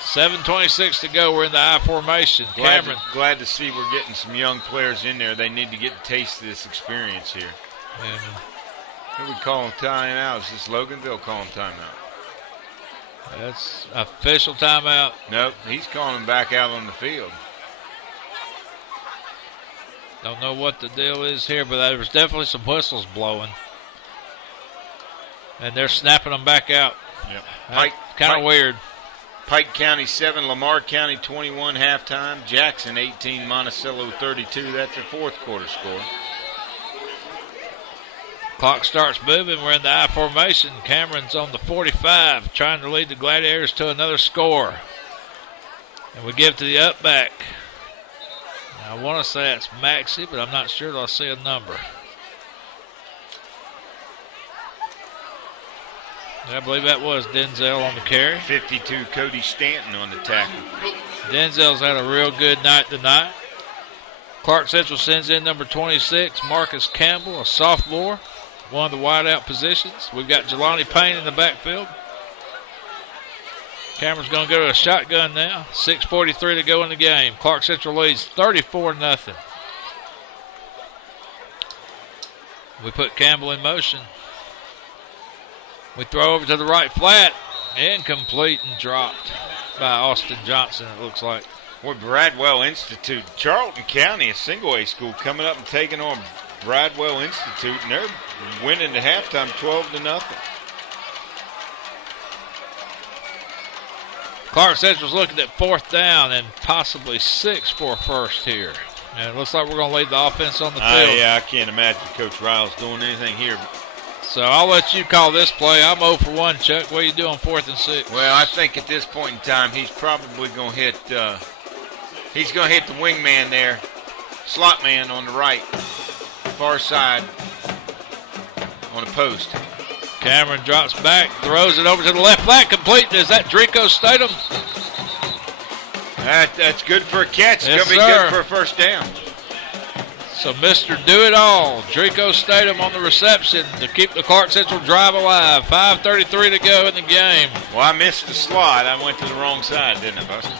7:26 to go. We're in the I formation. Cameron. Glad to see we're getting some young players in there. They need to get a taste of this experience here. And who we calling timeout? Is this Loganville calling timeout? That's official timeout. Nope, he's calling them back out on the field. Don't know what the deal is here, but there was definitely some whistles blowing. And they're snapping them back out. Yep. Kind of weird. Pike County 7, Lamar County 21 halftime. Jackson 18, Monticello 32. That's a fourth quarter score. Clock starts moving. We're in the I formation. Cameron's on the 45, trying to lead the Gladiators to another score. And we give to the up back. Now, I want to say it's Maxey, but I'm not sure that I see a number. I believe that was Denzel on the carry. 52, Cody Stanton on the tackle. Denzel's had a real good night tonight. Clarke Central sends in number 26, Marcus Campbell, a sophomore, one of the wideout positions. We've got Jelani Payne in the backfield. Cameron's going to go to a shotgun now. 6:43 to go in the game. Clarke Central leads 34-0. We put Campbell in motion. We throw over to the right flat. Incomplete and dropped by Austin Johnson, it looks like. Boy, Bradwell Institute, Charlton County, a single-A school, coming up and taking on Bradwell Institute, and they're winning at halftime 12-0. Clarke Central's looking at 4th down and possibly 6 for a first here. And it looks like we're going to lead the offense on the field. Yeah, I can't imagine Coach Riles doing anything here. So I'll let you call this play. I'm 0 for 1, Chuck. What are you doing 4th and 6? Well, I think at this point in time, he's probably going to hit. He's going to hit the wingman there, slot man on the right, far side, on the post. Cameron drops back, throws it over to the left flat, complete. Is that Drico Statham? That's good for a catch. It's Yes, going to be sir. good for a first down. So Mr. Do-It-All, Drico Statham on the reception to keep the Clarke Central drive alive. 5:33 to go in the game. Well, I missed the slot. I went to the wrong side, didn't I, Buster?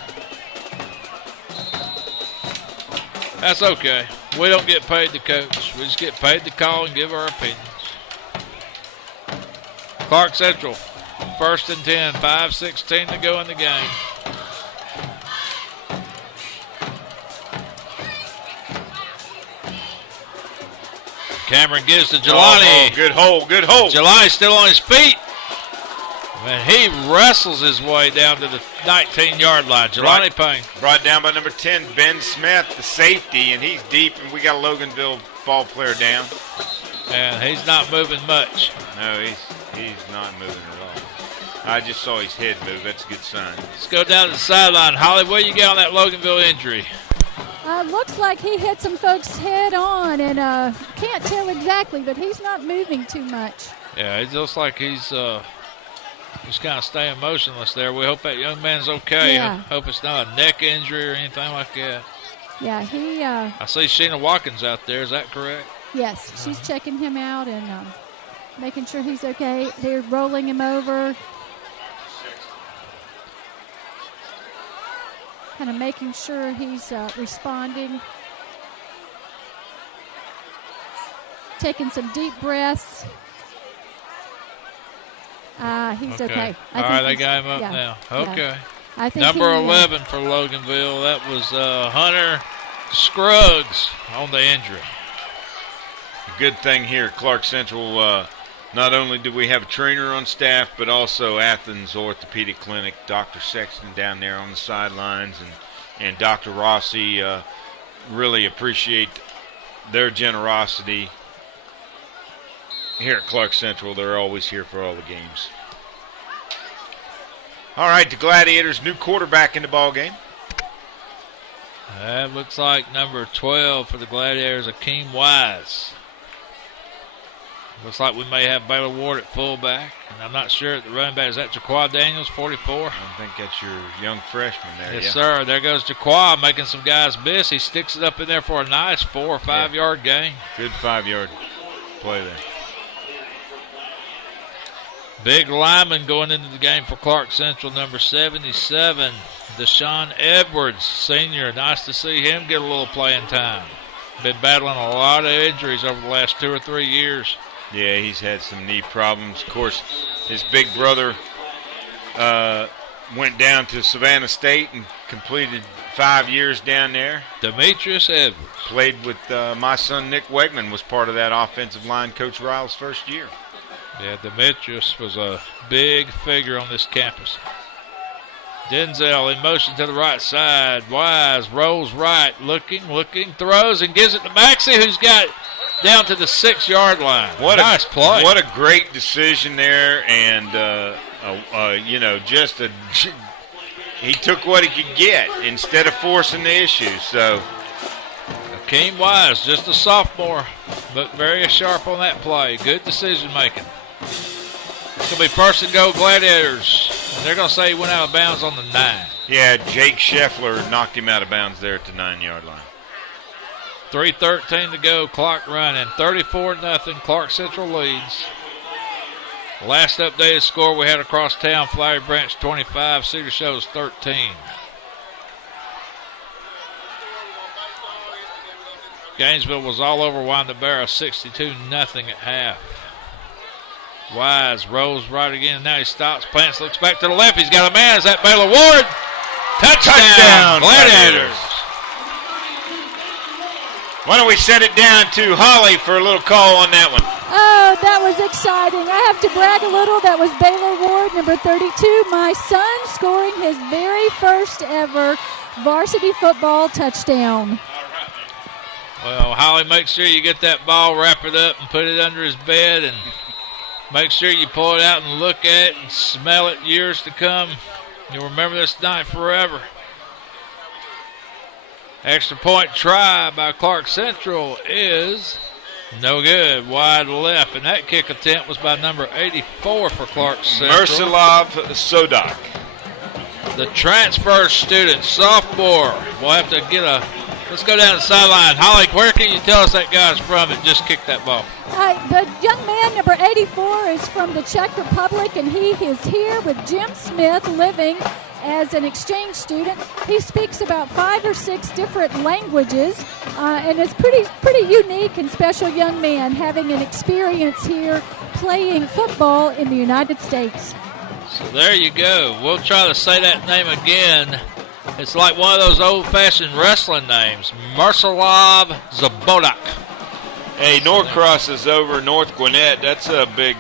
That's okay. We don't get paid to coach. We just get paid to call and give our opinions. Clarke Central, 1st and 10, 5:16 to go in the game. Cameron gives to Jelani. Oh, good hold, good hold. Jelani's still on his feet. And he wrestles his way down to the 19-yard line. Jelani Payne. Brought down by number 10, Ben Smith, the safety, and he's deep, and we got a Loganville ball player down. And he's not moving much. No, he's not moving at all. I just saw his head move. That's a good sign. Let's go down to the sideline. Holly, what you got on that Loganville injury? Looks like he hit some folks head on, and can't tell exactly, but he's not moving too much. Yeah, it looks like he's just kind of staying motionless there. We hope that young man's okay. Yeah. Hope it's not a neck injury or anything like that. Yeah, he. I see Sheena Watkins out there. Is that correct? Yes, she's checking him out and making sure he's okay. They're rolling him over. Kind of making sure he's responding. Taking some deep breaths. He's okay. All right, they got him up yeah, now. yeah. Okay. I think Number he, 11 for Loganville. That was Hunter Scruggs on the injury. The good thing here at Clarke Central, not only do we have a trainer on staff, but also Athens Orthopedic Clinic, Dr. Sexton down there on the sidelines, and Dr. Rossi. Really appreciate their generosity. Here at Clarke Central, they're always here for all the games. All right, the Gladiators, new quarterback in the ball game. That looks like number 12 for the Gladiators, Akeem Wise. Looks like we may have Baylor Ward at fullback, and I'm not sure at the running back. Is that Jaquan Daniels, 44? I think that's your young freshman there. Yes, yeah. sir. There goes Jaquan making some guys miss. He sticks it up in there for a nice 4 or 5 yard gain. Good 5-yard play there. Big lineman going into the game for Clarke Central, number 77, Deshaun Edwards, senior. Nice to see him get a little playing time. Been battling a lot of injuries over the last 2 or 3 years. Yeah, he's had some knee problems. Of course, his big brother went down to Savannah State and completed 5 years down there. Demetrius Edwards. Played with my son Nick Wegman, was part of that offensive line, Coach Riles' first year. Yeah, Demetrius was a big figure on this campus. Denzel in motion to the right side. Wise rolls right, looking, throws, and gives it to Maxey, who's got down to the 6-yard line. Nice play. What a great decision there, and he took what he could get instead of forcing the issue. So Akeem Wise, just a sophomore, but very sharp on that play. Good decision making. It's going to be first and goal, Gladiators. And they're going to say he went out of bounds on the 9. Yeah, Jake Scheffler knocked him out of bounds there at the 9-yard line. 3:13 to go, clock running. 34-0, Clarke Central leads. Last updated score we had across town, Flowery Branch 25, Cedar Shows 13. Gainesville was all over Wanda-Barra, 62-0 at half. Wise rolls right again, and now he stops. Pants looks back to the left. He's got a man. Is that Baylor Ward? Touchdown, Gladiators. Why don't we send it down to Holly for a little call on that one? Oh, that was exciting. I have to brag a little. That was Baylor Ward, number 32, my son, scoring his very first ever varsity football touchdown. Well, Holly, make sure you get that ball, wrap it up, and put it under his bed, and make sure you pull it out and look at it and smell it years to come. You'll remember this night forever. Extra point try by Clarke Central is no good. Wide left, and that kick attempt was by number 84 for Clarke Central. Mersilov Sodak. The transfer student, sophomore. We'll have to get a... Let's go down the sideline. Holly, where can you tell us that guy's from and just kick that ball? The young man, number 84, is from the Czech Republic, and he is here with Jim Smith, living as an exchange student. He speaks about 5 or 6 different languages, and is pretty unique and special young man, having an experience here playing football in the United States. So there you go. We'll try to say that name again. It's like one of those old-fashioned wrestling names, Mersilov Zabodak. Hey, Norcross is over North Gwinnett. That's a big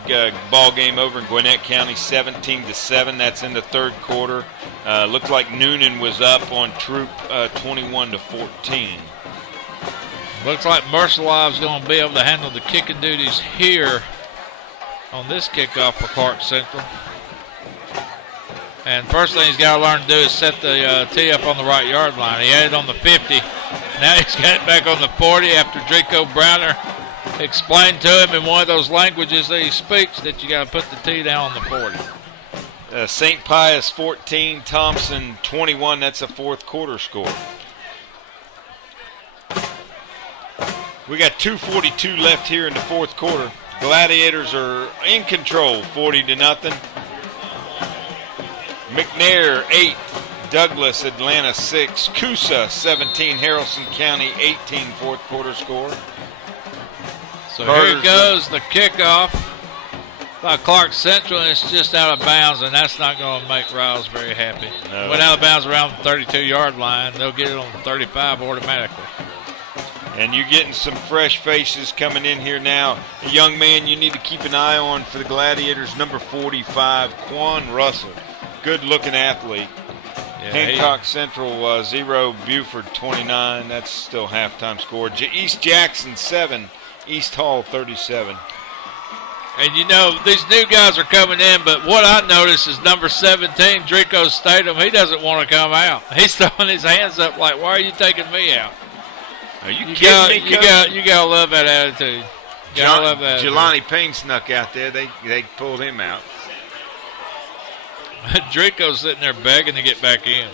ball game over in Gwinnett County, 17-7. That's in the third quarter. Looked like Noonan was up on Troop 21-14. Looks like Mersilov's going to be able to handle the kicking duties here on this kickoff for Clarke Central. And first thing he's got to learn to do is set the tee up on the right yard line. He had it on the 50. Now he's got it back on the 40 after Drico Browner explained to him in one of those languages that he speaks that you got to put the tee down on the 40. St. Pius 14, Thompson 21. That's a fourth quarter score. We got 2:42 left here in the fourth quarter. Gladiators are in control, 40-0. McNair 8, Douglas, Atlanta 6, Coosa 17, Haralson County 18, fourth quarter score. So here it goes, the kickoff by Clarke Central, and it's just out of bounds, and that's not going to make Riles very happy. No. Went out of bounds around the 32-yard line. They'll get it on the 35 automatically. And you're getting some fresh faces coming in here now. A young man you need to keep an eye on for the Gladiators, number 45, Quan Russell. Good-looking athlete. Yeah, Hancock Central 0, Buford 29. That's still halftime score. East Jackson 7, East Hall 37. And you know, these new guys are coming in, but what I notice is number 17, Drico Statham, he doesn't want to come out. He's throwing his hands up like, why are you taking me out? Are you kidding me? You gotta love that attitude. Jelani Payne snuck out there. They pulled him out. Drico's sitting there begging to get back in.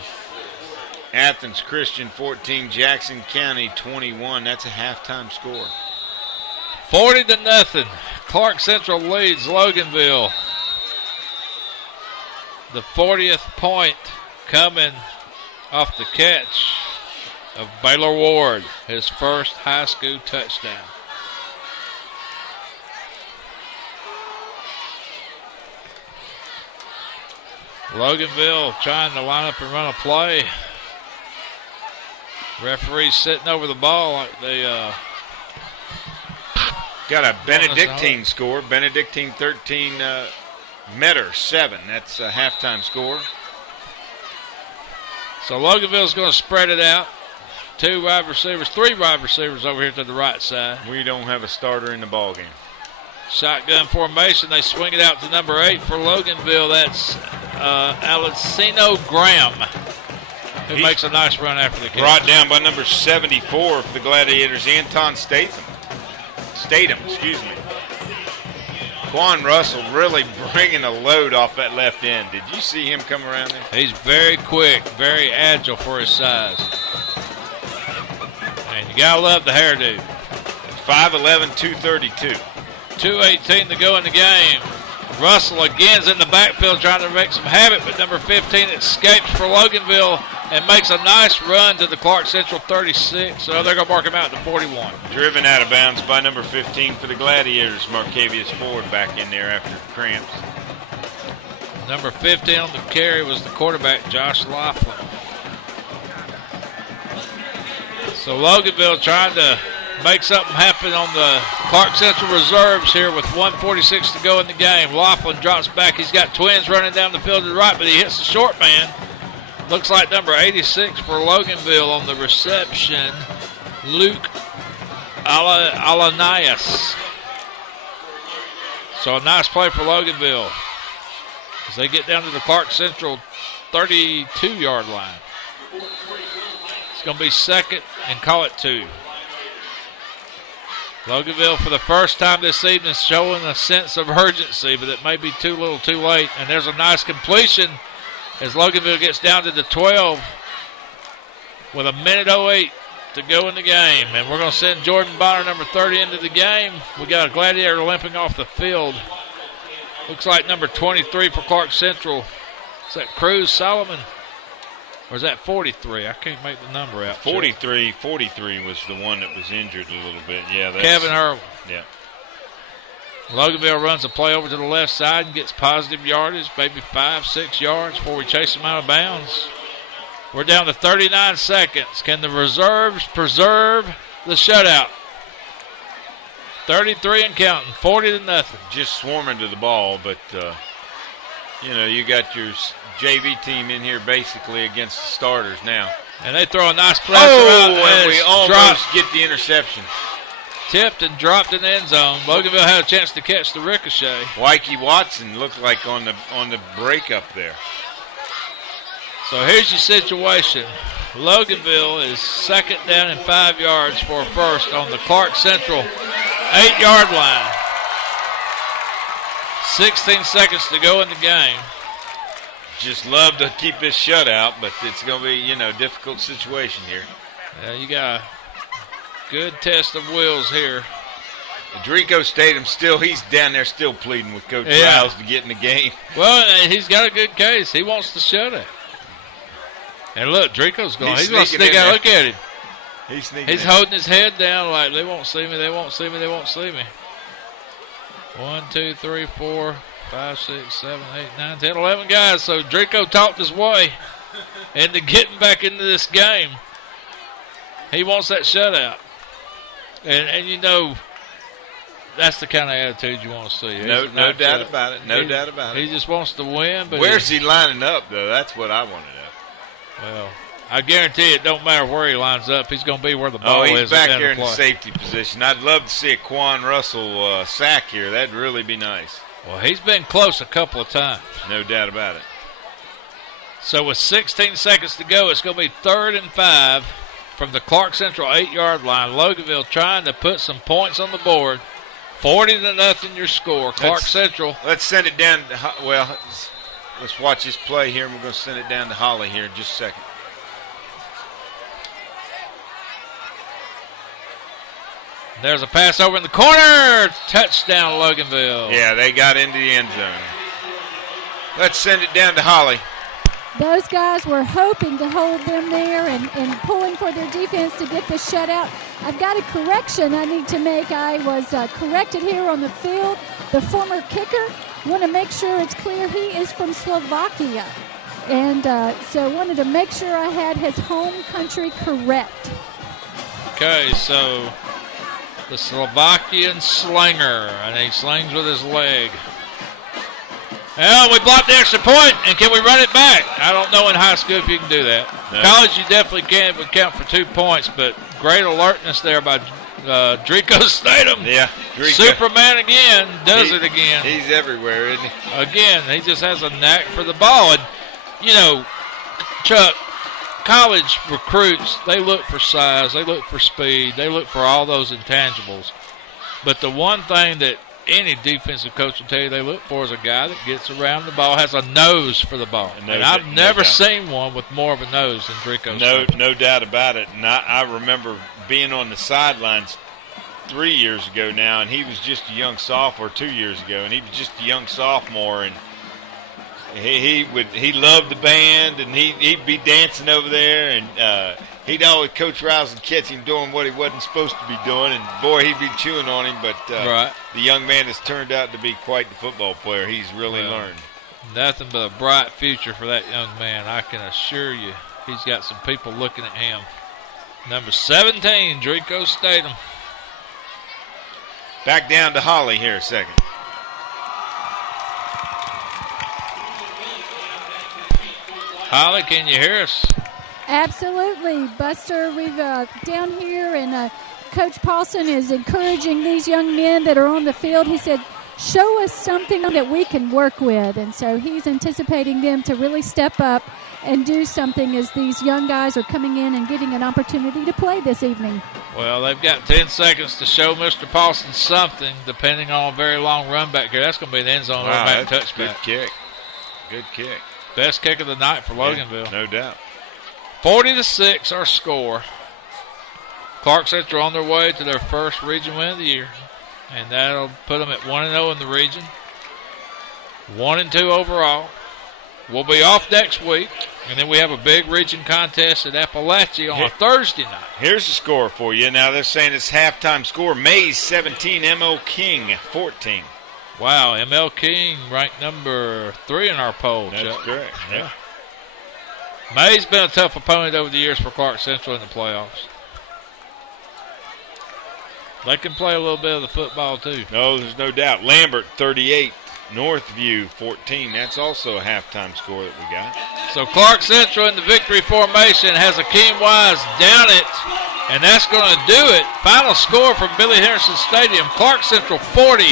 Athens Christian 14, Jackson County 21. That's a halftime score. 40-0. Clarke Central leads Loganville. The 40th point coming off the catch of Baylor Ward, his first high school touchdown. Loganville trying to line up and run a play. Referee's sitting over the ball like they got a Benedictine score. Benedictine 13, Metter 7. That's a halftime score. So Loganville's going to spread it out. three wide receivers over here to the right side. We don't have a starter in the ball game. Shotgun formation. They swing it out to number 8 for Loganville. That's Alessino Graham, who makes a nice run after the catch. Brought down by number 74 for the Gladiators, Anton Statham. Excuse me. Quan Russell really bringing a load off that left end. Did you see him come around there? He's very quick, very agile for his size. And you got to love the hairdo. 5'11", 232. 2:18 to go in the game. Russell again is in the backfield trying to make some havoc, but number 15 escapes for Loganville and makes a nice run to the Clarke Central 36. So they're going to mark him out to 41. Driven out of bounds by number 15 for the Gladiators, Marcavius Ford back in there after cramps. Number 15 on the carry was the quarterback, Josh Laughlin. So Loganville trying to make something happen on the Clarke Central reserves here with 1:46 to go in the game. Laughlin drops back. He's got twins running down the field to the right, but he hits the short man. Looks like number 86 for Loganville on the reception, Luke Alanias. So a nice play for Loganville as they get down to the Clarke Central 32-yard line. It's going to be second and call it 2. Loganville, for the first time this evening, is showing a sense of urgency, but it may be too little too late. And there's a nice completion as Loganville gets down to the 12 with 1:08 to go in the game. And we're going to send Jordan Bonner, number 30, into the game. We got a Gladiator limping off the field. Looks like number 23 for Clarke Central. Is that Cruz Solomon? Or is that 43? I can't make the number out. 43 was the one that was injured a little bit. Yeah, that's Kevin Irwin. Yeah. Loganville runs a play over to the left side and gets positive yardage, maybe 5-6 yards before we chase him out of bounds. We're down to 39 seconds. Can the reserves preserve the shutout? 33 and counting, 40-0. Just swarming to the ball, but you got your JV team in here basically against the starters now. And they throw a nice pass and we almost get the interception. Tipped and dropped in the end zone. Loganville had a chance to catch the ricochet. Wikey Watson looked like on the break up there. So here's your situation. Loganville is second down and 5 yards for a first on the Clarke Central 8-yard line. 16 seconds to go in the game. Just love to keep this shutout, but it's going to be, difficult situation here. Yeah, you got a good test of wills here. Drico Statham he's down there still pleading with Coach Riles to get in the game. Well, he's got a good case. He wants the shutout. And look, Drico's going. He's going to sneak out. Look at him. He's holding his head down like they won't see me, they won't see me, they won't see me. 1, 2, 3, 4, 5, 6, 7, 8, 9, 10, 11 guys. So Drico talked his way into getting back into this game. He wants that shutout. And that's the kind of attitude you want to see. No doubt about it. No doubt about it. He just wants to win. But where's he lining up, though? That's what I want to know. Well, I guarantee it don't matter where he lines up. He's going to be where the ball is. Oh, he's back here in the safety position. I'd love to see a Quan Russell sack here. That'd really be nice. Well, he's been close a couple of times. No doubt about it. So with 16 seconds to go, it's going to be 3rd and 5 from the Clarke Central 8-yard line. Loganville trying to put some points on the board. 40-0 your score. Clarke Central. Let's send it down. Let's watch this play here, and we're going to send it down to Holly here in just a second. There's a pass over in the corner. Touchdown, Loganville. Yeah, they got into the end zone. Let's send it down to Holly. Those guys were hoping to hold them there and pulling for their defense to get the shutout. I've got a correction I need to make. I was corrected here on the field. The former kicker, want to make sure it's clear he is from Slovakia. And so wanted to make sure I had his home country correct. Okay, so the Slovakian slinger, and he slings with his leg. Well, we blocked the extra point, and can we run it back? I don't know in high school if you can do that. No. College, you definitely can't count for 2 points, but great alertness there by Drico Statham. Yeah, Drico. Superman again, does it again. He's everywhere, isn't he? Again, he just has a knack for the ball. And, you know, Chuck, college recruits, they look for size, they look for speed, they look for all those intangibles. But the one thing that any defensive coach will tell you they look for is a guy that gets around the ball, has a nose for the ball. And I've never seen one with more of a nose than Drico. No doubt about it. And I remember being on the sidelines 3 years ago now, and he was just a young sophomore 2 years ago, and he was just a young sophomore, and he loved the band, and he'd be dancing over there, and he'd always Coach Rouse and catch him doing what he wasn't supposed to be doing, and boy, he'd be chewing on him. But the young man has turned out to be quite the football player. He's really learned. Nothing but a bright future for that young man. I can assure you, he's got some people looking at him. Number 17, Drico Statham. Back down to Holly here a second. Holly, can you hear us? Absolutely, Buster. We've down here, and Coach Paulson is encouraging these young men that are on the field. He said, show us something that we can work with. And so he's anticipating them to really step up and do something as these young guys are coming in and getting an opportunity to play this evening. Well, they've got 10 seconds to show Mr. Paulson something, depending on a very long run back here. That's going to be the end zone back touchback. Good kick. Good kick. Best kick of the night for Loganville. Yeah, no doubt. 40-6 our score. Clarke Central on their way to their first region win of the year. And that'll put them at 1-0 in the region. 1-2 overall. We'll be off next week. And then we have a big region contest at Appalachia on a Thursday night. Here's the score for you. Now they're saying it's halftime score. Mays 17, M.L. King 14. Wow, M.L. King ranked number 3 in our poll. That's Chuck. correct. Yeah. May's been a tough opponent over the years for Clarke Central in the playoffs. They can play a little bit of the football too. No, there's no doubt. Lambert 38, Northview 14. That's also a halftime score that we got. So Clarke Central in the victory formation has Akeem Wise down it, and that's going to do it. Final score from Billy Henderson Stadium: Clarke Central 40,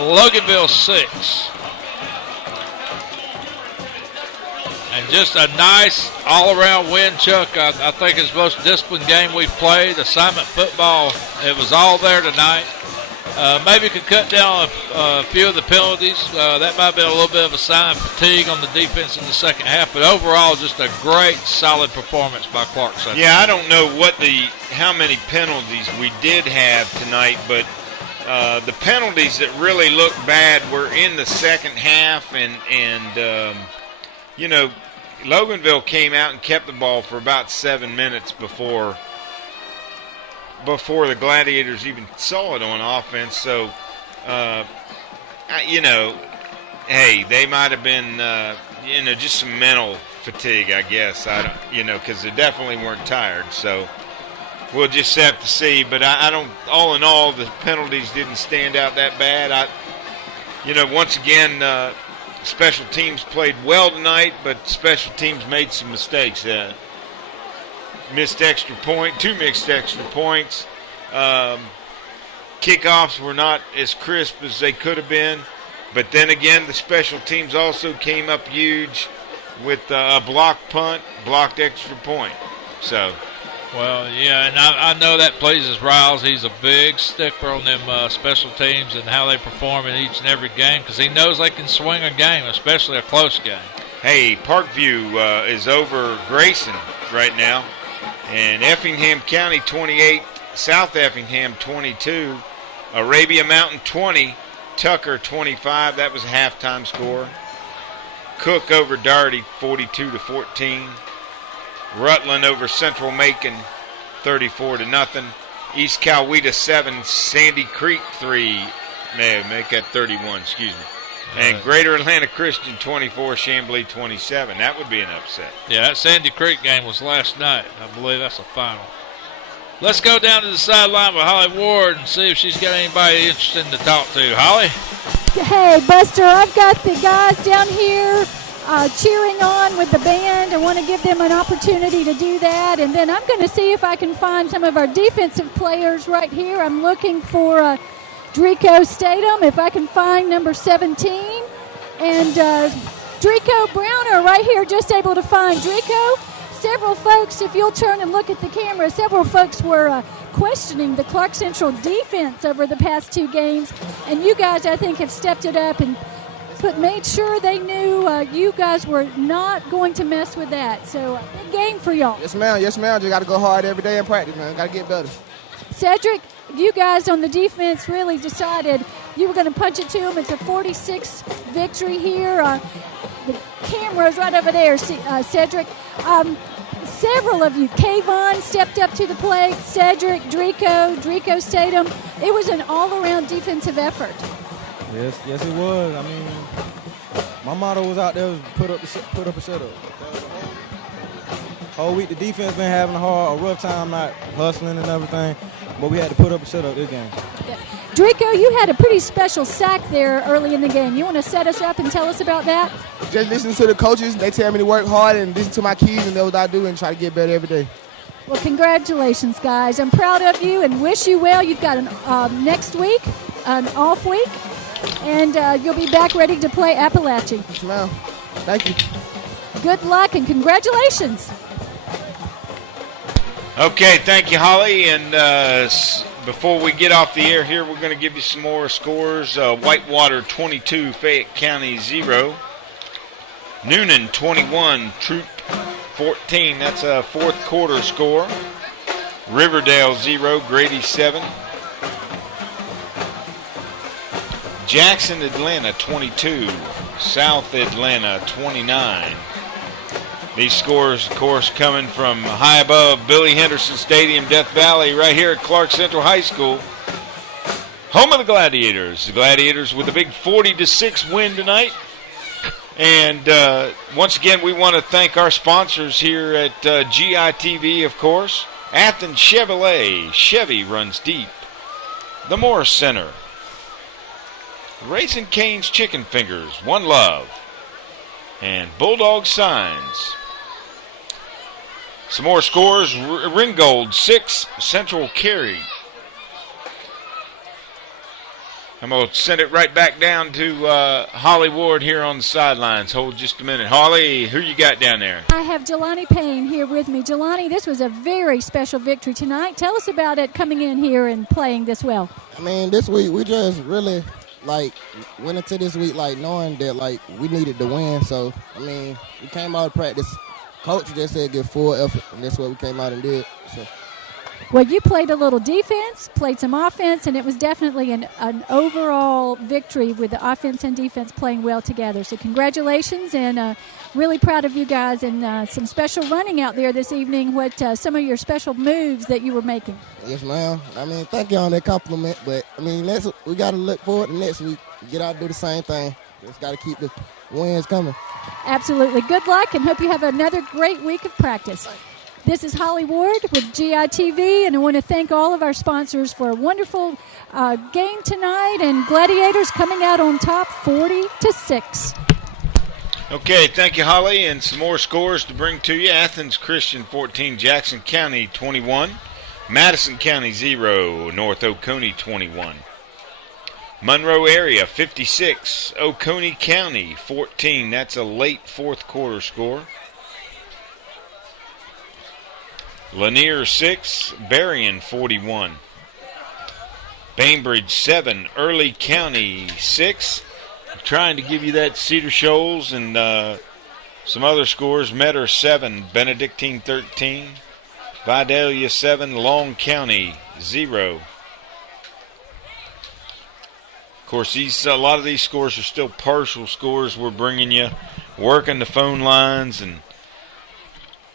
Loganville 6. And just a nice all-around win, Chuck. I think it's the most disciplined game we've played. Assignment football, it was all there tonight. Maybe could cut down a few of the penalties. That might have been a little bit of a sign of fatigue on the defense in the second half. But overall, just a great, solid performance by Clarke Central. Yeah, I don't know how many penalties we did have tonight, but the penalties that really looked bad were in the second half, and you know, Loganville came out and kept the ball for about 7 minutes before the Gladiators even saw it on offense. So, you know, hey, they might have been, just some mental fatigue, I guess. Because they definitely weren't tired. So we'll just have to see. But I don't. All in all, the penalties didn't stand out that bad. Once again. Special teams played well tonight, but special teams made some mistakes. Missed extra point, 2 missed extra points. Kickoffs were not as crisp as they could have been. But then again, the special teams also came up huge with a blocked punt, blocked extra point. So. Well, yeah, and I know that pleases Riles. He's a big stickler on them special teams and how they perform in each and every game because he knows they can swing a game, especially a close game. Hey, Parkview is over Grayson right now. And Effingham County 28, South Effingham 22, Arabia Mountain 20, Tucker 25. That was a halftime score. Cook over Doherty 42-14. Rutland over Central Macon, 34-0. East Coweta 7, Sandy Creek 3. Make that 31. Excuse me. And Greater Atlanta Christian 24, Chamblee 27. That would be an upset. Yeah, that Sandy Creek game was last night. I believe that's a final. Let's go down to the sideline with Holly Ward and see if she's got anybody interesting to talk to. Holly? Hey, Buster, I've got the guys down here cheering on with the band. I want to give them an opportunity to do that. And then I'm going to see if I can find some of our defensive players right here. I'm looking for Drico Statham, if I can find number 17. And Drico Browner right here, just able to find Drico. Several folks, if you'll turn and look at the camera, several folks were questioning the Clarke Central defense over the past 2 games. And you guys, I think, have stepped it up and made sure they knew you guys were not going to mess with that. So, big game for y'all. Yes, ma'am. Yes, ma'am. Just got to go hard every day in practice, man. Got to get better. Cedric, you guys on the defense really decided you were going to punch it to them. It's a 46 victory here. The camera is right over there, Cedric. Several of you, Kayvon stepped up to the plate, Cedric, Drico Statham. It was an all-around defensive effort. Yes, it was. I mean, my motto was out there was put up a shut up. Whole week the defense been having a rough time, not hustling and everything, but we had to put up a shut up this game. Yeah. Drico, you had a pretty special sack there early in the game. You want to set us up and tell us about that? Just listen to the coaches. They tell me to work hard and listen to my keys and know what I do and try to get better every day. Well, congratulations, guys. I'm proud of you and wish you well. You've got next week, an off week, and you'll be back ready to play Appalachia. Yes, ma'am. Thank you. Good luck and congratulations. Okay, thank you, Holly. And before we get off the air here, we're going to give you some more scores. Whitewater 22, Fayette County 0. Noonan 21, Troop 14. That's a fourth quarter score. Riverdale 0, Grady 7. Jackson Atlanta 22, South Atlanta 29. These scores, of course, coming from high above Billy Henderson Stadium, Death Valley, right here at Clarke Central High School. Home of the Gladiators. The Gladiators with a big 40-6 win tonight. And once again, we want to thank our sponsors here at GITV, of course. Athens Chevrolet. Chevy runs deep. The Morris Center. Raising Cane's Chicken Fingers. One Love. And Bulldog Signs. Some more scores. Ringgold 6, Central Carey. I'm going to send it right back down to Holly Ward here on the sidelines. Hold just a minute. Holly, who you got down there? I have Jelani Payne here with me. Jelani, this was a very special victory tonight. Tell us about it coming in here and playing this well. I mean, this week we just really, went into this week, knowing that, we needed to win. So, I mean, we came out of practice. Coach just said give full effort, and that's what we came out and did. So. Well, you played a little defense, played some offense, and it was definitely an overall victory with the offense and defense playing well together. So congratulations, and really proud of you guys, and some special running out there this evening. What some of your special moves that you were making? Yes, ma'am. I mean, thank you on that compliment, but, I mean, we got to look forward to next week. Get out and do the same thing. Just got to keep the wins coming. Absolutely. Good luck, and hope you have another great week of practice. This is Holly Ward with GITV, and I want to thank all of our sponsors for a wonderful game tonight, and Gladiators coming out on top 40-6. Okay, thank you, Holly, and some more scores to bring to you. Athens Christian 14, Jackson County 21, Madison County 0, North Oconee 21. Monroe area 56, Oconee County 14. That's a late fourth quarter score. Lanier 6, Berrien 41. Bainbridge 7, Early County 6. I'm trying to give you that Cedar Shoals and some other scores. Metter 7, Benedictine 13. Vidalia 7, Long County 0. Of course, a lot of these scores are still partial scores. We're bringing you, working the phone lines and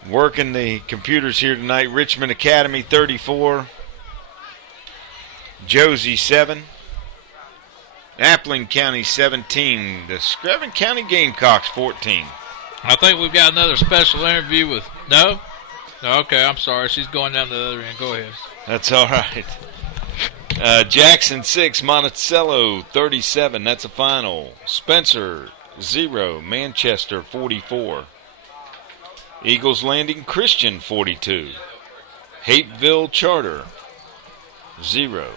working the computers here tonight. Richmond Academy 34, Josie 7, Appling County 17, the Screven County Gamecocks 14. I think we've got another special interview with no. Okay, I'm sorry. She's going down to the other end. Go ahead. That's all right. Jackson 6, Monticello 37. That's a final. Spencer 0. Manchester 44. Eagles Landing Christian 42. Hapeville Charter 0.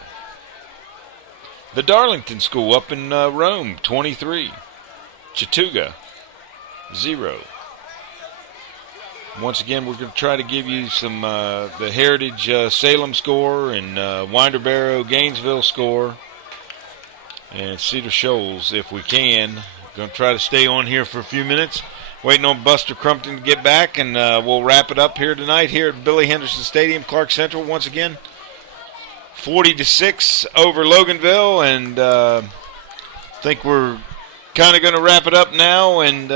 The Darlington School up in Rome 23. Chattooga 0. Once again, we're going to try to give you some the Heritage Salem score and Winterboro Gainesville score and Cedar Shoals if we can. Going to try to stay on here for a few minutes, waiting on Buster Crumpton to get back, and we'll wrap it up here tonight here at Billy Henderson Stadium, Clarke Central once again. 40-6 over Loganville, and I think we're kind of going to wrap it up now, and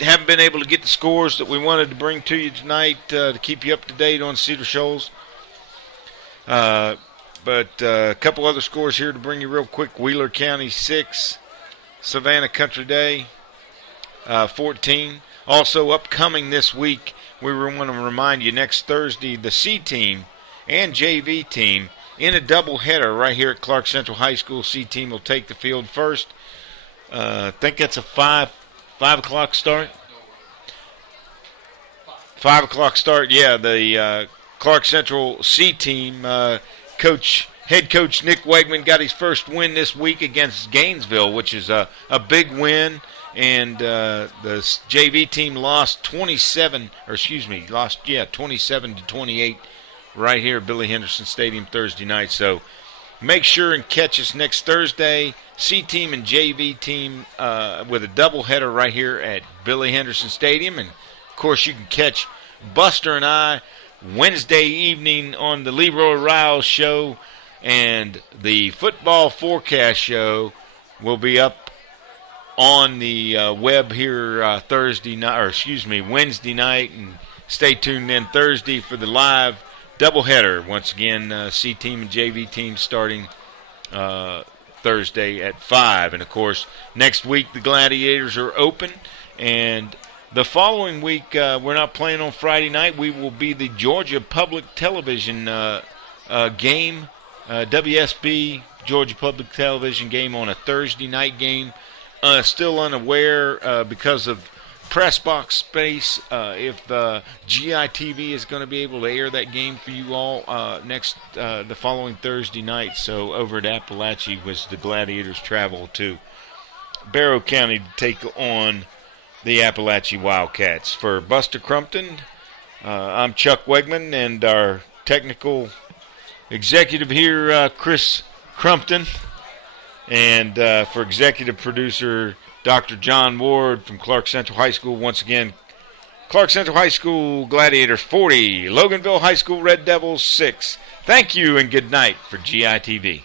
haven't been able to get the scores that we wanted to bring to you tonight to keep you up to date on Cedar Shoals. But a couple other scores here to bring you real quick. Wheeler County 6, Savannah Country Day 14. Also upcoming this week, we want to remind you next Thursday, the C team and JV team in a doubleheader right here at Clarke Central High School. C team will take the field first. I think that's a 5 o'clock start. 5 o'clock start, yeah. The Clarke Central C team, head coach Nick Wegman got his first win this week against Gainesville, which is a big win. And the JV team lost 27 to 28 right here at Billy Henderson Stadium Thursday night. So make sure and catch us next Thursday. C team and JV team with a doubleheader right here at Billy Henderson Stadium. And, of course, you can catch Buster and I Wednesday evening on the Leroy Riles Show. And the football forecast show will be up on the web here Wednesday night. And stay tuned in Thursday for the live doubleheader. Once again, C team and JV team starting Thursday at 5. And, of course, next week the Gladiators are open. And the following week, we're not playing on Friday night. We will be the Georgia Public Television game, WSB Georgia Public Television game on a Thursday night game. Still unaware because of press box space if GITV is going to be able to air that game for you all the following Thursday night. So over at Appalachia was the Gladiators travel to Barrow County to take on the Appalachia Wildcats. For Buster Crumpton, I'm Chuck Wegman, and our technical executive here, Chris Crumpton, and for executive producer, Dr. John Ward from Clarke Central High School. Once again, Clarke Central High School Gladiators 40, Loganville High School Red Devils 6. Thank you and good night for GITV.